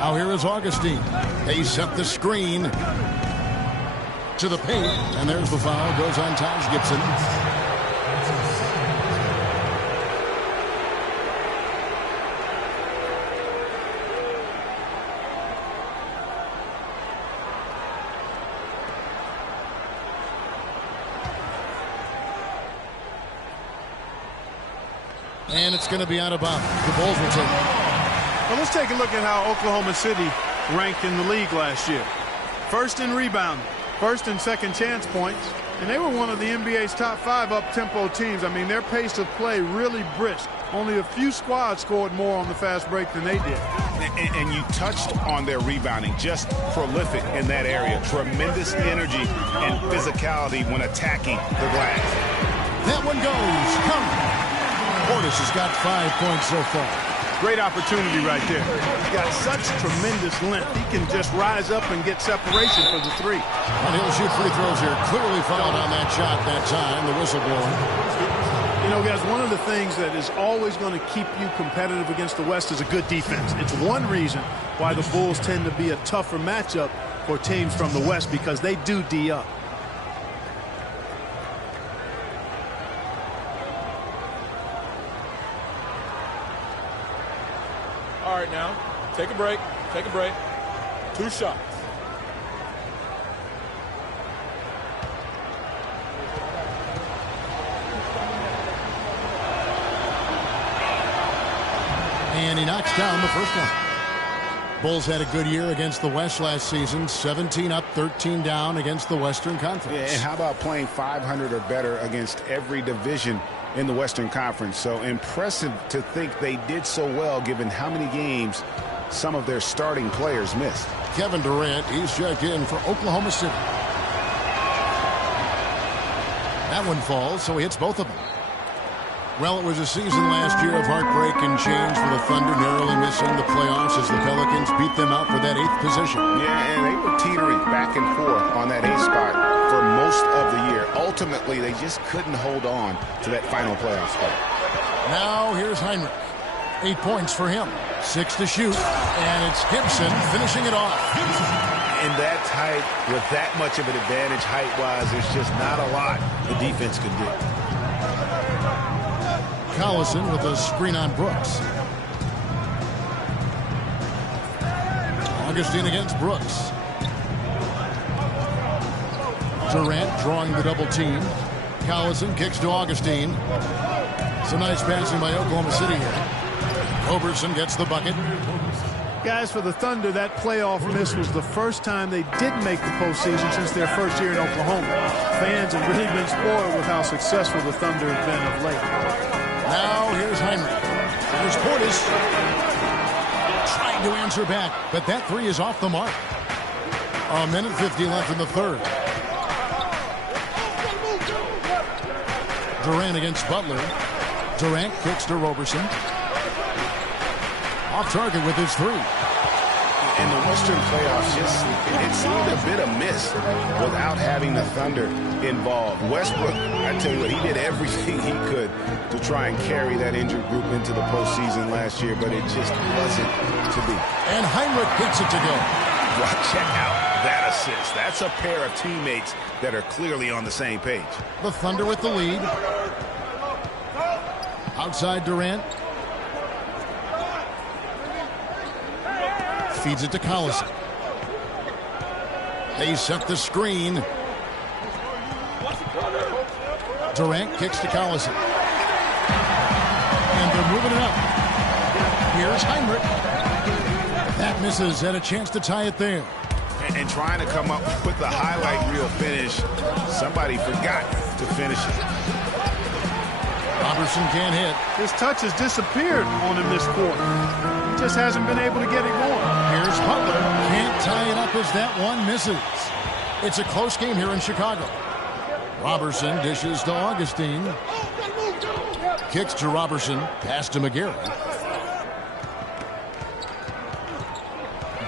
Now here is Augustine. They set the screen to the paint, and there's the foul. Goes on Taj Gibson. And it's going to be out of bounds. The Bulls will take it. Well, let's take a look at how Oklahoma City ranked in the league last year. First in rebounding, first and second chance points, and they were one of the NBA's top 5 up-tempo teams. I mean, their pace of play really brisk. Only a few squads scored more on the fast break than they did. And you touched on their rebounding, just prolific in that area. Tremendous energy and physicality when attacking the glass. That one goes. Come. Portis has got 5 points so far. Great opportunity right there. He's got such tremendous length. He can just rise up and get separation for the 3. And he'll shoot free throws here. Clearly fouled on that shot that time. The whistle blowing. You know, guys, one of the things that is always going to keep you competitive against the West is a good defense. It's one reason why the Bulls tend to be a tougher matchup for teams from the West, because they do D up. All right, now, take a break. Take a break. 2 shots. And he knocks down the first one. Bulls had a good year against the West last season. 17 up, 13 down against the Western Conference. Yeah, and how about playing 500 or better against every division in the Western Conference? So impressive to think they did so well given how many games some of their starting players missed. Kevin Durant, he's checked in for Oklahoma City. That one falls, so he hits both of them. Well, it was a season last year of heartbreak and change for the Thunder, narrowly missing the playoffs as the Pelicans beat them out for that 8th position. Yeah, and they were teetering back and forth on that 8th spot for most of the year. Ultimately, they just couldn't hold on to that final playoff spot. Now here's Heinrich. 8 points for him. 6 to shoot, and it's Gibson finishing it off. In that tight, with that much of an advantage height-wise, there's just not a lot the defense could do. Collison with a screen on Brooks. Augustine against Brooks. Durant drawing the double team. Collison kicks to Augustine. Some nice passing by Oklahoma City here. Roberson gets the bucket. Guys, for the Thunder, that playoff miss was the first time they didn't make the postseason since their first year in Oklahoma. Fans have really been spoiled with how successful the Thunder have been of late. Now here's Heinrich. Here's Portis. Trying to answer back, but that 3 is off the mark. A minute 50 left in the third. Durant against Butler. Durant kicks to Roberson. Off target with his 3. In the Western playoffs, it's seemed a bit amiss without having the Thunder involved. Westbrook, I tell you what, he did everything he could to try and carry that injured group into the postseason last year, but it just wasn't to be. And Hinrich gets it to go. Well, check out that assist. That's a pair of teammates that are clearly on the same page. The Thunder with the lead. Outside Durant. Feeds it to Collison. They set the screen. Durant kicks to Collison. And they're moving it up. Here's Hinrich. That misses, and a chance to tie it there. And trying to come up with the highlight reel finish, somebody forgot to finish it. Robertson can't hit. His touch has disappeared on him this quarter. He just hasn't been able to get it going. Here's Butler. Can't tie it up as that one misses. It's a close game here in Chicago. Robertson dishes to Augustine. Kicks to Robertson. Pass to McGarry.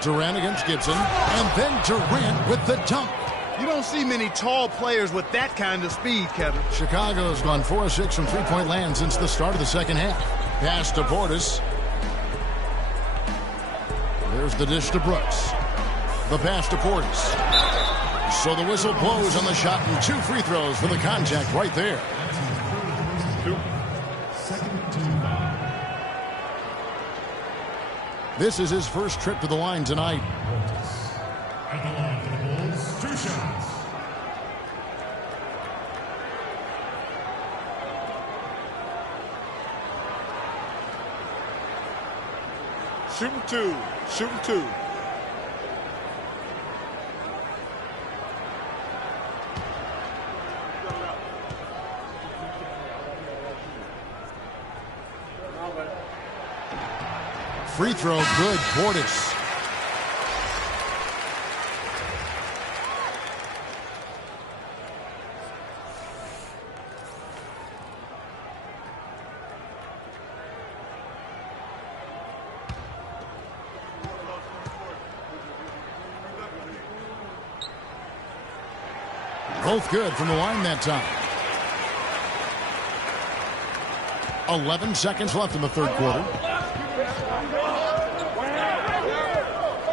Durant against Gibson. And then Durant with the dunk. You don't see many tall players with that kind of speed, Kevin. Chicago's gone 4 of 6 from three-point land since the start of the second half. Pass to Portis. There's the dish to Brooks. The pass to Portis. So the whistle blows on the shot and 2 free throws for the contact right there. This is his first trip to the line tonight. At the line for the Bulls, 2 shots. Shooting 2. Shooting 2. Free throw good. Portis. Both good from the line that time. 11 seconds left in the third quarter.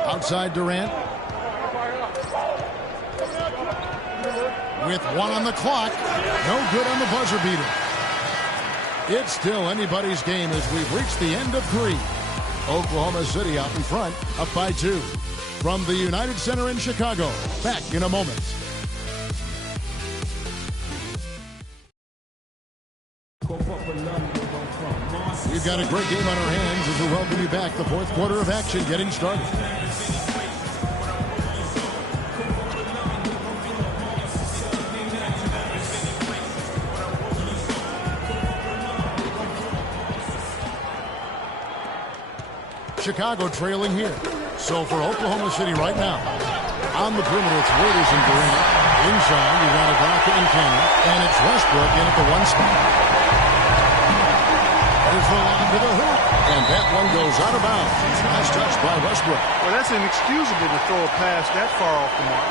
Outside Durant. With 1 on the clock. No good on the buzzer beater. It's still anybody's game as we've reached the end of 3. Oklahoma City out in front, up by 2. From the United Center in Chicago. Back in a moment. We've got a great game on our hands as we welcome you back. The fourth quarter of action getting started. Chicago trailing here. So for Oklahoma City right now, on the perimeter, it's Waiters and Durant. Inside, you got Ibaka and Cannon. And it's Westbrook in at the 1 spot. There's the line to the hoop. And that one goes out of bounds. Nice touch by Westbrook. Well, that's inexcusable to throw a pass that far off the mark.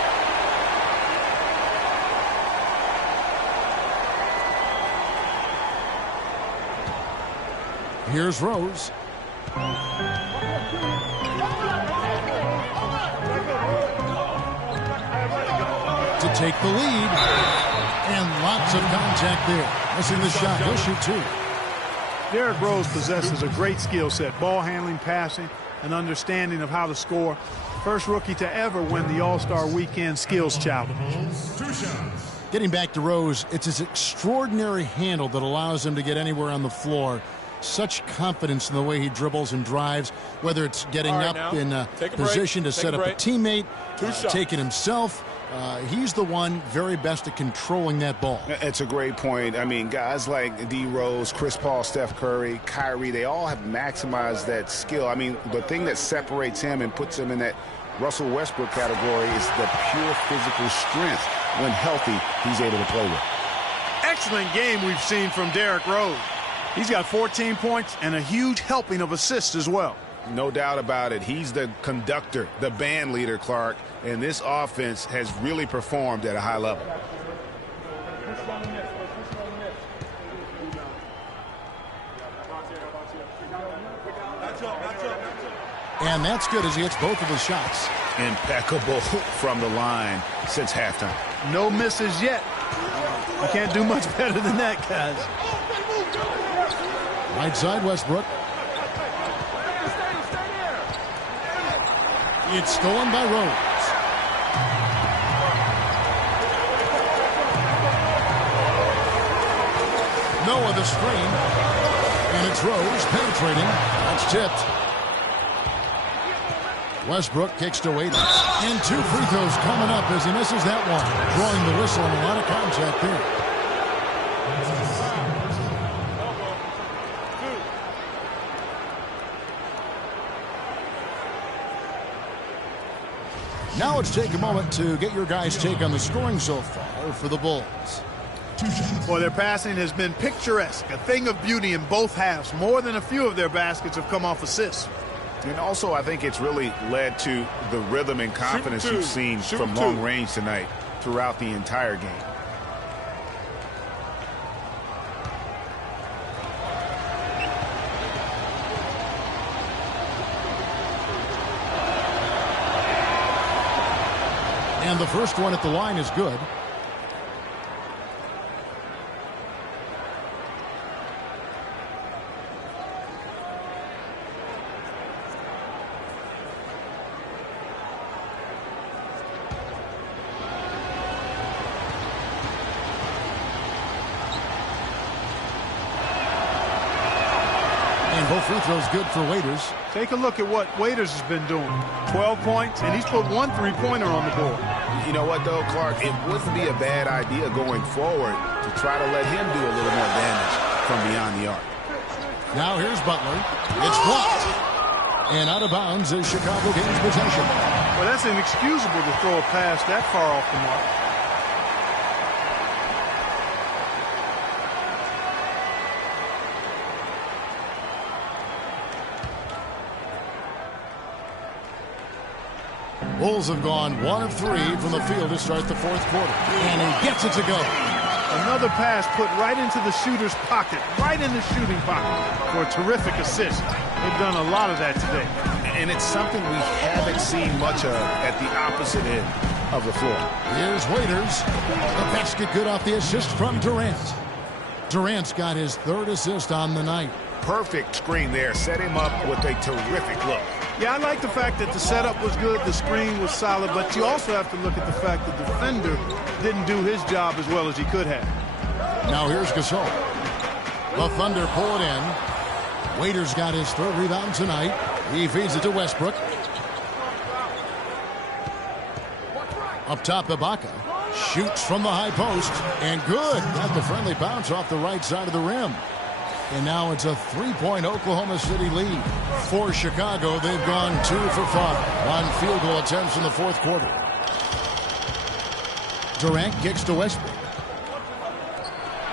Here's Rose. To take the lead. And lots of contact there. Missing the shot. He'll shoot 2. Derrick Rose possesses a great skill set. Ball handling, passing, and understanding of how to score. First rookie to ever win the All-Star Weekend Skills Challenge. 2 shots. Getting back to Rose, it's his extraordinary handle that allows him to get anywhere on the floor. Such confidence in the way he dribbles and drives, whether it's getting up in a position to set up a teammate, taking himself. He's the one very best at controlling that ball. It's a great point. I mean, guys like D. Rose, Chris Paul, Steph Curry, Kyrie, they all have maximized that skill. I mean, the thing that separates him and puts him in that Russell Westbrook category is the pure physical strength. When healthy, he's able to play with. Excellent game we've seen from Derrick Rose. He's got 14 points and a huge helping of assists as well. No doubt about it. He's the conductor, the band leader, Clark, and this offense has really performed at a high level. And that's good as he hits both of his shots. Impeccable from the line since halftime. No misses yet. You can't do much better than that, guys. Right side, Westbrook. It's stolen by Rose. Noah the screen. And it's Rose penetrating. That's tipped. Westbrook kicks to Waiters. And 2 free throws coming up as he misses that one. Drawing the whistle and a lot of contact there. Now let's take a moment to get your guys' take on the scoring so far for the Bulls. Well, their passing has been picturesque, a thing of beauty in both halves. More than a few of their baskets have come off assists. And also, I think it's really led to the rhythm and confidence you've seen from long range tonight throughout the entire game. And the first one at the line is good. Both free throws good for Waiters. Take a look at what Waiters has been doing. 12 points, and he's put 1 3-pointer on the board. You know what, though, Clark? It wouldn't be a bad idea going forward to try to let him do a little more damage from beyond the arc. Now here's Butler. It's blocked. And out of bounds as Chicago gains possession. Well, that's inexcusable to throw a pass that far off the mark. Bulls have gone 1 of 3 from the field to start the fourth quarter. And he gets it to go. Another pass put right into the shooter's pocket, right in the shooting pocket for a terrific assist. They've done a lot of that today. And it's something we haven't seen much of at the opposite end of the floor. Here's Waiters. The basket good off the assist from Durant. Durant's got his 3rd assist on the night. Perfect screen there. Set him up with a terrific look. Yeah, I like the fact that the setup was good, the screen was solid, but you also have to look at the fact that the defender didn't do his job as well as he could have. Now here's Gasol. The Thunder pull it in. Waiters got his 3rd rebound tonight. He feeds it to Westbrook. Up top, Ibaka shoots from the high post, and good. Got the friendly bounce off the right side of the rim. And now it's a 3-point Oklahoma City lead. For Chicago, they've gone 2 for 5 on field goal attempts in the fourth quarter. Durant kicks to Westbrook.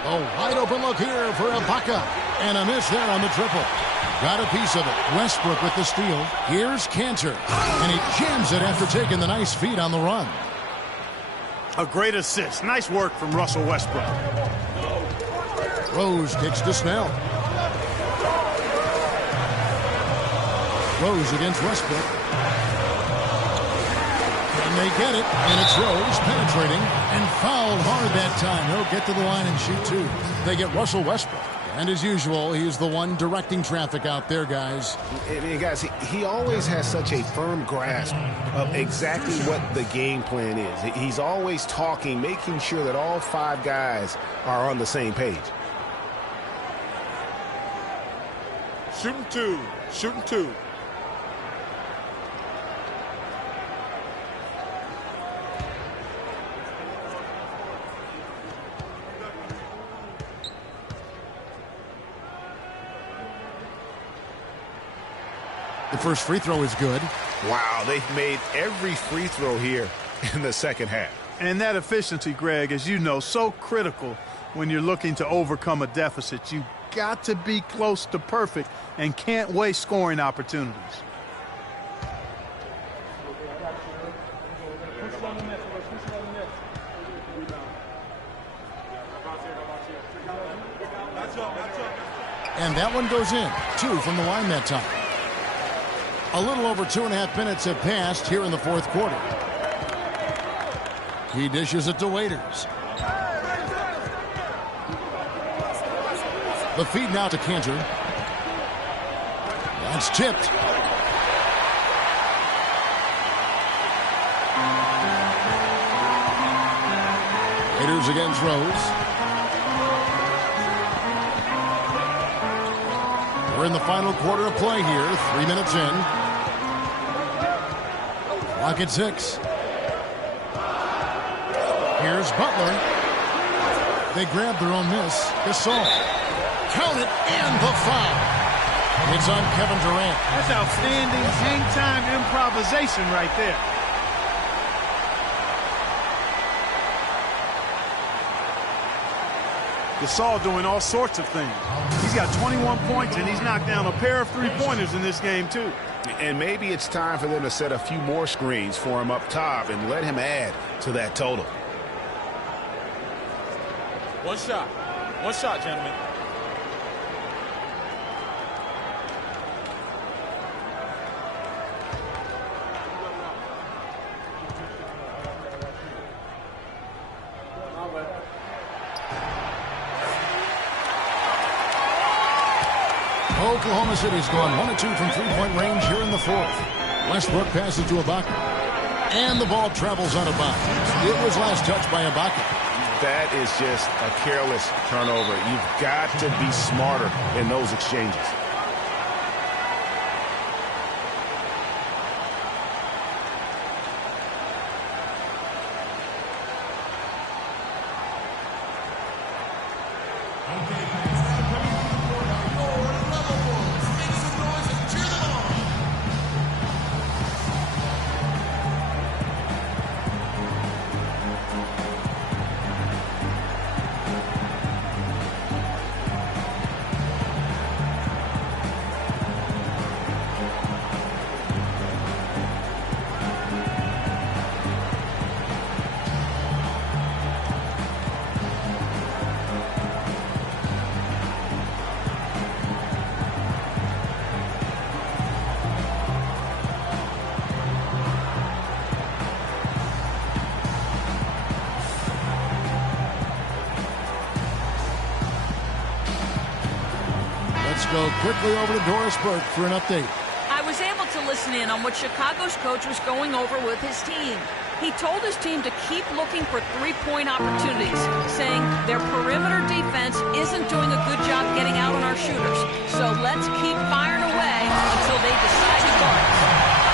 A wide open look here for Ibaka. And a miss there on the triple. Got a piece of it. Westbrook with the steal. Here's Cantor. And he jams it after taking the nice feed on the run. A great assist. Nice work from Russell Westbrook. Rose kicks to Snell. Rose against Westbrook. And they get it, and it's Rose penetrating and fouled hard that time. He'll get to the line and shoot 2. They get Russell Westbrook. And as usual, he's the one directing traffic out there, guys. And guys, he always has such a firm grasp of exactly what the game plan is. He's always talking, making sure that all 5 guys are on the same page. Shooting 2. Shooting 2. The first free throw is good. Wow, they've made every free throw here in the second half. And that efficiency, Greg, as you know, so critical when you're looking to overcome a deficit. You got to be close to perfect and can't waste scoring opportunities. And that one goes in. 2 from the line that time. A little over 2.5 minutes have passed here in the fourth quarter. He dishes it to Waiters. The feed now to Cantor. That's tipped. Waiters against Rose. We're in the final quarter of play here. 3 minutes in. Clock at 6. Here's Butler. They grab their own miss. Gasol. Count it, and the foul. It's on Kevin Durant. That's outstanding hang-time improvisation right there. Gasol doing all sorts of things. He's got 21 points, and he's knocked down a pair of three-pointers in this game, too. And maybe it's time for them to set a few more screens for him up top and let him add to that total. One shot. One shot, gentlemen. Oklahoma City's gone 1 of 2 from three-point range here in the fourth. Westbrook passes to Ibaka. And the ball travels out of bounds. It was last touched by Ibaka. That is just a careless turnover. You've got to be smarter in those exchanges. Go quickly over to Doris Burke for an update. I was able to listen in on what Chicago's coach was going over with his team. He told his team to keep looking for three-point opportunities, saying their perimeter defense isn't doing a good job getting out on our shooters. So let's keep firing away until they decide to guard.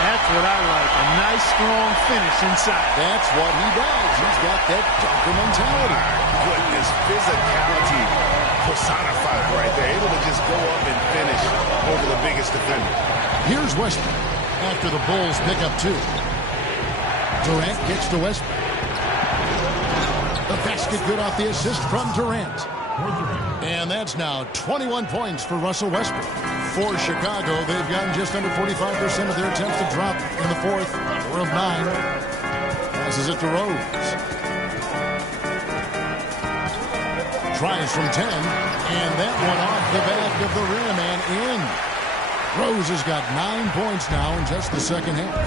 That's what I like, a nice, strong finish inside. That's what he does. He's got that dunker mentality. My goodness, physicality personified right there. Able to just go up and finish over the biggest defender. Here's Westbrook after the Bulls pick up 2. Durant gets to Westbrook. The basket good off the assist from Durant. And that's now 21 points for Russell Westbrook. For Chicago, they've gotten just under 45% of their attempts to drop in the fourth. 4 of 9. Passes it to Rose. Tries from 10, and that one off the back of the rim and in. Rose has got 9 points now in just the second half.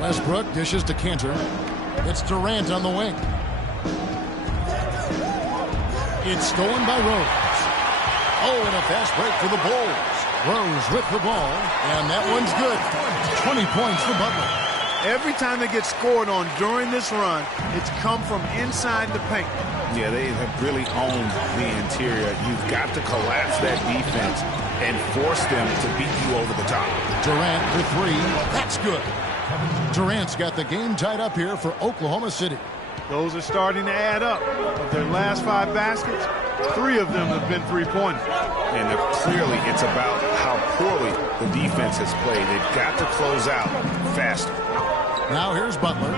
Westbrook dishes to Cantor. It's Durant on the wing. It's stolen by Rose. Oh, and a fast break for the Bulls. Rose with the ball, and that one's good. 20 points for Butler. Every time they get scored on during this run, it's come from inside the paint. Yeah, they have really owned the interior. You've got to collapse that defense and force them to beat you over the top. Durant for 3. That's good. Durant's got the game tied up here for Oklahoma City. Those are starting to add up. Of their last 5 baskets, 3 of them have been three-pointers. And clearly it's about how poorly the defense has played. They've got to close out faster. Now here's Butler.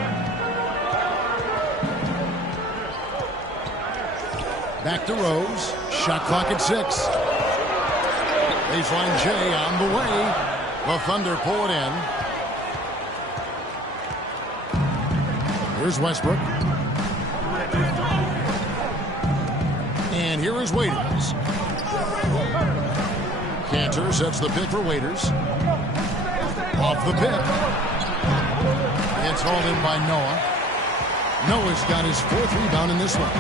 Back to Rose. Shot clock at 6. Baseline J on the way. The Thunder pull it in. Here's Westbrook. And here is Waiters. Kanter sets the pick for Waiters. Off the pick. It's hauled in by Noah. Noah's got his 4th rebound in this one.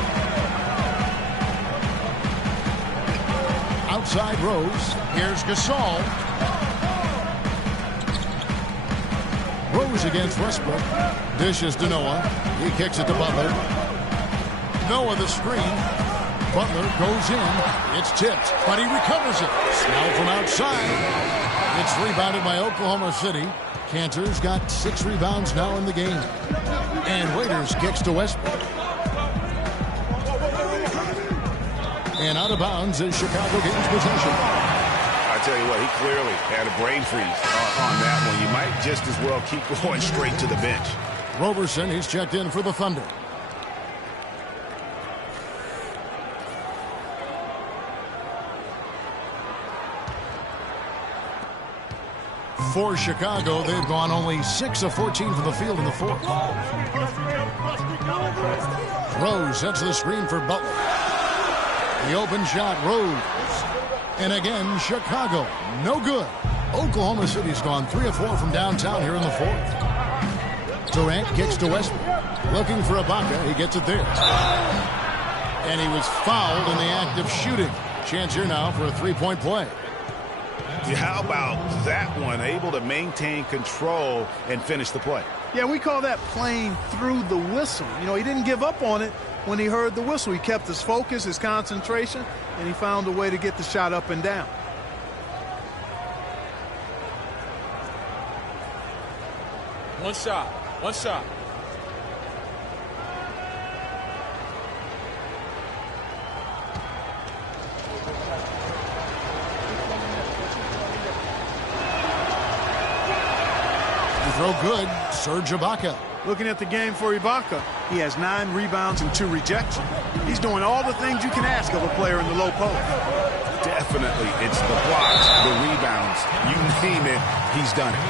Outside Rose. Here's Gasol. Rose against Westbrook. Dishes to Noah. He kicks it to Butler. Noah the screen. Butler goes in. It's tipped, but he recovers it. Snell from outside. It's rebounded by Oklahoma City. Kanter's got 6 rebounds now in the game. And Waiters kicks to Westbrook. And out of bounds as Chicago gains possession. I tell you what, he clearly had a brain freeze on that one. You might just as well keep going straight to the bench. Roberson, he's checked in for the Thunder. For Chicago, they've gone only 6 of 14 from the field in the 4th. Rose sets the screen for Butler. The open shot, Rose. And again, Chicago, no good. Oklahoma City's gone 3 of 4 from downtown here in the 4th. Durant kicks to Westbrook. Looking for Ibaka, he gets it there. And he was fouled in the act of shooting. Chance here now for a 3-point play. How about that one? Able to maintain control and finish the play. Yeah, we call that playing through the whistle. You know, he didn't give up on it when he heard the whistle. He kept his focus, his concentration, and he found a way to get the shot up and down. One shot. One shot. Throw good, Serge Ibaka. Looking at the game for Ibaka, he has 9 rebounds and 2 rejections. He's doing all the things you can ask of a player in the low post. Definitely, it's the blocks, the rebounds, you name it, he's done it.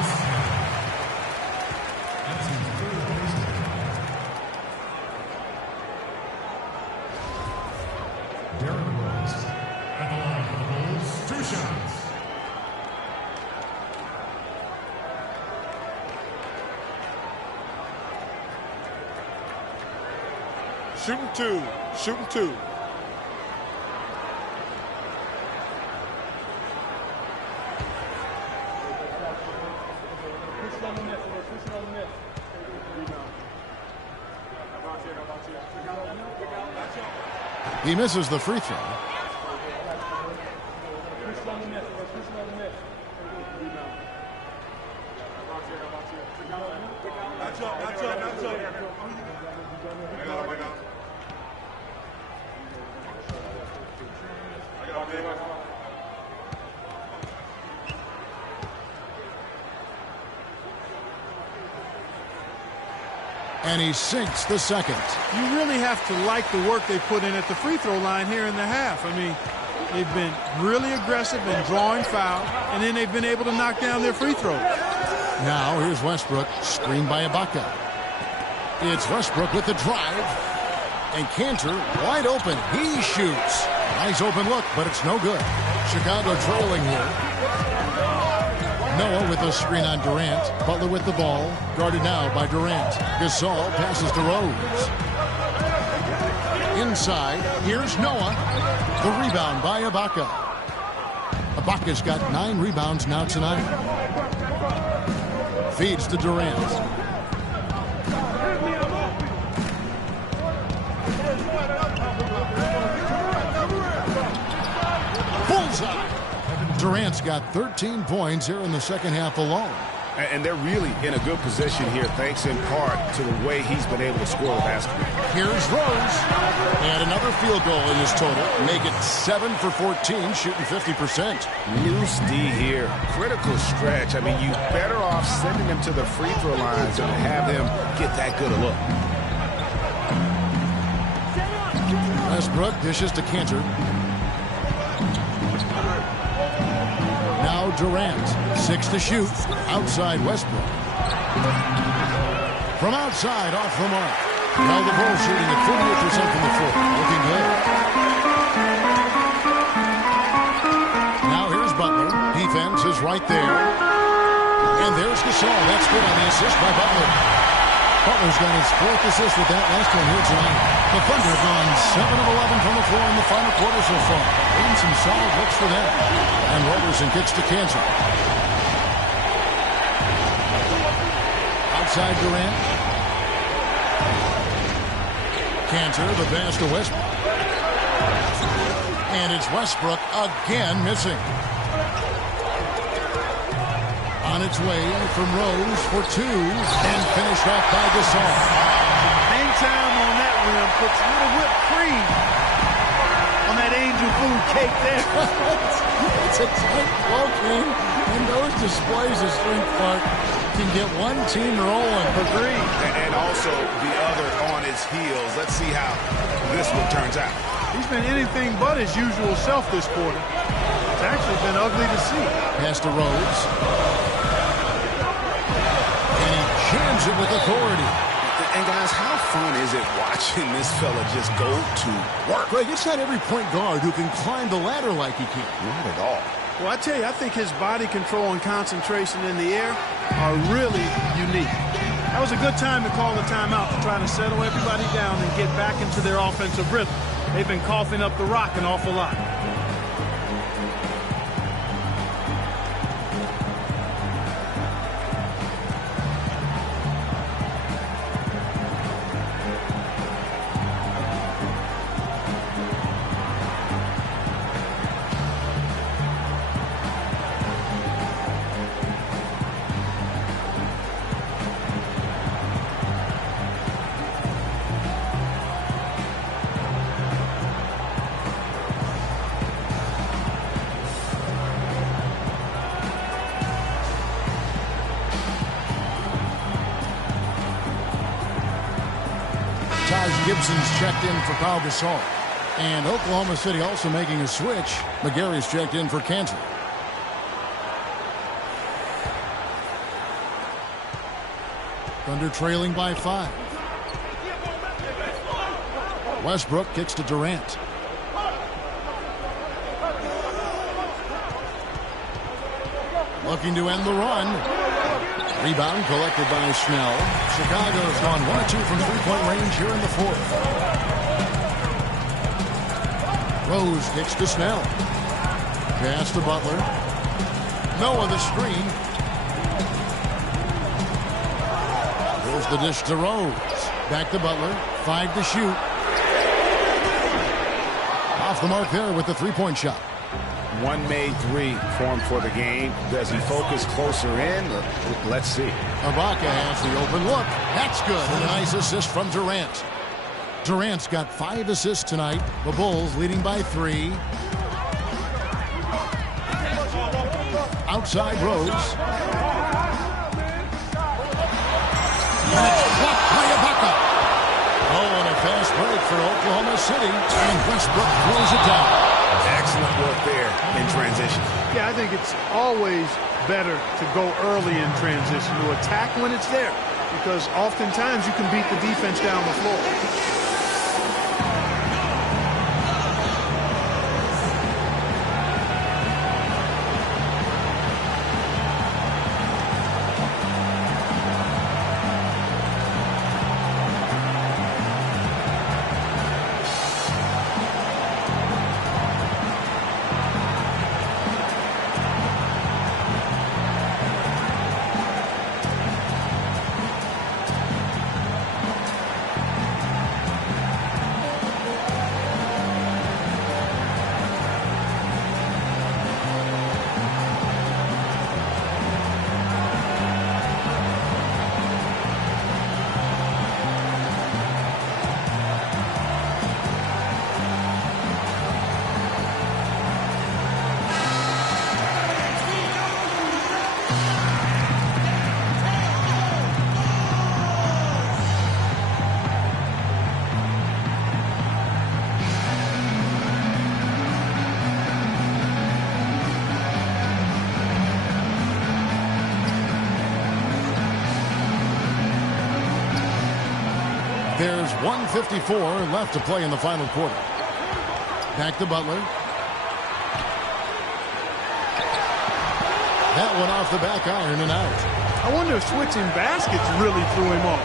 Derrick Rose at the line for the Bulls, 2 shots. Shooting 2. Shooting 2. He misses the free throw. And he sinks the second. You really have to like the work they put in at the free throw line here in the half. I mean, they've been really aggressive in drawing foul, and then they've been able to knock down their free throws. Now here's Westbrook, screened by Ibaka. It's Westbrook with the drive. And Kanter wide open. He shoots. Nice open look, but it's no good. Chicago trailing here. Noah with a screen on Durant. Butler with the ball. Guarded now by Durant. Gasol passes to Rose. Inside, here's Noah. The rebound by Ibaka. Ibaka's got 9 rebounds now tonight. Feeds to Durant. Bullseye. Durant's got 13 points here in the second half alone. And they're really in a good position here, thanks in part to the way he's been able to score the basketball. Here's Rose. And another field goal in his total. Make it 7 for 14, shooting 50%. Loose D here. Critical stretch. I mean, you better off sending him to the free throw lines than to have him get that good a look. Westbrook dishes to Cantor. Now Durant. 6 to shoot. Outside Westbrook. From outside, off the mark. Now the Bulls shooting at 48% from the floor. Looking good. Now here's Butler. Defense is right there. And there's Gasol. That's good on the assist by Butler. Butler's got his 4th assist with that last one here tonight. The Thunder have gone 7 of 11 from the floor in the final quarter so far. And some solid looks for them. And Roberson kicks to Cantor. Outside Durant. Cantor, the pass to Westbrook. And it's Westbrook again missing. On its way from Rose for 2 and finished off by Gasol. Hang time on that rim puts a little whipped cream on that angel food cake there. It's a tight ball game, and those displays of strength, Clark, can get one team rolling. Agreed. And also the other on his heels. Let's see how this one turns out. He's been anything but his usual self this quarter. It's actually been ugly to see. Pass to Rose. And he jams it with authority. And guys, how fun is it watching this fella just go to work? Greg, it's not every point guard who can climb the ladder like he can. Not at all. Well, I tell you, I think his body control and concentration in the air are really unique. That was a good time to call the timeout to try to settle everybody down and get back into their offensive rhythm. They've been coughing up the rock an awful lot. Gibson's checked in for Pau Gasol. And Oklahoma City also making a switch. McGary's checked in for Cantor. Thunder trailing by 5. Westbrook kicks to Durant. Looking to end the run. Rebound collected by Snell. Chicago's gone 1 of 2 from three-point range here in the 4th. Rose kicks to Snell. Pass to Butler. Noah the screen. Here's the dish to Rose. Back to Butler. 5 to shoot. Off the mark there with the three-point shot. One made 3 for him for the game. Does he focus closer in? Let's see. Ibaka has the open look. That's good. And a nice assist from Durant. Durant's got 5 assists tonight. The Bulls leading by 3. Outside Rose. And it's blocked by Ibaka. Oh, and a fast break for Oklahoma City. And Westbrook throws it down. Excellent work there in transition. Yeah, I think it's always better to go early in transition, to attack when it's there, because oftentimes you can beat the defense down the floor. There's 1:54 left to play in the final quarter. Back to Butler. That one off the back iron and out. I wonder if switching baskets really threw him off.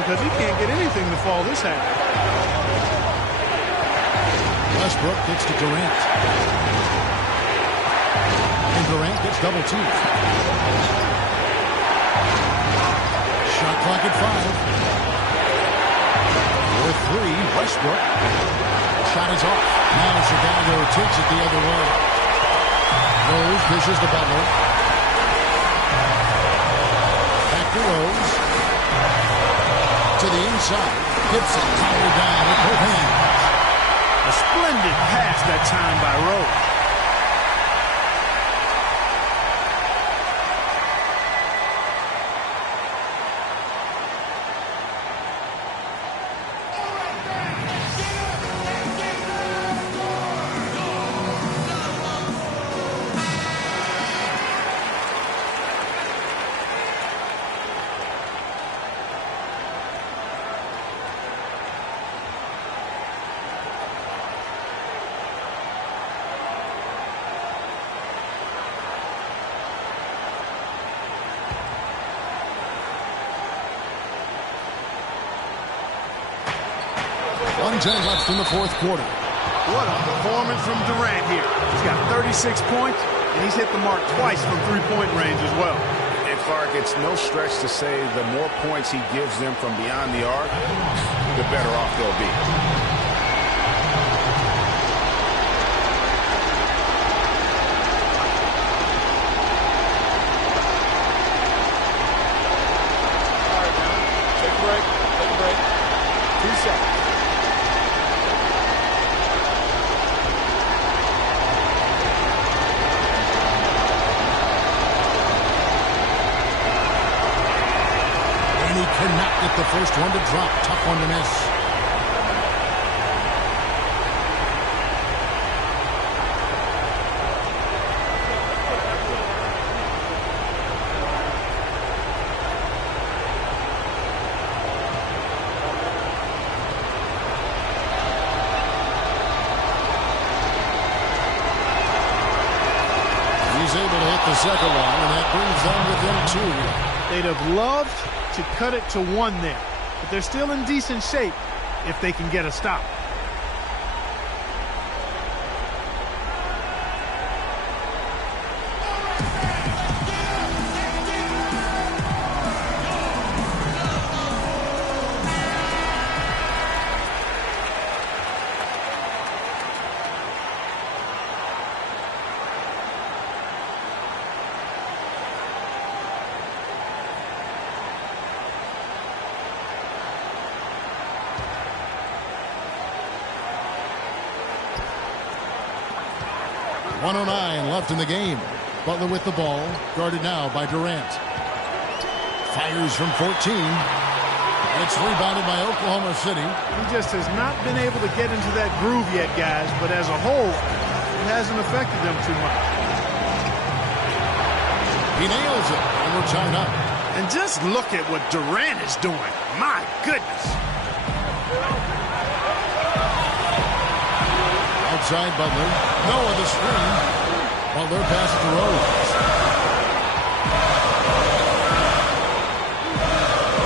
Because he can't get anything to fall this half. Westbrook gets to Durant. And Durant gets double teamed. Shot clock at 5. With 3, Westbrook. Shot is off. Now Chicago takes it the other way. Rose dishes to Butler. Back to Rose. To the inside. Hits it. Power down with both hands. A splendid pass that time by Rose. One-10 left in the fourth quarter. What a performance from Durant here. He's got 36 points, and he's hit the mark twice from three-point range as well. And Clark, it's no stretch to say the more points he gives them from beyond the arc, the better off they'll be. Take a break. Take a break. 2 seconds. He cannot get the first one to drop. Tough one to miss. He's able to hit the second one, and that brings them within 2. They'd have loved to cut it to 1 there, but they're still in decent shape if they can get a stop. Left in the game. Butler with the ball, guarded now by Durant. Fires from 14. It's rebounded by Oklahoma City. He just has not been able to get into that groove yet, guys, but as a whole, it hasn't affected them too much. He nails it, and we're tied up. And just look at what Durant is doing. My goodness. Outside Butler. Noah the screen. Butler passes to Rose.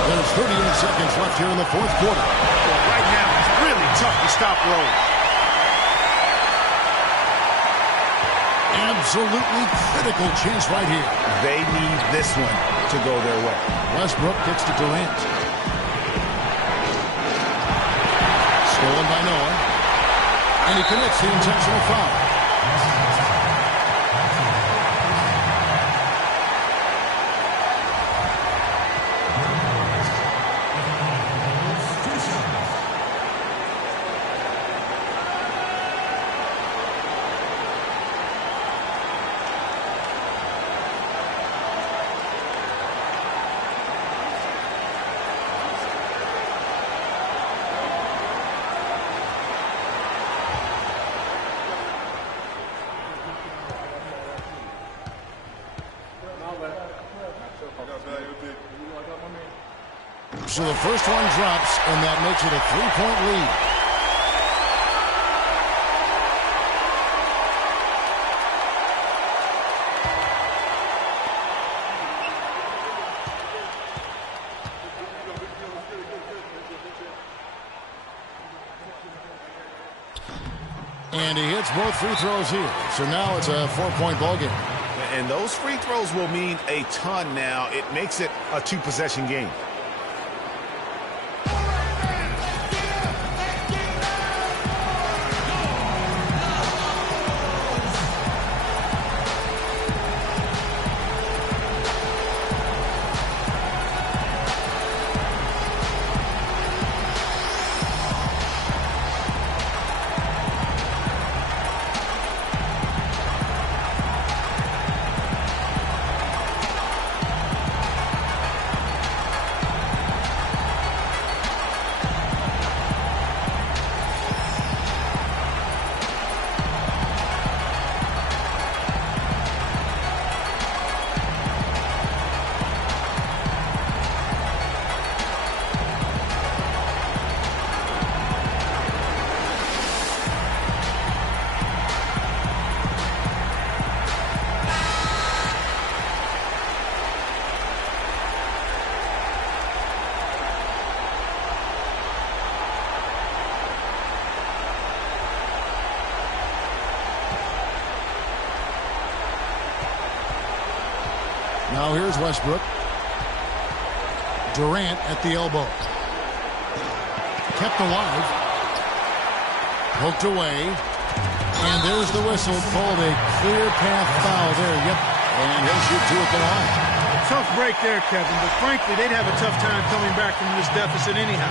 There's 38 seconds left here in the fourth quarter. Well, right now, it's really tough to stop Rose. Absolutely critical chance right here. They need this one to go their way. Westbrook gets to Durant. Stolen by Noah. And he commits the intentional foul. So the first one drops, and that makes it a 3-point lead. And he hits both free throws here. So now it's a 4-point ball game. And those free throws will mean a ton now. It makes it a 2-possession game. Now here's Westbrook. Durant at the elbow. Kept alive. Poked away. And there's the whistle. Called a clear path foul there. Yep. And he'll shoot two at the line. A tough break there, Kevin. But frankly, they'd have a tough time coming back from this deficit anyhow.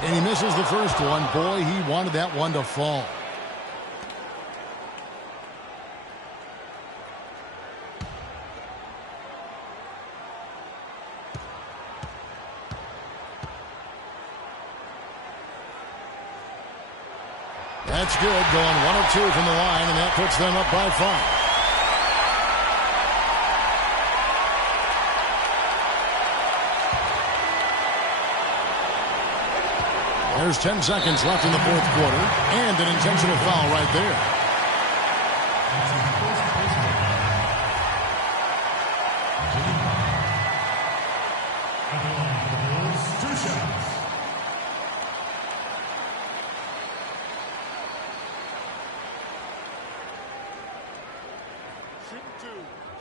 And he misses the first one. Boy, he wanted that one to fall. That's good. Going 1 of 2 from the line, and that puts them up by 5. There's 10 seconds left in the fourth quarter, and an intentional foul right there.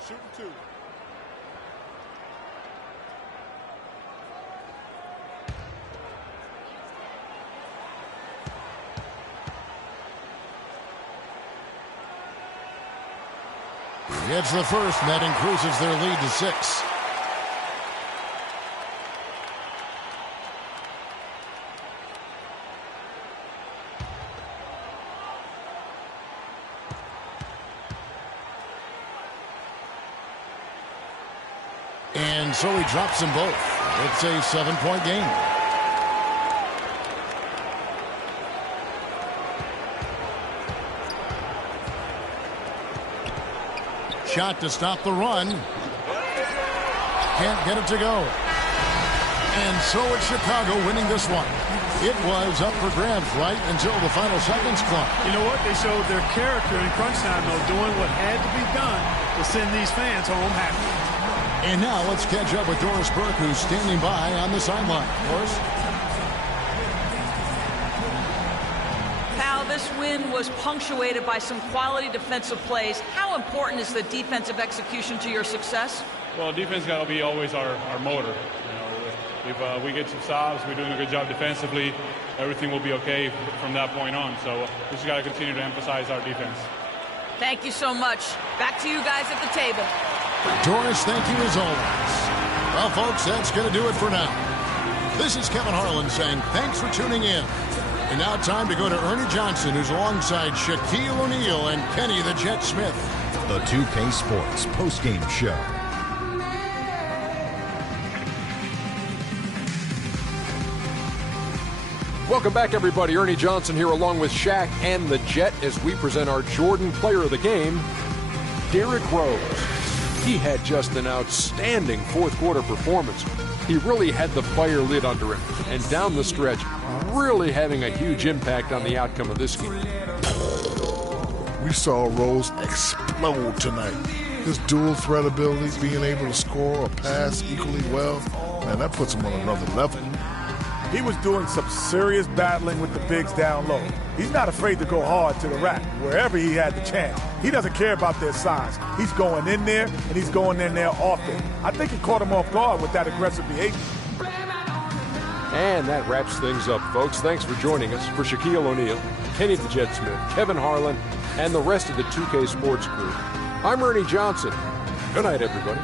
Shooting two. It's the first, and that increases their lead to 6. And so he drops them both. It's a 7-point game. Shot to stop the run. Can't get it to go. And so it's Chicago winning this one. It was up for grabs right until the final seconds clock. You know what? They showed their character in crunch time, though, doing what had to be done to send these fans home happy. And now let's catch up with Doris Burke, who's standing by on the sideline. Doris? This win was punctuated by some quality defensive plays. How important is the defensive execution to your success? Well, defense got to be always our motor. You know, if we get some stops, we're doing a good job defensively, everything will be okay from that point on. So we just got to continue to emphasize our defense. Thank you so much. Back to you guys at the table. Doris, thank you as always. Well, folks, that's going to do it for now. This is Kevin Harlan saying thanks for tuning in. And now time to go to Ernie Johnson, who's alongside Shaquille O'Neal and Kenny the Jet Smith. The 2K Sports postgame show. Welcome back, everybody. Ernie Johnson here along with Shaq and the Jet as we present our Jordan Player of the Game, Derrick Rose. He had just an outstanding fourth-quarter performance. He really had the fire lit under him, and down the stretch, really having a huge impact on the outcome of this game. We saw Rose explode tonight. His dual threat ability, being able to score or pass equally well, man, that puts him on another level. He was doing some serious battling with the bigs down low. He's not afraid to go hard to the rack wherever he had the chance. He doesn't care about their size. He's going in there, and he's going in there often. I think he caught him off guard with that aggressive behavior. And that wraps things up, folks. Thanks for joining us. For Shaquille O'Neal, Kenny the Jet Smith, Kevin Harlan, and the rest of the 2K Sports crew, I'm Ernie Johnson. Good night, everybody.